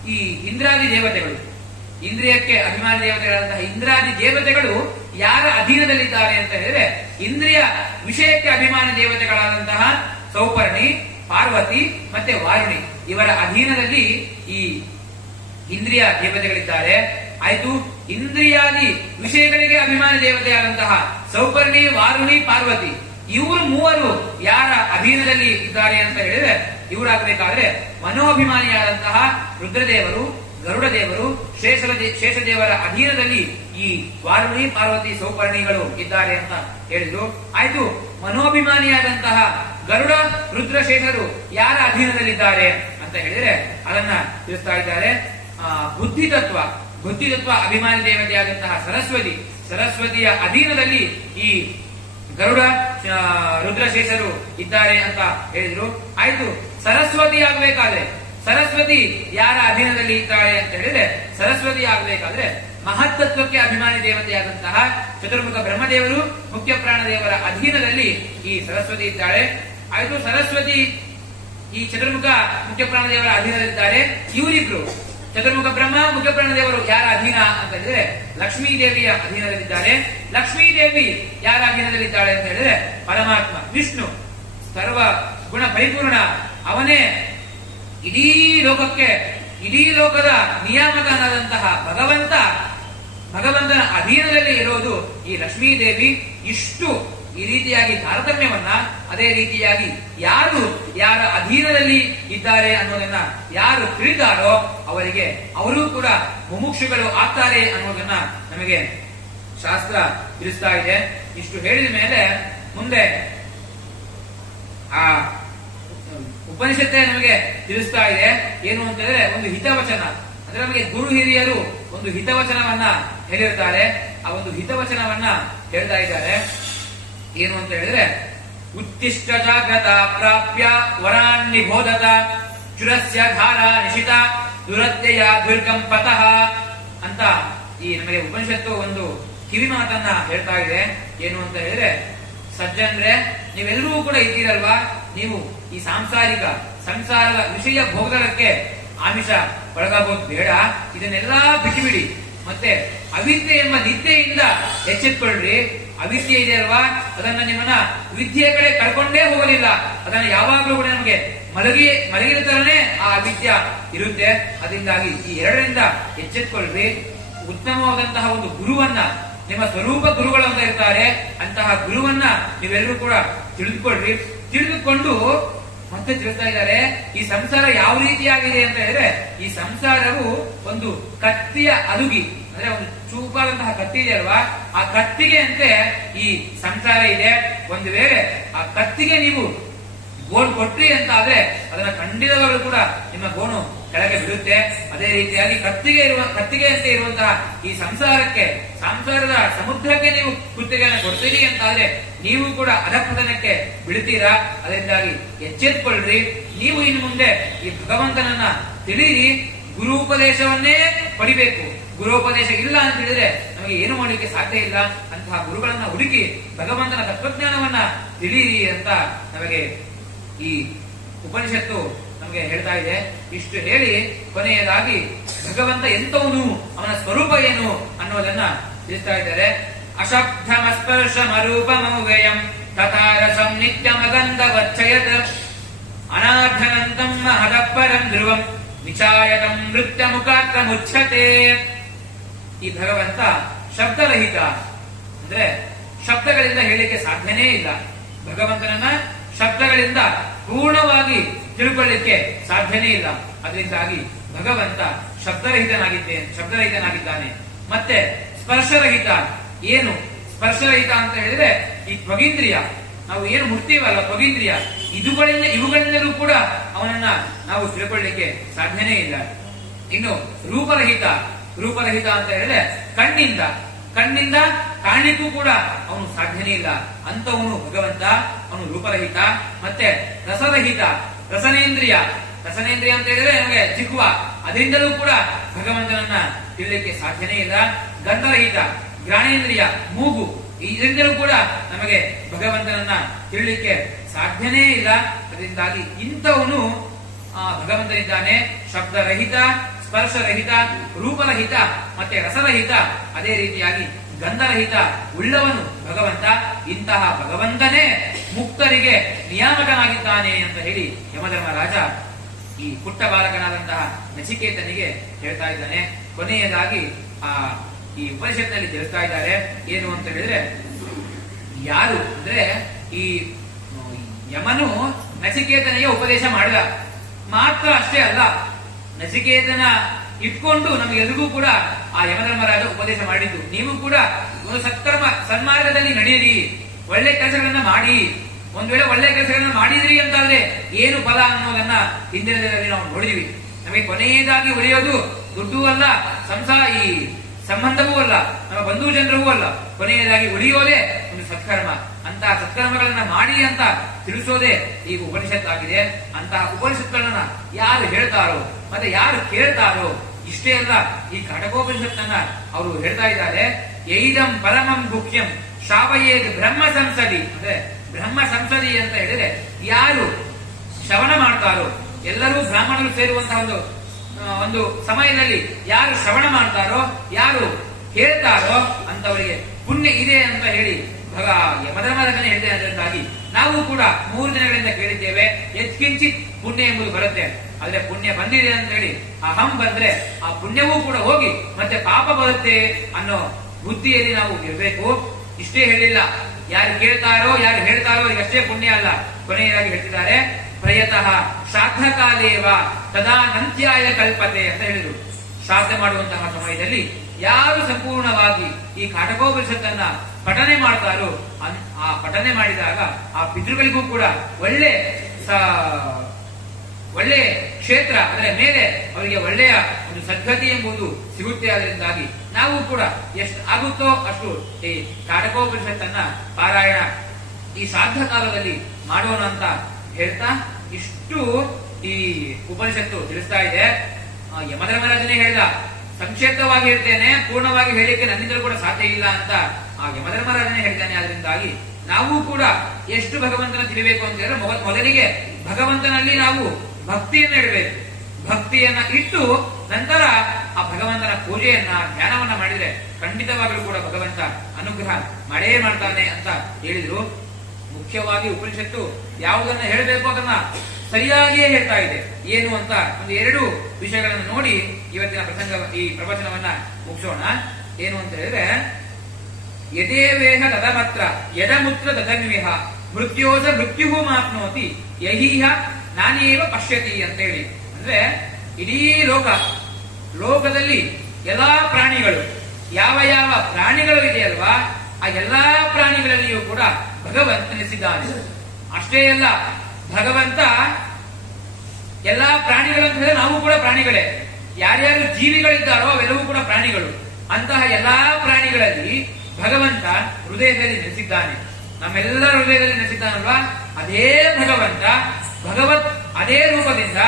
ಈ ಇಂದ್ರಾದಿ ದೇವತೆಗಳು, ಇಂದ್ರಿಯಕ್ಕೆ ಅಭಿಮಾನಿ ದೇವತೆಗಳಾದಂತಹ ಇಂದ್ರಾದಿ ದೇವತೆಗಳು ಯಾರ ಅಧೀನದಲ್ಲಿದ್ದಾರೆ ಅಂತ ಹೇಳಿದ್ರೆ, ಇಂದ್ರಿಯ ವಿಷಯಕ್ಕೆ ಅಭಿಮಾನಿ ದೇವತೆಗಳಾದಂತಹ ಸೌಪರ್ಣಿ, ಪಾರ್ವತಿ ಮತ್ತೆ ವಾರುಣಿ, ಇವರ ಅಧೀನದಲ್ಲಿ ಈ ಇಂದ್ರಿಯ ದೇವತೆಗಳಿದ್ದಾರೆ. ಆಯ್ತು, ಇಂದ್ರಿಯಾದಿ ವಿಷಯಗಳಿಗೆ ಅಭಿಮಾನಿ ದೇವತೆಯಾದಂತಹ ಸೌಪರ್ಣಿ, ವಾರುಣಿ, ಪಾರ್ವತಿ, ಇವರು ಮೂವರು ಯಾರ ಅಧೀನದಲ್ಲಿ ಇದ್ದಾರೆ ಅಂತ ಹೇಳಿದ್ರೆ, ಇವರಾಗಬೇಕಾದ್ರೆ ಮನೋಭಿಮಾನಿಯಾದಂತಹ ರುದ್ರದೇವರು, ಗರುಡ ದೇವರು, ಶೇಷದೇವರ ಅಧೀನದಲ್ಲಿ ಈ ವಾರುಣಿ, ಪಾರ್ವತಿ, ಸೌಪರ್ಣಿಗಳು ಇದ್ದಾರೆ ಅಂತ ಹೇಳಿದ್ರು. ಆಯ್ತು, ಮನೋಭಿಮಾನಿಯಾದಂತಹ ಗರುಡ, ರುದ್ರ, ಶೇಷರು ಯಾರ ಅಧೀನದಲ್ಲಿದ್ದಾರೆ ಅಂತ ಹೇಳಿದ್ರೆ ಅದನ್ನ ತಿಳಿಸ್ತಾ ಇದ್ದಾರೆ. ಬುದ್ಧಿತತ್ವ ಅಭಿಮಾನಿ ದೇವತೆಯಾದಂತಹ ಸರಸ್ವತಿಯ ಅಧೀನದಲ್ಲಿ ಈ ಗರುಡ, ರುದ್ರಶೇಷರು ಇದ್ದಾರೆ ಅಂತ ಹೇಳಿದ್ರು. ಆಯ್ತು, ಸರಸ್ವತಿ ಆಗ್ಬೇಕಾದ್ರೆ ಸರಸ್ವತಿ ಯಾರ ಅಧೀನದಲ್ಲಿ ಇದ್ದಾಳೆ ಅಂತ ಹೇಳಿದ್ರೆ, ಸರಸ್ವತಿ ಆಗ್ಬೇಕಾದ್ರೆ ಮಹತ್ತತ್ವಕ್ಕೆ ಅಭಿಮಾನಿ ದೇವತೆಯಾದಂತಹ ಚತುರ್ಮುಖ ಬ್ರಹ್ಮದೇವರು, ಮುಖ್ಯ ಪ್ರಾಣದೇವರ ಅಧೀನದಲ್ಲಿ ಈ ಸರಸ್ವತಿ ಇದ್ದಾಳೆ. ಆಯ್ತು, ಸರಸ್ವತಿ ಈ ಚತುರ್ಮುಖ ಮುಖ್ಯ ಪ್ರಾಣದೇವರ ಅಧೀನದಲ್ಲಿದ್ದಾರೆ. ಇವರಿಬ್ರು ಚತುರ್ಮುಖ ಬ್ರಹ್ಮ, ಮುಖ್ಯ ಪ್ರಾಣದೇವರು ಯಾರ ಅಧೀನ ಅಂತ ಹೇಳಿದ್ರೆ ಲಕ್ಷ್ಮೀ ದೇವಿಯ ಅಧೀನದಲ್ಲಿದ್ದಾರೆ. ಲಕ್ಷ್ಮೀ ದೇವಿ ಯಾರ ಅಧೀನದಲ್ಲಿದ್ದಾಳೆ ಅಂತ ಹೇಳಿದ್ರೆ ಪರಮಾತ್ಮ ವಿಷ್ಣು, ಸರ್ವ ಗುಣ ಪರಿಪೂರ್ಣ, ಅವನೇ ಇಡೀ ಲೋಕದ ನಿಯಾಮಕನಾದಂತಹ ಭಗವಂತನ ಅಧೀನದಲ್ಲಿ ಇರೋದು ಈ ಲಕ್ಷ್ಮೀ ದೇವಿ. ಇಷ್ಟು ಈ ರೀತಿಯಾಗಿ ತಾರತಮ್ಯವನ್ನ, ಅದೇ ರೀತಿಯಾಗಿ ಯಾರು ಯಾರ ಅಧೀನದಲ್ಲಿ ಇದ್ದಾರೆ ಅನ್ನೋದನ್ನ ಯಾರು ತಿಳಿದಾರೋ ಅವರು ಕೂಡ ಮುಮುಕ್ಷುಗಳು ಆಗ್ತಾರೆ ಅನ್ನೋದನ್ನ ನಮಗೆ ಶಾಸ್ತ್ರ ತಿಳಿಸ್ತಾ ಇದೆ. ಇಷ್ಟು ಹೇಳಿದ ಮೇಲೆ ಮುಂದೆ ಆ ಉಪನಿಷತ್ತೇ ನಮಗೆ ತಿಳಿಸ್ತಾ ಇದೆ ಏನು ಅಂತ ಹೇಳಿದ್ರೆ, ಒಂದು ಹಿತವಚನ ಅಂದ್ರೆ ನಮಗೆ ಗುರು ಹಿರಿಯರು ಒಂದು ಹಿತವಚನವನ್ನ ಹೇಳಿರ್ತಾರೆ. ಆ ಒಂದು ಹಿತವಚನವನ್ನ ಹೇಳ್ತಾ ಇದ್ದಾರೆ. ಏನು ಅಂತ ಹೇಳಿದ್ರೆ, ಉತ್ತಿಷ್ಟ ಜಾಗೃತ ಪ್ರಾಪ್ಯ ವರಾನ್ನಿಬೋಧತ ಚುರಸ್ಯ ಧಾರಾ ನಿಶಿತ ದುರತ್ಯಯ ದುರ್ಗಂಪತಃ ಅಂತ ಈ ನಮಗೆ ಉಪನಿಷತ್ತು ಒಂದು ಕಿವಿ ಮಾತನ್ನ ಹೇಳ್ತಾ ಇದೆ. ಏನು ಅಂತ ಹೇಳಿದ್ರೆ, ಸಜ್ಜನ್ರೆ, ನೀವೆಲ್ಲರೂ ಕೂಡ ಇದ್ದೀರಲ್ವಾ, ನೀವು ಈ ಸಂಸಾರದ ವಿಷಯ ಭೋಗಕ್ಕೆ ಆಮಿಷ ಒಳಗಾಗೋದು ಬೇಡ, ಇದನ್ನೆಲ್ಲಾ ಬಿಟ್ಟುಬಿಡಿ. ಮತ್ತೆ ಅವಿದ್ಯೆ ಎಂಬ ನಿದ್ಯೆಯಿಂದ ಎಚ್ಚೆತ್ಕೊಳ್ರಿ. ಅವಿದ್ಯೆ ಇದೆ ಅಲ್ವಾ, ಅದನ್ನ ನಿಮ್ಮನ್ನ ವಿದ್ಯೆಯ ಕಡೆ ಕರ್ಕೊಂಡೇ ಹೋಗಲಿಲ್ಲ. ಅದನ್ನ ಯಾವಾಗಲೂ ಕೂಡ ನಮಗೆ ಮಲಗಿದ ತರನೇ ಆ ಅವಿದ್ಯ ಇರುತ್ತೆ. ಅದರಿಂದಾಗಿ ಈ ಎರಡರಿಂದ ಎಚ್ಚೆತ್ಕೊಳ್ರಿ. ಉತ್ತಮವಾದಂತಹ ಒಂದು ಗುರುವನ್ನ, ನಿಮ್ಮ ಸ್ವರೂಪ ಗುರುಗಳು ಅಂತ ಇರ್ತಾರೆ, ಅಂತಹ ಗುರುವನ್ನ ನೀವೆಲ್ಲರೂ ಕೂಡ ತಿಳಿದುಕೊಂಡು ಮತ್ತೆ ತಿಳಿಸ್ತಾ ಇದ್ದಾರೆ. ಈ ಸಂಸಾರ ಯಾವ ರೀತಿಯಾಗಿದೆ ಅಂತ ಹೇಳಿದ್ರೆ, ಈ ಸಂಸಾರವು ಒಂದು ಕತ್ತಿಯ ಅಲುಗಿ, ಅಂದ್ರೆ ಒಂದು ಚೂಪಾದಂತಹ ಕತ್ತಿ ಇದೆ ಅಲ್ವಾ, ಆ ಕತ್ತಿಗೆ ಅಂತೆ ಈ ಸಂಸಾರ ಇದೆ. ಒಂದು ವೇಳೆ ಆ ಕತ್ತಿಗೆ ನೀವು ಗೋಣು ಕೊಟ್ರಿ ಅಂತ ಆದ್ರೆ ಅದನ್ನ ಖಂಡಿತವಾಗಲೂ ಕೂಡ ನಿಮ್ಮ ಗೋಣು ಕೆಳಗೆ ಬಿಡುತ್ತೆ. ಅದೇ ರೀತಿಯಾಗಿ ಕತ್ತಿಗೆ ಅಂತ ಇರುವಂತಹ ಈ ಸಂಸಾರದ ಸಮುದ್ರಕ್ಕೆ ನೀವು ಕುತ್ತಿಗೆಯನ್ನು ಕೊಡ್ತೀರಿ ಅಂತಾದ್ರೆ ನೀವು ಕೂಡ ಅಧಪತನಕ್ಕೆ ಬಿಡುತ್ತೀರಾ. ಅದರಿಂದಾಗಿ ಎಚ್ಚೆತ್ಕೊಳ್ರಿ. ನೀವು ಇನ್ನು ಮುಂದೆ ಈ ಭಗವಂತನನ್ನ ತಿಳಿಯಿರಿ. ಗುರುಪದೇಶವನ್ನೇ ಪಡಿಬೇಕು. ಗುರುಪದೇಶ ಇಲ್ಲ ಅಂತ ಹೇಳಿದ್ರೆ ನಮಗೆ ಏನು ಮಾಡಲಿಕ್ಕೆ ಸಾಧ್ಯ ಇಲ್ಲ. ಅಂತಹ ಗುರುಗಳನ್ನ ಹುಡುಕಿ ಭಗವಂತನ ತತ್ವಜ್ಞಾನವನ್ನ ತಿಳಿಯಿರಿ ಅಂತ ನಮಗೆ ಈ ಉಪನಿಷತ್ತು ನಮಗೆ ಹೇಳ್ತಾ ಇದೆ. ಇಷ್ಟು ಹೇಳಿ ಕೊನೆಯದಾಗಿ ಭಗವಂತ ಎಂತವನು, ಅವನ ಸ್ವರೂಪ ಏನು ಅನ್ನೋದನ್ನ ತಿಳಿಸ್ತಾ ಇದ್ದಾರೆ. ಅಶಬ್ದಮಸ್ಪರ್ಶ ಮರೂಪಮವ್ಯಯಂ ತಥಾರಸಂ ನಿತ್ಯಮಗಂಧವಚ್ಚಯತ್ ಅನಾಥನಂತಂ ಮಹದಪ್ಪರಂ ಧ್ರುವಂ ವಿಚಾಯಕಂ ನೃತ್ಯ ಮುಖಾತ್ರ ಮುಚ್ಯತೆ. ಈ ಭಗವಂತ ಶಬ್ದರಹಿತ, ಅಂದ್ರೆ ಶಬ್ದಗಳಿಂದ ಹೇಳಲಿಕ್ಕೆ ಸಾಧ್ಯನೇ ಇಲ್ಲ. ಭಗವಂತನನ್ನ ಶಬ್ದಗಳಿಂದ ಪೂರ್ಣವಾಗಿ ತಿಳ್ಕೊಳ್ಳಿಕ್ಕೆ ಸಾಧ್ಯನೇ ಇಲ್ಲ. ಅದರಿಂದಾಗಿ ಭಗವಂತ ಶಬ್ದರಹಿತನಾಗಿದ್ದಾನೆ. ಮತ್ತೆ ಸ್ಪರ್ಶರಹಿತ. ಏನು ಸ್ಪರ್ಶರಹಿತ ಅಂತ ಹೇಳಿದ್ರೆ, ಈ ತ್ವಗೀಂದ್ರಿಯ, ನಾವು ಏನು ಮುಟ್ತೀವಲ್ಲ ತ್ವಗೀಂದ್ರಿಯ, ಇವುಗಳಿಂದಲೂ ಕೂಡ ಅವನನ್ನ ನಾವು ತಿಳ್ಕೊಳ್ಳಿಕ್ಕೆ ಸಾಧ್ಯನೇ ಇಲ್ಲ. ಇನ್ನು ರೂಪರಹಿತ ಅಂತ ಹೇಳಿದ್ರೆ ಕಣ್ಣಿಂದ ಕಾಣಲಿಕ್ಕೂ ಕೂಡ ಅವನು ಸಾಧ್ಯನೇ ಇಲ್ಲ. ಅಂತವನು ಭಗವಂತ, ಅವನು ರೂಪರಹಿತ. ಮತ್ತೆ ರಸರಹಿತ, ರಸನೇಂದ್ರಿಯ ಅಂತ ಹೇಳಿದ್ರೆ ನಮಗೆ ಜಿಹ್ವ, ಅದರಿಂದಲೂ ಕೂಡ ಭಗವಂತನನ್ನ ತಿಳಿಲಿಕ್ಕೆ ಸಾಧ್ಯನೇ ಇಲ್ಲ. ಗಂಧರಹಿತ, ಘ್ರಾಣೇಂದ್ರಿಯ, ಮೂಗು, ಇದರಿಂದಲೂ ಕೂಡ ನಮಗೆ ಭಗವಂತನನ್ನ ತಿಳಿಲಿಕ್ಕೆ ಸಾಧ್ಯನೇ ಇಲ್ಲ. ಅದರಿಂದಾಗಿ ಇಂಥವನು ಭಗವಂತನಿದ್ದಾನೆ. ಶಬ್ದರಹಿತ, ಸ್ಪರ್ಶರಹಿತ, ರೂಪರಹಿತ ಮತ್ತೆ ರಸರಹಿತ, ಅದೇ ರೀತಿಯಾಗಿ ಗಂಧರಹಿತ ಉಳ್ಳವನು ಭಗವಂತ. ಇಂತಹ ಭಗವಂತನೇ ಮುಕ್ತರಿಗೆ ನಿಯಾಮಕನಾಗಿದ್ದಾನೆ ಅಂತ ಹೇಳಿ ಯಮಧರ್ಮರಾಜ ಈ ಪುಟ್ಟ ಬಾಲಕನಾದಂತಹ ನಚಿಕೇತನಿಗೆ ಹೇಳ್ತಾ ಇದ್ದಾನೆ. ಕೊನೆಯದಾಗಿ ಈ ಉಪನಿಷತ್ನಲ್ಲಿ ತಿಳಿಸ್ತಾ ಇದ್ದಾರೆ ಏನು ಅಂತ ಹೇಳಿದ್ರೆ, ಯಾರು ಅಂದ್ರೆ ಈ ಯಮನು ನಚಿಕೇತನಿಗೆ ಉಪದೇಶ ಮಾಡಿದ ಮಾತ್ರ ಅಷ್ಟೇ ಅಲ್ಲ, ನಚಿಕೇತನ ಇಟ್ಕೊಂಡು ನಮಗೆಲ್ಲರಿಗೂ ಕೂಡ ಆ ಯಮಧರ್ಮರಾಜ ಉಪದೇಶ ಮಾಡಿದ್ದು, ನೀವು ಕೂಡ ಒಂದು ಸತ್ಕರ್ಮ ಸನ್ಮಾರ್ಗದಲ್ಲಿ ನಡೆಯಿರಿ, ಒಳ್ಳೆ ಕೆಲಸಗಳನ್ನ ಮಾಡಿ. ಒಂದ್ ವೇಳೆ ಒಳ್ಳೆ ಕೆಲಸಗಳನ್ನ ಮಾಡಿದ್ರಿ ಅಂತಾದ್ರೆ ಏನು ಫಲ ಅನ್ನೋದನ್ನ ಹಿಂದಿನ ದಿನದಲ್ಲಿ ನಾವು ನೋಡಿದ್ವಿ. ನಮಗೆ ಕೊನೆಯದಾಗಿ ಉಳಿಯೋದು ದುಡ್ಡು ಅಲ್ಲ, ಈ ಸಂಬಂಧವೂ ಅಲ್ಲ, ನಮ್ಮ ಬಂಧು ಜನರಿಗೂ ಅಲ್ಲ. ಕೊನೆಯದಾಗಿ ಉಳಿಯೋದೇ ಒಂದು ಸತ್ಕರ್ಮ. ಅಂತಹ ಸತ್ಕರ್ಮಗಳನ್ನ ಮಾಡಿ ಅಂತ ತಿಳಿಸೋದೇ ಈ ಉಪನಿಷತ್ತಾಗಿದೆ. ಅಂತಹ ಉಪನಿಷತ್ತುಗಳನ್ನ ಯಾರು ಹೇಳ್ತಾರೋ ಮತ್ತೆ ಯಾರು ಕೇಳ್ತಾರೋ, ಇಷ್ಟೇ ಅಲ್ಲ, ಈ ಕಟಕೋಪನಿಷತ್ತನ್ನ ಅವರು ಹೇಳ್ತಾ ಇದ್ದಾರೆ. ಯೈದಂ ಪರಮಂ ಗುಹ್ಯಂ ಶ್ರಾವಯೇದ್ ಬ್ರಹ್ಮ ಸಂಸದಿ, ಅಂದ್ರೆ ಬ್ರಹ್ಮ ಸಂಸದಿ ಅಂತ ಹೇಳಿದ್ರೆ ಯಾರು ಶ್ರವಣ ಮಾಡ್ತಾರೋ, ಎಲ್ಲರೂ ಬ್ರಾಹ್ಮಣರು ಸೇರುವಂತಹ ಒಂದು ಸಮಯದಲ್ಲಿ ಯಾರು ಶ್ರವಣ ಮಾಡ್ತಾರೋ, ಯಾರು ಹೇಳ್ತಾರೋ ಅಂತವರಿಗೆ ಪುಣ್ಯ ಇದೆ ಅಂತ ಹೇಳಿ ಯಮಧರ್ಮರಾಜನೇ ಹೇಳಿದೆ. ಅದರಿಂದಾಗಿ ನಾವು ಕೂಡ 3 ದಿನಗಳಿಂದ ಕೇಳಿದ್ದೇವೆ, ಯತ್ಕಿಂಚಿತ್ ಪುಣ್ಯ ಎಂಬುದು ಬರುತ್ತೆ. ಆದ್ರೆ ಪುಣ್ಯ ಬಂದಿದೆ ಅಂತ ಹೇಳಿ ಅಹಂ ಬಂದ್ರೆ ಆ ಪುಣ್ಯವೂ ಕೂಡ ಹೋಗಿ ಮತ್ತೆ ಪಾಪ ಬರುತ್ತೆ ಅನ್ನೋ ಬುದ್ಧಿಯಲ್ಲಿ ನಾವು ಇರಬೇಕು. ಇಷ್ಟೇ ಹೇಳಿಲ್ಲ, ಯಾರು ಕೇಳ್ತಾರೋ ಯಾರು ಹೇಳ್ತಾರೋ ಅವರಿಗಷ್ಟೇ ಪುಣ್ಯ ಅಲ್ಲ. ಕೊನೆಯದಾಗಿ ಹೇಳ್ತಿದ್ದಾರೆ, ಪ್ರಯತಃ ಶ್ರಾದ್ದ ಕಾಲೇವ ತದಾ ನಂತ್ಯಾಯ ಕಲ್ಪತೆ ಅಂತ ಹೇಳಿದ್ರು. ಶ್ರಾದ್ದ ಮಾಡುವಂತಹ ಸಮಯದಲ್ಲಿ ಯಾರು ಸಂಪೂರ್ಣವಾಗಿ ಈ ಕಾಟಕೋಪನಿಷತ್ತನ್ನ ಪಠನೆ ಮಾಡ್ತಾರೋ ಆ ಪಠನೆ ಮಾಡಿದಾಗ ಆ ಪಿತೃಗಳಿಗೂ ಕೂಡ ಒಳ್ಳೆ ಕ್ಷೇತ್ರ ಅಂದ್ರೆ ಮೇಲೆ ಅವರಿಗೆ ಒಳ್ಳೆಯ ಒಂದು ಸದ್ಗತಿ ಎಂಬುದು ಸಿಗುತ್ತೆ. ಅದರಿಂದಾಗಿ ನಾವು ಕೂಡ ಎಷ್ಟು ಆಗುತ್ತೋ ಅಷ್ಟು ಈ ಕಾಟಕೋಪನಿಷತ್ತನ್ನ ಪಾರಾಯಣ ಈ ಶ್ರಾದ್ದ ಕಾಲದಲ್ಲಿ ಮಾಡೋಣ ಅಂತ ಹೇಳ್ತಾ ಇಷ್ಟು ಈ ಉಪನಿಷತ್ತು ತಿಳಿಸ್ತಾ ಇದೆ. ಯಮಧರ್ಮರಾಜನೇ ಹೇಳಿದ, ಸಂಕ್ಷಿಪ್ತವಾಗಿ ಹೇಳ್ತೇನೆ, ಪೂರ್ಣವಾಗಿ ಹೇಳಿಕ್ಕೆ ನನ್ನಿಂದಲೂ ಕೂಡ ಸಾಧ್ಯ ಇಲ್ಲ ಅಂತ ಆ ಯಮಧರ್ಮರಾಜನೇ ಹೇಳ್ತಾನೆ. ಅದರಿಂದಾಗಿ ನಾವು ಕೂಡ ಎಷ್ಟು ಭಗವಂತನ ತಿಳಿಬೇಕು ಅಂತ ಹೇಳಿದ್ರೆ ಮೊದಲಿಗೆ ಭಗವಂತನಲ್ಲಿ ನಾವು ಭಕ್ತಿಯನ್ನ ಇಡಬೇಕು. ಭಕ್ತಿಯನ್ನ ಇಟ್ಟು ನಂತರ ಆ ಭಗವಂತನ ಪೂಜೆಯನ್ನ ಧ್ಯಾನವನ್ನ ಮಾಡಿದ್ರೆ ಖಂಡಿತವಾಗಲೂ ಕೂಡ ಭಗವಂತ ಅನುಗ್ರಹ ಮಾಡೇ ಮಾಡ್ತಾನೆ ಅಂತ ಹೇಳಿದ್ರು. ಮುಖ್ಯವಾಗಿ ಉಪನಿಷತ್ತು ಯಾವುದನ್ನ ಹೇಳಬೇಕು ಅದನ್ನ ಸರಿಯಾಗಿಯೇ ಹೇಳ್ತಾ ಇದೆ. ಏನು ಅಂತ ಒಂದು 2 ವಿಷಯಗಳನ್ನು ನೋಡಿ ಇವತ್ತಿನ ಈ ಪ್ರವಚನವನ್ನ ಮುಗಿಸೋಣ. ಏನು ಅಂತ ಹೇಳಿದ್ರೆ, ಯದೇವೇಹ ತದಮತ್ರ ಯದಮುತ್ರ ತದನ್ವಿಹ ಮೃತ್ಯೋಸ ಮೃತ್ಯು ಮಾಪ್ನೋತಿ ಯಹೀಹ ನಾನೇವ ಪಶ್ಯತಿ ಅಂತ ಹೇಳಿ. ಅಂದ್ರೆ ಇಡೀ ಲೋಕದಲ್ಲಿ ಎಲ್ಲಾ ಪ್ರಾಣಿಗಳು ಯಾವ ಯಾವ ಪ್ರಾಣಿಗಳು ಇದೆಯಲ್ವಾ, ಆ ಎಲ್ಲಾ ಪ್ರಾಣಿಗಳಲ್ಲಿಯೂ ಕೂಡ ಭಗವಂತ ನೆಲೆಸಿದ್ದಾನೆ. ಅಷ್ಟೇ ಅಲ್ಲ, ಭಗವಂತ ಎಲ್ಲಾ ಪ್ರಾಣಿಗಳು ಅಂತ ಹೇಳಿದ್ರೆ ನಾವು ಕೂಡ ಪ್ರಾಣಿಗಳೇ. ಯಾರ್ಯಾರು ಜೀವಿಗಳಿದ್ದಾರೋ ಅವೆಲ್ಲವೂ ಕೂಡ ಪ್ರಾಣಿಗಳು. ಅಂತಹ ಎಲ್ಲಾ ಪ್ರಾಣಿಗಳಲ್ಲಿ ಭಗವಂತ ಹೃದಯದಲ್ಲಿ ನೆಲೆಸಿದ್ದಾನೆ. ನಮ್ಮೆಲ್ಲರ ಹೃದಯದಲ್ಲಿ ನೆಲೆಸಿದ್ದಾನಲ್ವಾ, ಅದೇ ಭಗವಂತ ಅದೇ ರೂಪದಿಂದ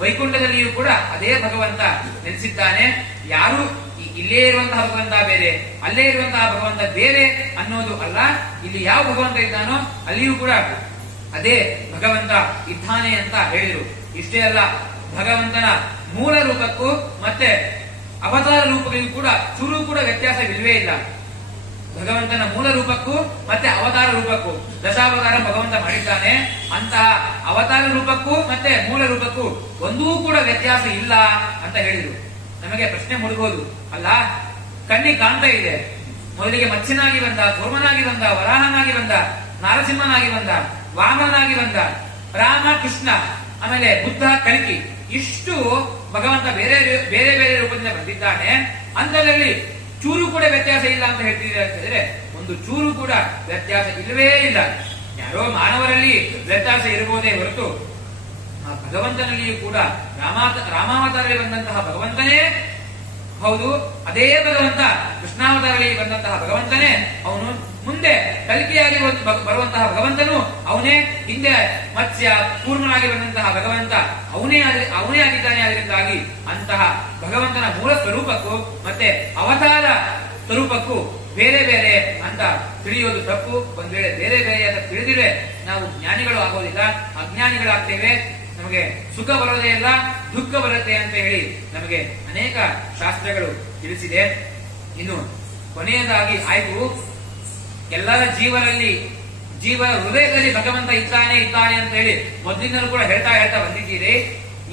ವೈಕುಂಠದಲ್ಲಿಯೂ ಕೂಡ ಅದೇ ಭಗವಂತ ನೆಲೆಸಿದ್ದಾನೆ. ಯಾರು ಇಲ್ಲೇ ಇರುವಂತಹ ಭಗವಂತ ಬೇರೆ, ಅಲ್ಲೇ ಇರುವಂತಹ ಭಗವಂತ ಬೇರೆ ಅನ್ನೋದು ಅಲ್ಲ. ಇಲ್ಲಿ ಯಾವ ಭಗವಂತ ಇದ್ದಾನೋ ಅಲ್ಲಿಯೂ ಕೂಡ ಅದೇ ಭಗವಂತ ಇದ್ದಾನೆ ಅಂತ ಹೇಳಿದರು. ಇಷ್ಟೇ ಅಲ್ಲ, ಭಗವಂತನ ಮೂಲ ರೂಪಕ್ಕೂ ಮತ್ತೆ ಅವತಾರ ರೂಪಗಳಿಗೂ ಕೂಡ ಚೂರು ಕೂಡ ವ್ಯತ್ಯಾಸವಿಲ್ವೇ ಇಲ್ಲ. ಭಗವಂತನ ಮೂಲ ರೂಪಕ್ಕೂ ಮತ್ತೆ ಅವತಾರ ರೂಪಕ್ಕೂ ದಶಾವತಾರ ಭಗವಂತ ಮಾಡಿದ್ದಾನೆ. ಅಂತಹ ಅವತಾರ ರೂಪಕ್ಕೂ ಮತ್ತೆ ಮೂಲ ರೂಪಕ್ಕೂ ಒಂದೂ ಕೂಡ ವ್ಯತ್ಯಾಸ ಇಲ್ಲ ಅಂತ ಹೇಳಿದ್ರು. ನಮಗೆ ಪ್ರಶ್ನೆ ಮೂಡಬಹುದು, ಅಲ್ಲ ಕಣ್ಣಿಗೆ ಕಾಣ್ತಾ ಇದೆ, ಮೊದಲಿಗೆ ಮತ್ಸ್ಯನಾಗಿ ಬಂದ, ಕೂರ್ಮನಾಗಿ ಬಂದ, ವರಾಹನಾಗಿ ಬಂದ, ನಾರಸಿಂಹನಾಗಿ ಬಂದ, ವಾಮನಾಗಿ ಬಂದ, ರಾಮ ಕೃಷ್ಣ, ಆಮೇಲೆ ಬುದ್ಧ ಕಲ್ಕಿ, ಇಷ್ಟು ಭಗವಂತ ಬೇರೆ ಬೇರೆ ಬೇರೆ ರೂಪದಿಂದ ಬಂದಿದ್ದಾನೆ. ಅಂತದಲ್ಲಿ ಚೂರು ಕೂಡ ವ್ಯತ್ಯಾಸ ಇಲ್ಲ ಅಂತ ಹೇಳ್ತಿದ್ದಾರೆ ಅಂತ ಹೇಳಿದ್ರೆ ಒಂದು ಚೂರು ಕೂಡ ವ್ಯತ್ಯಾಸ ಇಲ್ಲವೇ ಇಲ್ಲ. ಯಾರೋ ಮಾನವರಲ್ಲಿ ವ್ಯತ್ಯಾಸ ಇರಬಹುದೇ ಹೊರತು ಆ ಭಗವಂತನಲ್ಲಿಯೂ ಕೂಡ ರಾಮಾವತಾರದಲ್ಲಿ ಬಂದಂತಹ ಭಗವಂತನೇ ಹೌದು, ಅದೇ ಭಗವಂತ ಕೃಷ್ಣಾವತಾರದಲ್ಲಿ ಬಂದಂತಹ ಭಗವಂತನೇ ಅವನು ಮುಂದೆ ಕಲ್ಕಿಯಾಗಿ ಬರುವಂತಹ ಭಗವಂತನು ಅವನೇ, ಹಿಂದೆ ಮತ್ಸ್ಯ ಕೂರ್ಮನಾಗಿ ಬಂದಂತಹ ಭಗವಂತ ಅವನೇ ಆಗಿದ್ದಾನೆ. ಅದರಿಂದಾಗಿ ಅಂತಹ ಭಗವಂತನ ಮೂಲ ಸ್ವರೂಪಕ್ಕೂ ಮತ್ತೆ ಅವತಾರ ಸ್ವರೂಪಕ್ಕೂ ಬೇರೆ ಬೇರೆ ಅಂತ ತಿಳಿಯೋದು ತಪ್ಪು. ಒಂದ್ ವೇಳೆ ಬೇರೆ ಬೇರೆ ಅಂತ ತಿಳಿದಿದ್ರೆ ನಾವು ಜ್ಞಾನಿಗಳು ಆಗೋದಿಲ್ಲ, ಅಜ್ಞಾನಿಗಳಾಗ್ತೇವೆ. ನಮಗೆ ಸುಖ ಬರೋದೇ ಇಲ್ಲ, ದುಃಖ ಬರುತ್ತೆ ಅಂತ ಹೇಳಿ ನಮಗೆ ಅನೇಕ ಶಾಸ್ತ್ರಗಳು ತಿಳಿಸಿದೆ. ಇನ್ನು ಕೊನೆಯದಾಗಿ ಆಯ್ತು, ಎಲ್ಲರ ಜೀವನ ಹೃದಯದಲ್ಲಿ ಭಗವಂತ ಇದ್ದಾನೆ ಅಂತ ಹೇಳಿ ಮೊದಲಿನಲ್ಲೂ ಕೂಡ ಹೇಳ್ತಾ ಬಂದಿದ್ದೀರಿ.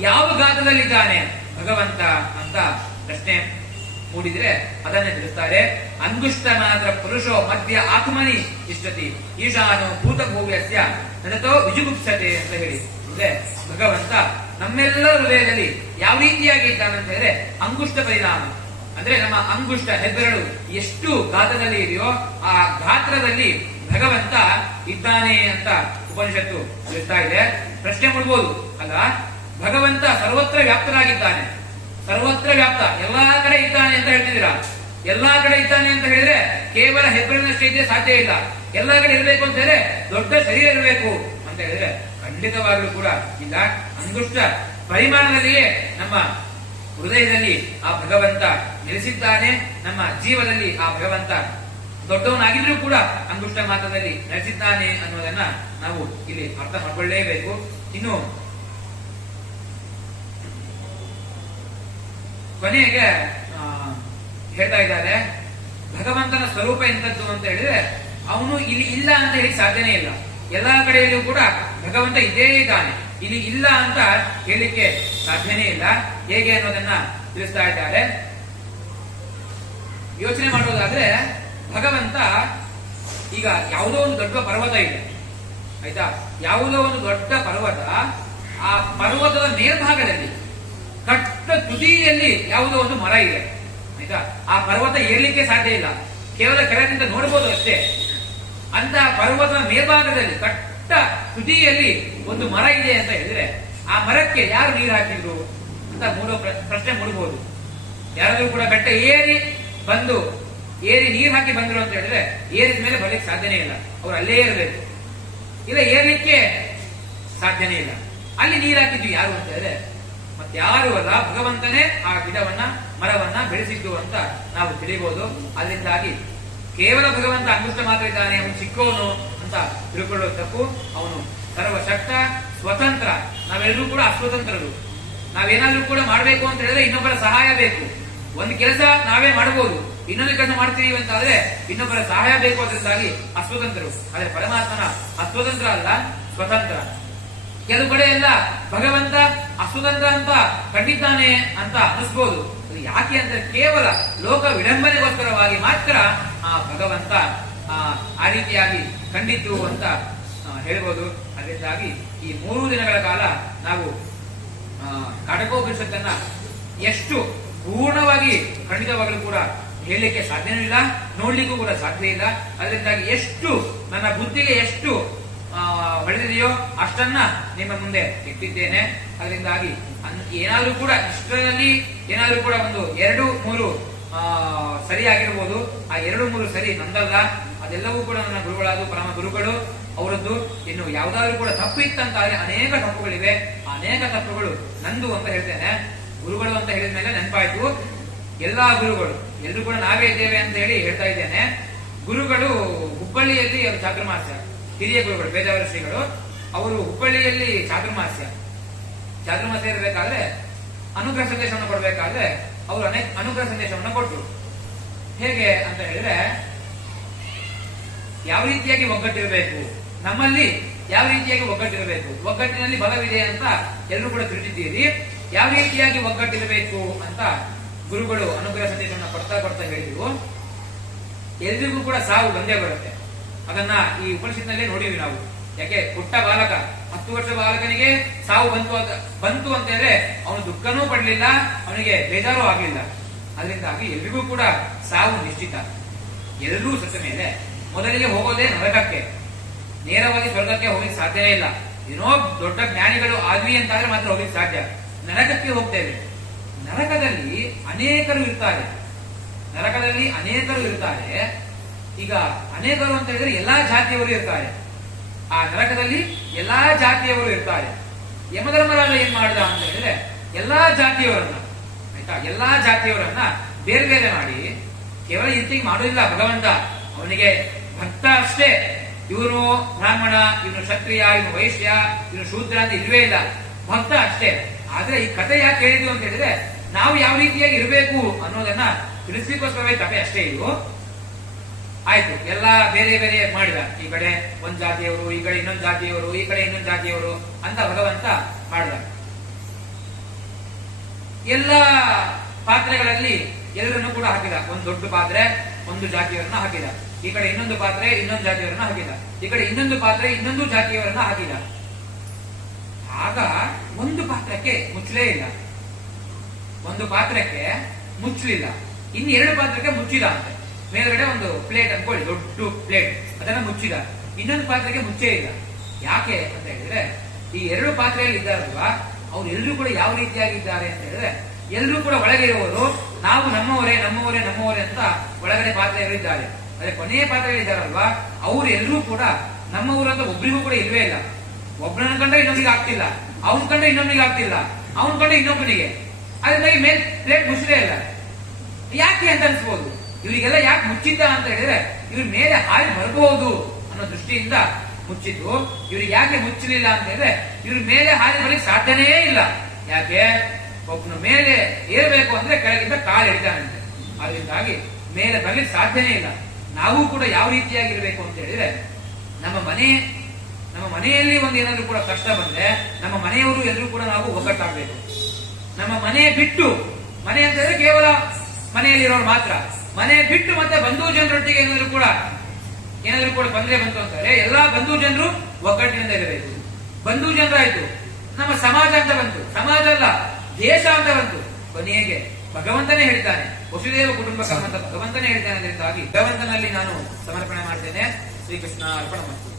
ಯಾವ ಗಾತ್ರದಲ್ಲಿದ್ದಾನೆ ಭಗವಂತ ಅಂತ ಪ್ರಶ್ನೆ ಮೂಡಿದ್ರೆ ಅದನ್ನೇ ತಿಳಿಸ್ತಾರೆ. ಅಂಗುಷ್ಟ ಮಾತ್ರ ಪುರುಷೋ ಮಧ್ಯ ಆತ್ಮನಿ ಇಷ್ಟತಿ ಈಶಾನು ಭೂತಭೂವ್ಯಸ್ಯ ತದತೋ ವಿಜುಗುಪ್ಸತೆ ಅಂತ ಹೇಳಿ. ಅಂದ್ರೆ ಭಗವಂತ ನಮ್ಮೆಲ್ಲ ಹೃದಯದಲ್ಲಿ ಯಾವ ರೀತಿಯಾಗಿ ಇದ್ದಾನಂತ ಹೇಳಿದ್ರೆ ಅಂಗುಷ್ಟ ಪರಿಣಾಮ ಅಂದ್ರೆ ನಮ್ಮ ಅಂಗುಷ್ಟ ಹೆಬ್ಬೆರಳು ಎಷ್ಟು ಗಾತ್ರದಲ್ಲಿ ಇದೆಯೋ ಆ ಗಾತ್ರದಲ್ಲಿ ಭಗವಂತ ಇದ್ದಾನೆ ಅಂತ ಉಪನಿಷತ್ತು ತಿಳಿಸ್ತಾ ಇದೆ. ಪ್ರಶ್ನೆ ಮೂಡಬಹುದು, ಅಲ್ಲ ಭಗವಂತ ಸರ್ವತ್ರ ವ್ಯಾಪ್ತರಾಗಿದ್ದಾನೆ, ಸರ್ವತ್ರ ವ್ಯಾಪ್ತ ಎಲ್ಲಾ ಕಡೆ ಇದ್ದಾನೆ ಅಂತ ಹೇಳ್ತಿದ್ದೀರಾ. ಎಲ್ಲಾ ಕಡೆ ಇದ್ದಾನೆ ಅಂತ ಹೇಳಿದ್ರೆ ಕೇವಲ ಹೆಬ್ಬೆರಳಿನಷ್ಟೇ ಇದ್ರೆ ಸಾಧ್ಯ ಇಲ್ಲ. ಎಲ್ಲಾ ಕಡೆ ಇರಬೇಕು ಅಂತ ಹೇಳಿದ್ರೆ ದೊಡ್ಡ ಶರೀರ ಇರಬೇಕು ಅಂತ ಹೇಳಿದ್ರೆ ಖಂಡಿತವಾಗ್ಲೂ ಕೂಡ ಇಲ್ಲ. ಅಂಗುಷ್ಟ ಪರಿಮಾಣದಲ್ಲಿಯೇ ನಮ್ಮ ಹೃದಯದಲ್ಲಿ ಆ ಭಗವಂತ ನೆಲೆಸಿದ್ದಾನೆ. ನಮ್ಮ ಜೀವದಲ್ಲಿ ಆ ಭಗವಂತ ದೊಡ್ಡವನಾಗಿದ್ರೂ ಕೂಡ ಅಂಗುಷ್ಟ ಮಾತ್ರದಲ್ಲಿ ನೆಲೆಸಿದ್ದಾನೆ ಅನ್ನೋದನ್ನ ನಾವು ಇಲ್ಲಿ ಅರ್ಥ ಮಾಡಿಕೊಳ್ಳಲೇಬೇಕು. ಇನ್ನು ಕೊನೆಗೆ ಹೇಳ್ತಾ ಇದ್ದಾರೆ, ಭಗವಂತನ ಸ್ವರೂಪ ಎಂತದ್ದು ಅಂತ ಹೇಳಿದ್ರೆ ಅವನು ಇಲ್ಲಿ ಇಲ್ಲ ಅಂತ ಹೇಳಿ ಸಾಧ್ಯನೇ ಇಲ್ಲ. ಎಲ್ಲಾ ಕಡೆಯಲ್ಲೂ ಕೂಡ ಭಗವಂತ ಇದ್ದೇ ಇದ್ದಾನೆ, ಇಲ್ಲಿ ಇಲ್ಲ ಅಂತ ಹೇಳಿಕ್ಕೆ ಸಾಧ್ಯನೇ ಇಲ್ಲ. ಹೇಗೆ ಅನ್ನೋದನ್ನ ತಿಳಿಸ್ತಾ ಇದ್ದಾರೆ. ಯೋಚನೆ ಮಾಡೋದಾದ್ರೆ ಭಗವಂತ ಈಗ ಯಾವುದೋ ಒಂದು ದೊಡ್ಡ ಪರ್ವತ ಇದೆ, ಆಯ್ತಾ, ಯಾವುದೋ ಒಂದು ದೊಡ್ಡ ಪರ್ವತ, ಆ ಪರ್ವತದ ಮೇಲ್ಭಾಗದಲ್ಲಿ ಕಟ್ಟ ತುದಿಯಲ್ಲಿ ಯಾವುದೋ ಒಂದು ಮರ ಇದೆ, ಆಯ್ತಾ. ಆ ಪರ್ವತ ಏರ್ಲಿಕ್ಕೆ ಸಾಧ್ಯ ಇಲ್ಲ, ಕೇವಲ ಕೆಳಗಿಂದ ನೋಡಬಹುದು ಅಷ್ಟೇ. ಅಂತ ಪರ್ವತದ ಮೇಲ್ಭಾಗದಲ್ಲಿ ಕಟ್ಟ ತುದಿಯಲ್ಲಿ ಒಂದು ಮರ ಇದೆ ಅಂತ ಹೇಳಿದ್ರೆ ಆ ಮರಕ್ಕೆ ಯಾರು ನೀರು ಹಾಕಿದ್ರು ಅಂತ ಪ್ರಶ್ನೆ ಮೂಡಬಹುದು. ಯಾರಾದ್ರೂ ಕೂಡ ಬೆಟ್ಟ ಏರಿ ನೀರು ಹಾಕಿ ಬಂದ್ರು ಅಂತ ಹೇಳಿದ್ರೆ ಏರಿದ ಮೇಲೆ ಬರ್ಲಿಕ್ಕೆ ಸಾಧ್ಯನೇ ಇಲ್ಲ, ಅವ್ರು ಅಲ್ಲೇ ಇರಬೇಕು. ಇಲ್ಲ ಏರ್ಲಿಕ್ಕೆ ಸಾಧ್ಯನೇ ಇಲ್ಲ. ಅಲ್ಲಿ ನೀರು ಹಾಕಿದ್ವಿ ಯಾರು ಅಂತ ಹೇಳಿದ್ರೆ ಮತ್ತಾರು ಅಲ್ಲ, ಭಗವಂತನೇ ಆ ಗಿಡವನ್ನ ಮರವನ್ನ ಬೆಳೆಸಿದ್ದು ಅಂತ ನಾವು ತಿಳಿಬಹುದು. ಅದರಿಂದಾಗಿ ಕೇವಲ ಭಗವಂತ ಅಂಗುಷ್ಟ ಮಾತ್ರ ಇದ್ದಾನೆ, ಅವನು ಚಿಕ್ಕವನು ಅಂತ ತಿಳ್ಕೊಳ್ಳೋ ತಪ್ಪು. ಅವನು ಸರ್ವಶಕ್ತ, ಸ್ವತಂತ್ರ. ನಾವೆಲ್ಲರೂ ಕೂಡ ಅಸ್ವತಂತ್ರರು. ನಾವೇನಾದ್ರೂ ಕೂಡ ಮಾಡಬೇಕು ಅಂತ ಹೇಳಿದ್ರೆ ಇನ್ನೊಬ್ಬರ ಸಹಾಯ ಬೇಕು. ಒಂದು ಕೆಲಸ ನಾವೇ ಮಾಡಬಹುದು, ಇನ್ನೊಂದು ಕೆಲಸ ಮಾಡ್ತೀವಿ ಅಂತ ಆದ್ರೆ ಇನ್ನೊಬ್ಬರ ಸಹಾಯ ಬೇಕು. ಅದರಿಂದಾಗಿ ಅಸ್ವತಂತ್ರರು. ಆದ್ರೆ ಪರಮಾತ್ಮನ ಅಸ್ವತಂತ್ರ ಅಲ್ಲ, ಸ್ವತಂತ್ರ. ಕೆಲವು ಕಡೆ ಎಲ್ಲ ಭಗವಂತ ಅಸ್ವತಂತ್ರ ಅಂತ ಕಂಡಿದ್ದಾನೆ ಅಂತ ಅನಿಸ್ಬೋದು. ಯಾಕೆ ಅಂತ ಕೇವಲ ಲೋಕ ವಿಡಂಬನೆಗೋಸ್ಕರವಾಗಿ ಮಾತ್ರ ಆ ಭಗವಂತ ಆ ರೀತಿಯಾಗಿ ಕಂಡಿದ್ದು ಅಂತ ಹೇಳ್ಬೋದು. ಅದರಿಂದಾಗಿ ಈ 3 ದಿನಗಳ ಕಾಲ ನಾವು ಕಾಟಕೋಪನಿಷತ್ತನ್ನ ಎಷ್ಟು ಪೂರ್ಣವಾಗಿ ಖಂಡಿತವಾಗಲೂ ಕೂಡ ಹೇಳಲಿಕ್ಕೆ ಸಾಧ್ಯನೂ ಇಲ್ಲ, ನೋಡ್ಲಿಕ್ಕೂ ಕೂಡ ಸಾಧ್ಯ ಇಲ್ಲ. ಅದರಿಂದಾಗಿ ಎಷ್ಟು ನನ್ನ ಬುದ್ಧಿಗೆ ಎಷ್ಟು ಹೊಳೆದಿದೆಯೋ ಅಷ್ಟನ್ನ ನಿಮ್ಮ ಮುಂದೆ ಇಟ್ಟಿದ್ದೇನೆ. ಅದರಿಂದಾಗಿ ಏನಾದ್ರೂ ಕೂಡ ಇಷ್ಟರಲ್ಲಿ ಏನಾದ್ರೂ ಕೂಡ ಒಂದು 2-3 ಸರಿಯಾಗಿರ್ಬೋದು. ಆ 2-3 ಸರಿ ನಂದಲ್ಲ, ಅದೆಲ್ಲವೂ ಕೂಡ ನನ್ನ ಗುರುಗಳಾದ ಪರಮ ಗುರುಗಳು ಅವರದ್ದು. ಇನ್ನು ಯಾವ್ದಾದ್ರು ಕೂಡ ತಪ್ಪಿತ್ತಂತಾದ್ರೆ ಅನೇಕ ತಪ್ಪುಗಳಿವೆ, ಅನೇಕ ತಪ್ಪುಗಳು ನಂದು ಅಂತ ಹೇಳ್ತೇನೆ. ಗುರುಗಳು ಅಂತ ಹೇಳಿದ ಮೇಲೆ ನೆನಪಾಯ್ತು, ಎಲ್ಲಾ ಗುರುಗಳು ಎಲ್ಲರೂ ಕೂಡ ನಾವೇ ಇದ್ದೇವೆ ಅಂತ ಹೇಳಿ ಹೇಳ್ತಾ ಇದ್ದೇನೆ. ಗುರುಗಳು ಹುಬ್ಬಳ್ಳಿಯಲ್ಲಿ ಚಾತುರ್ಮಾಸ್ಯ, ಹಿರಿಯ ಗುರುಗಳು ಬೇದವರ ಶ್ರೀಗಳು ಅವರು ಹುಬ್ಬಳ್ಳಿಯಲ್ಲಿ ಚಾತುರ್ಮಾಸ್ಯ ಇರಬೇಕಾದ್ರೆ ಅನುಗ್ರಹ ಸಂದೇಶವನ್ನು ಕೊಡಬೇಕಾದ್ರೆ ಅವರು ಅನುಗ್ರಹ ಸಂದೇಶವನ್ನು ಕೊಟ್ಟರು. ಹೇಗೆ ಅಂತ ಹೇಳಿದ್ರೆ ಯಾವ ರೀತಿಯಾಗಿ ಒಗ್ಗಟ್ಟಿರಬೇಕು, ನಮ್ಮಲ್ಲಿ ಯಾವ ರೀತಿಯಾಗಿ ಒಗ್ಗಟ್ಟಿರಬೇಕು, ಒಗ್ಗಟ್ಟಿನಲ್ಲಿ ಬಲವಿದೆ ಅಂತ ಎಲ್ಲರೂ ಕೂಡ ತಿಳಿದಿದ್ದೀರಿ. ಯಾವ ರೀತಿಯಾಗಿ ಒಗ್ಗಟ್ಟಿರಬೇಕು ಅಂತ ಗುರುಗಳು ಅನುಗ್ರಹ ಸಂದೇಶವನ್ನು ಕೊಡ್ತಾ ಹೇಳಿದ್ರು. ಎಲ್ರಿಗೂ ಕೂಡ ಸಾವು ಬಂದೇ ಬರುತ್ತೆ. ಅದನ್ನ ಈ ಉಪನಿಷತ್ನಲ್ಲೇ ನೋಡಿದ್ವಿ ನಾವು. ಯಾಕೆ ಪುಟ್ಟ ಬಾಲಕ 10 ವರ್ಷ ಬಾಲಕನಿಗೆ ಸಾವು ಬಂತು ಅಂತ ಹೇಳಿದ್ರೆ ಅವನು ದುಃಖನೂ ಪಡ್ಲಿಲ್ಲ, ಅವನಿಗೆ ಬೇಜಾರು ಆಗ್ಲಿಲ್ಲ. ಅದರಿಂದಾಗಿ ಎಲ್ರಿಗೂ ಕೂಡ ಸಾವು ನಿಶ್ಚಿತ. ಎಲ್ಲರೂ ಸತ್ತ ಮೇಲೆ ಮೊದಲಿಗೆ ಹೋಗೋದೇ ನರಕಕ್ಕೆ, ನೇರವಾಗಿ ಸ್ವರ್ಗಕ್ಕೆ ಹೋಗ್ಲಿಕ್ಕೆ ಸಾಧ್ಯವೇ ಇಲ್ಲ. ಏನೋ ದೊಡ್ಡ ಜ್ಞಾನಿಗಳು ಆದ್ವಿ ಅಂತಾದ್ರೆ ಮಾತ್ರ ಹೋಗ್ಲಿಕ್ಕೆ ಸಾಧ್ಯ. ನರಕಕ್ಕೆ ಹೋಗ್ತೇವೆ. ನರಕದಲ್ಲಿ ಅನೇಕರು ಇರ್ತಾರೆ. ಈಗ ಅನೇಕರು ಅಂತ ಹೇಳಿದ್ರೆ ಎಲ್ಲಾ ಜಾತಿಯವರು ಇರ್ತಾರೆ. ಆ ನರಕದಲ್ಲಿ ಎಲ್ಲಾ ಜಾತಿಯವರು ಇರ್ತಾರೆ. ಯಮಧರ್ಮರಾಜ ಏನ್ ಮಾಡಿದ ಅಂತ ಹೇಳಿದ್ರೆ ಎಲ್ಲಾ ಜಾತಿಯವರನ್ನ, ಆಯ್ತಾ, ಎಲ್ಲಾ ಜಾತಿಯವರನ್ನ ಬೇರೆ ಬೇರೆ ಮಾಡಿ, ಕೇವಲ ಇಂತಿಗೆ ಮಾಡೋದಿಲ್ಲ ಭಗವಂತ, ಅವನಿಗೆ ಭಕ್ತ ಅಷ್ಟೇ. ಇವನು ಬ್ರಾಹ್ಮಣ, ಇವನು ಕ್ಷತ್ರಿಯ, ಇವನು ವೈಶ್ಯ, ಇವನು ಶೂದ್ರ ಅಂತ ಇಲ್ವೇ ಇಲ್ಲ, ಭಕ್ತ ಅಷ್ಟೇ. ಆದ್ರೆ ಈ ಕಥೆ ಯಾಕೆ ಹೇಳಿದ್ವು ಅಂತ ಹೇಳಿದ್ರೆ ನಾವು ಯಾವ ರೀತಿಯಾಗಿ ಇರಬೇಕು ಅನ್ನೋದನ್ನ ತಿಳಿಸ್ಲಿಕ್ಕೋಸ್ಕರವೇ ಕಥೆ ಅಷ್ಟೇ ಇದು. ಆಯ್ತು, ಎಲ್ಲಾ ಬೇರೆ ಬೇರೆ ಮಾಡಿದ. ಈ ಕಡೆ ಒಂದ್ ಜಾತಿಯವರು, ಈ ಕಡೆ ಇನ್ನೊಂದು ಜಾತಿಯವರು, ಈ ಕಡೆ ಇನ್ನೊಂದು ಜಾತಿಯವರು ಅಂತ ಭಗವಂತ ಮಾಡಿದ. ಎಲ್ಲ ಪಾತ್ರೆಗಳಲ್ಲಿ ಎಲ್ಲರನ್ನು ಕೂಡ ಹಾಕಿದ. ಒಂದು ದೊಡ್ಡ ಪಾತ್ರೆ ಒಂದು ಜಾತಿಯವರನ್ನ ಹಾಕಿದ, ಈ ಕಡೆ ಇನ್ನೊಂದು ಪಾತ್ರೆ ಇನ್ನೊಂದು ಜಾತಿಯವರನ್ನ ಹಾಕಿದ, ಈ ಕಡೆ ಇನ್ನೊಂದು ಪಾತ್ರೆ ಇನ್ನೊಂದು ಜಾತಿಯವರನ್ನ ಹಾಕಿದ. ಆಗ ಒಂದು ಪಾತ್ರಕ್ಕೆ ಮುಚ್ಚಲೇ ಇಲ್ಲ, ಒಂದು ಪಾತ್ರಕ್ಕೆ ಮುಚ್ಚಲಿಲ್ಲ, ಇನ್ನು ಎರಡು ಪಾತ್ರಕ್ಕೆ ಮುಚ್ಚಿದ ಅಂತೆ. ಮೇಲ್ಗಡೆ ಒಂದು ಪ್ಲೇಟ್ ಅನ್ಕೊಳ್ಳಿ, ದೊಡ್ಡ ಪ್ಲೇಟ್, ಅದನ್ನ ಮುಚ್ಚಿದ. ಇನ್ನೊಂದು ಪಾತ್ರಕ್ಕೆ ಮುಚ್ಚೇ ಇಲ್ಲ. ಯಾಕೆ ಅಂತ ಹೇಳಿದ್ರೆ ಈ ಎರಡು ಪಾತ್ರೆಯಲ್ಲಿ ಇದ್ದಾರಲ್ವಾ, ಅವ್ರು ಎಲ್ಲರೂ ಕೂಡ ಯಾವ ರೀತಿಯಾಗಿದ್ದಾರೆ ಅಂತ ಹೇಳಿದ್ರೆ ಎಲ್ಲರೂ ಕೂಡ ಒಳಗೆ ಇರುವವರು ನಾವು ನಮ್ಮವರೇ ನಮ್ಮವರೇ ನಮ್ಮವರೇ ಅಂತ ಒಳಗಡೆ ಪಾತ್ರೆಯಲ್ಲಿದ್ದಾರೆ. ಅದೇ ಕೊನೆಯ ಪಾತ್ರೆಯಲ್ಲಿದ್ದಾರಲ್ವಾ, ಅವ್ರು ಎಲ್ಲರೂ ಕೂಡ ನಮ್ಮವರು ಅಂತ ಒಬ್ರಿಗೂ ಕೂಡ ಇಲ್ವೇ ಇಲ್ಲ. ಒಬ್ಬನ ಕಂಡ್ರೆ ಇನ್ನೊಬ್ರಿಗೆ ಆಗ್ತಿಲ್ಲ, ಅವನ ಕಂಡ್ರೆ ಇನ್ನೊಬ್ರಿಗೆ ಆಗ್ತಿಲ್ಲ, ಅವನ ಕಂಡ್ರೆ ಇನ್ನೊಬ್ಬನಿಗೆ. ಅದರಿಂದಾಗಿ ಮೇಲ್ ಪ್ಲೇಟ್ ಮುಚ್ಚಲೇ ಇಲ್ಲ. ಯಾಕೆ ಅಂತ ಅನ್ಸ್ಬೋದು, ಇವರಿಗೆಲ್ಲ ಯಾಕೆ ಮುಚ್ಚಿದ್ದ ಅಂತ ಹೇಳಿದ್ರೆ ಇವ್ರ ಮೇಲೆ ಹಾರಿ ಬರಬಹುದು ಅನ್ನೋ ದೃಷ್ಟಿಯಿಂದ ಮುಚ್ಚಿದ್ದು. ಇವ್ರಿಗೆ ಯಾಕೆ ಮುಚ್ಚಲಿಲ್ಲ ಅಂತ ಹೇಳಿದ್ರೆ ಇವ್ರ ಮೇಲೆ ಹಾರಿ ಬರಲಿಕ್ಕೆ ಸಾಧ್ಯನೇ ಇಲ್ಲ. ಯಾಕೆ, ಒಬ್ಬನ ಮೇಲೆ ಏರ್ಬೇಕು ಅಂದ್ರೆ ಕೆಳಗಿಂದ ಕಾಲು ಹಿಡಿತಾನಂತೆ, ಅದರಿಂದಾಗಿ ಮೇಲೆ ಬರಲಿಕ್ಕೆ ಸಾಧ್ಯನೇ ಇಲ್ಲ. ನಾವು ಕೂಡ ಯಾವ ರೀತಿಯಾಗಿರ್ಬೇಕು ಅಂತ ಹೇಳಿದ್ರೆ ನಮ್ಮ ಮನೆಯಲ್ಲಿ ಒಂದು ಏನಾದ್ರೂ ಕೂಡ ಕಷ್ಟ ಬಂದ್ರೆ ನಮ್ಮ ಮನೆಯವರು ಎಲ್ಲರೂ ಕೂಡ ನಾವು ಒಗ್ಗಟ್ಟಾಗಬೇಕು. ನಮ್ಮ ಮನೆ ಬಿಟ್ಟು, ಮನೆ ಅಂತ ಹೇಳಿದ್ರೆ ಕೇವಲ ಮನೆಯಲ್ಲಿರೋರು ಮಾತ್ರ, ಮನೆ ಬಿಟ್ಟು ಮತ್ತೆ ಬಂಧು ಜನರೊಟ್ಟಿಗೆ ಏನಾದ್ರೂ ಕೂಡ ತೊಂದರೆ ಬಂತು ಅಂತಾರೆ ಎಲ್ಲಾ ಬಂಧು ಜನರು ಒಗ್ಗಟ್ಟಿನಿಂದ ಇರಬೇಕು. ಬಂಧು ಜನರಾಯ್ತು, ನಮ್ಮ ಸಮಾಜ ಅಂತ ಬಂತು, ಸಮಾಜ ಅಲ್ಲ ದೇಶ ಅಂತ ಬಂತು. ಕೊನೆಗೆ ಭಗವಂತನೇ ಹೇಳ್ತಾನೆ, ವಸುದೇವ ಕುಟುಂಬಕಂ ಅಂತ ಭಗವಂತನೇ ಹೇಳ್ತಾನೆ. ಅದರಿಂದಾಗಿ ಭಗವಂತನಲ್ಲಿ ನಾನು ಸಮರ್ಪಣೆ ಮಾಡ್ತೇನೆ. ಶ್ರೀಕೃಷ್ಣ ಅರ್ಪಣ ಮಾಡ್ತೀನಿ.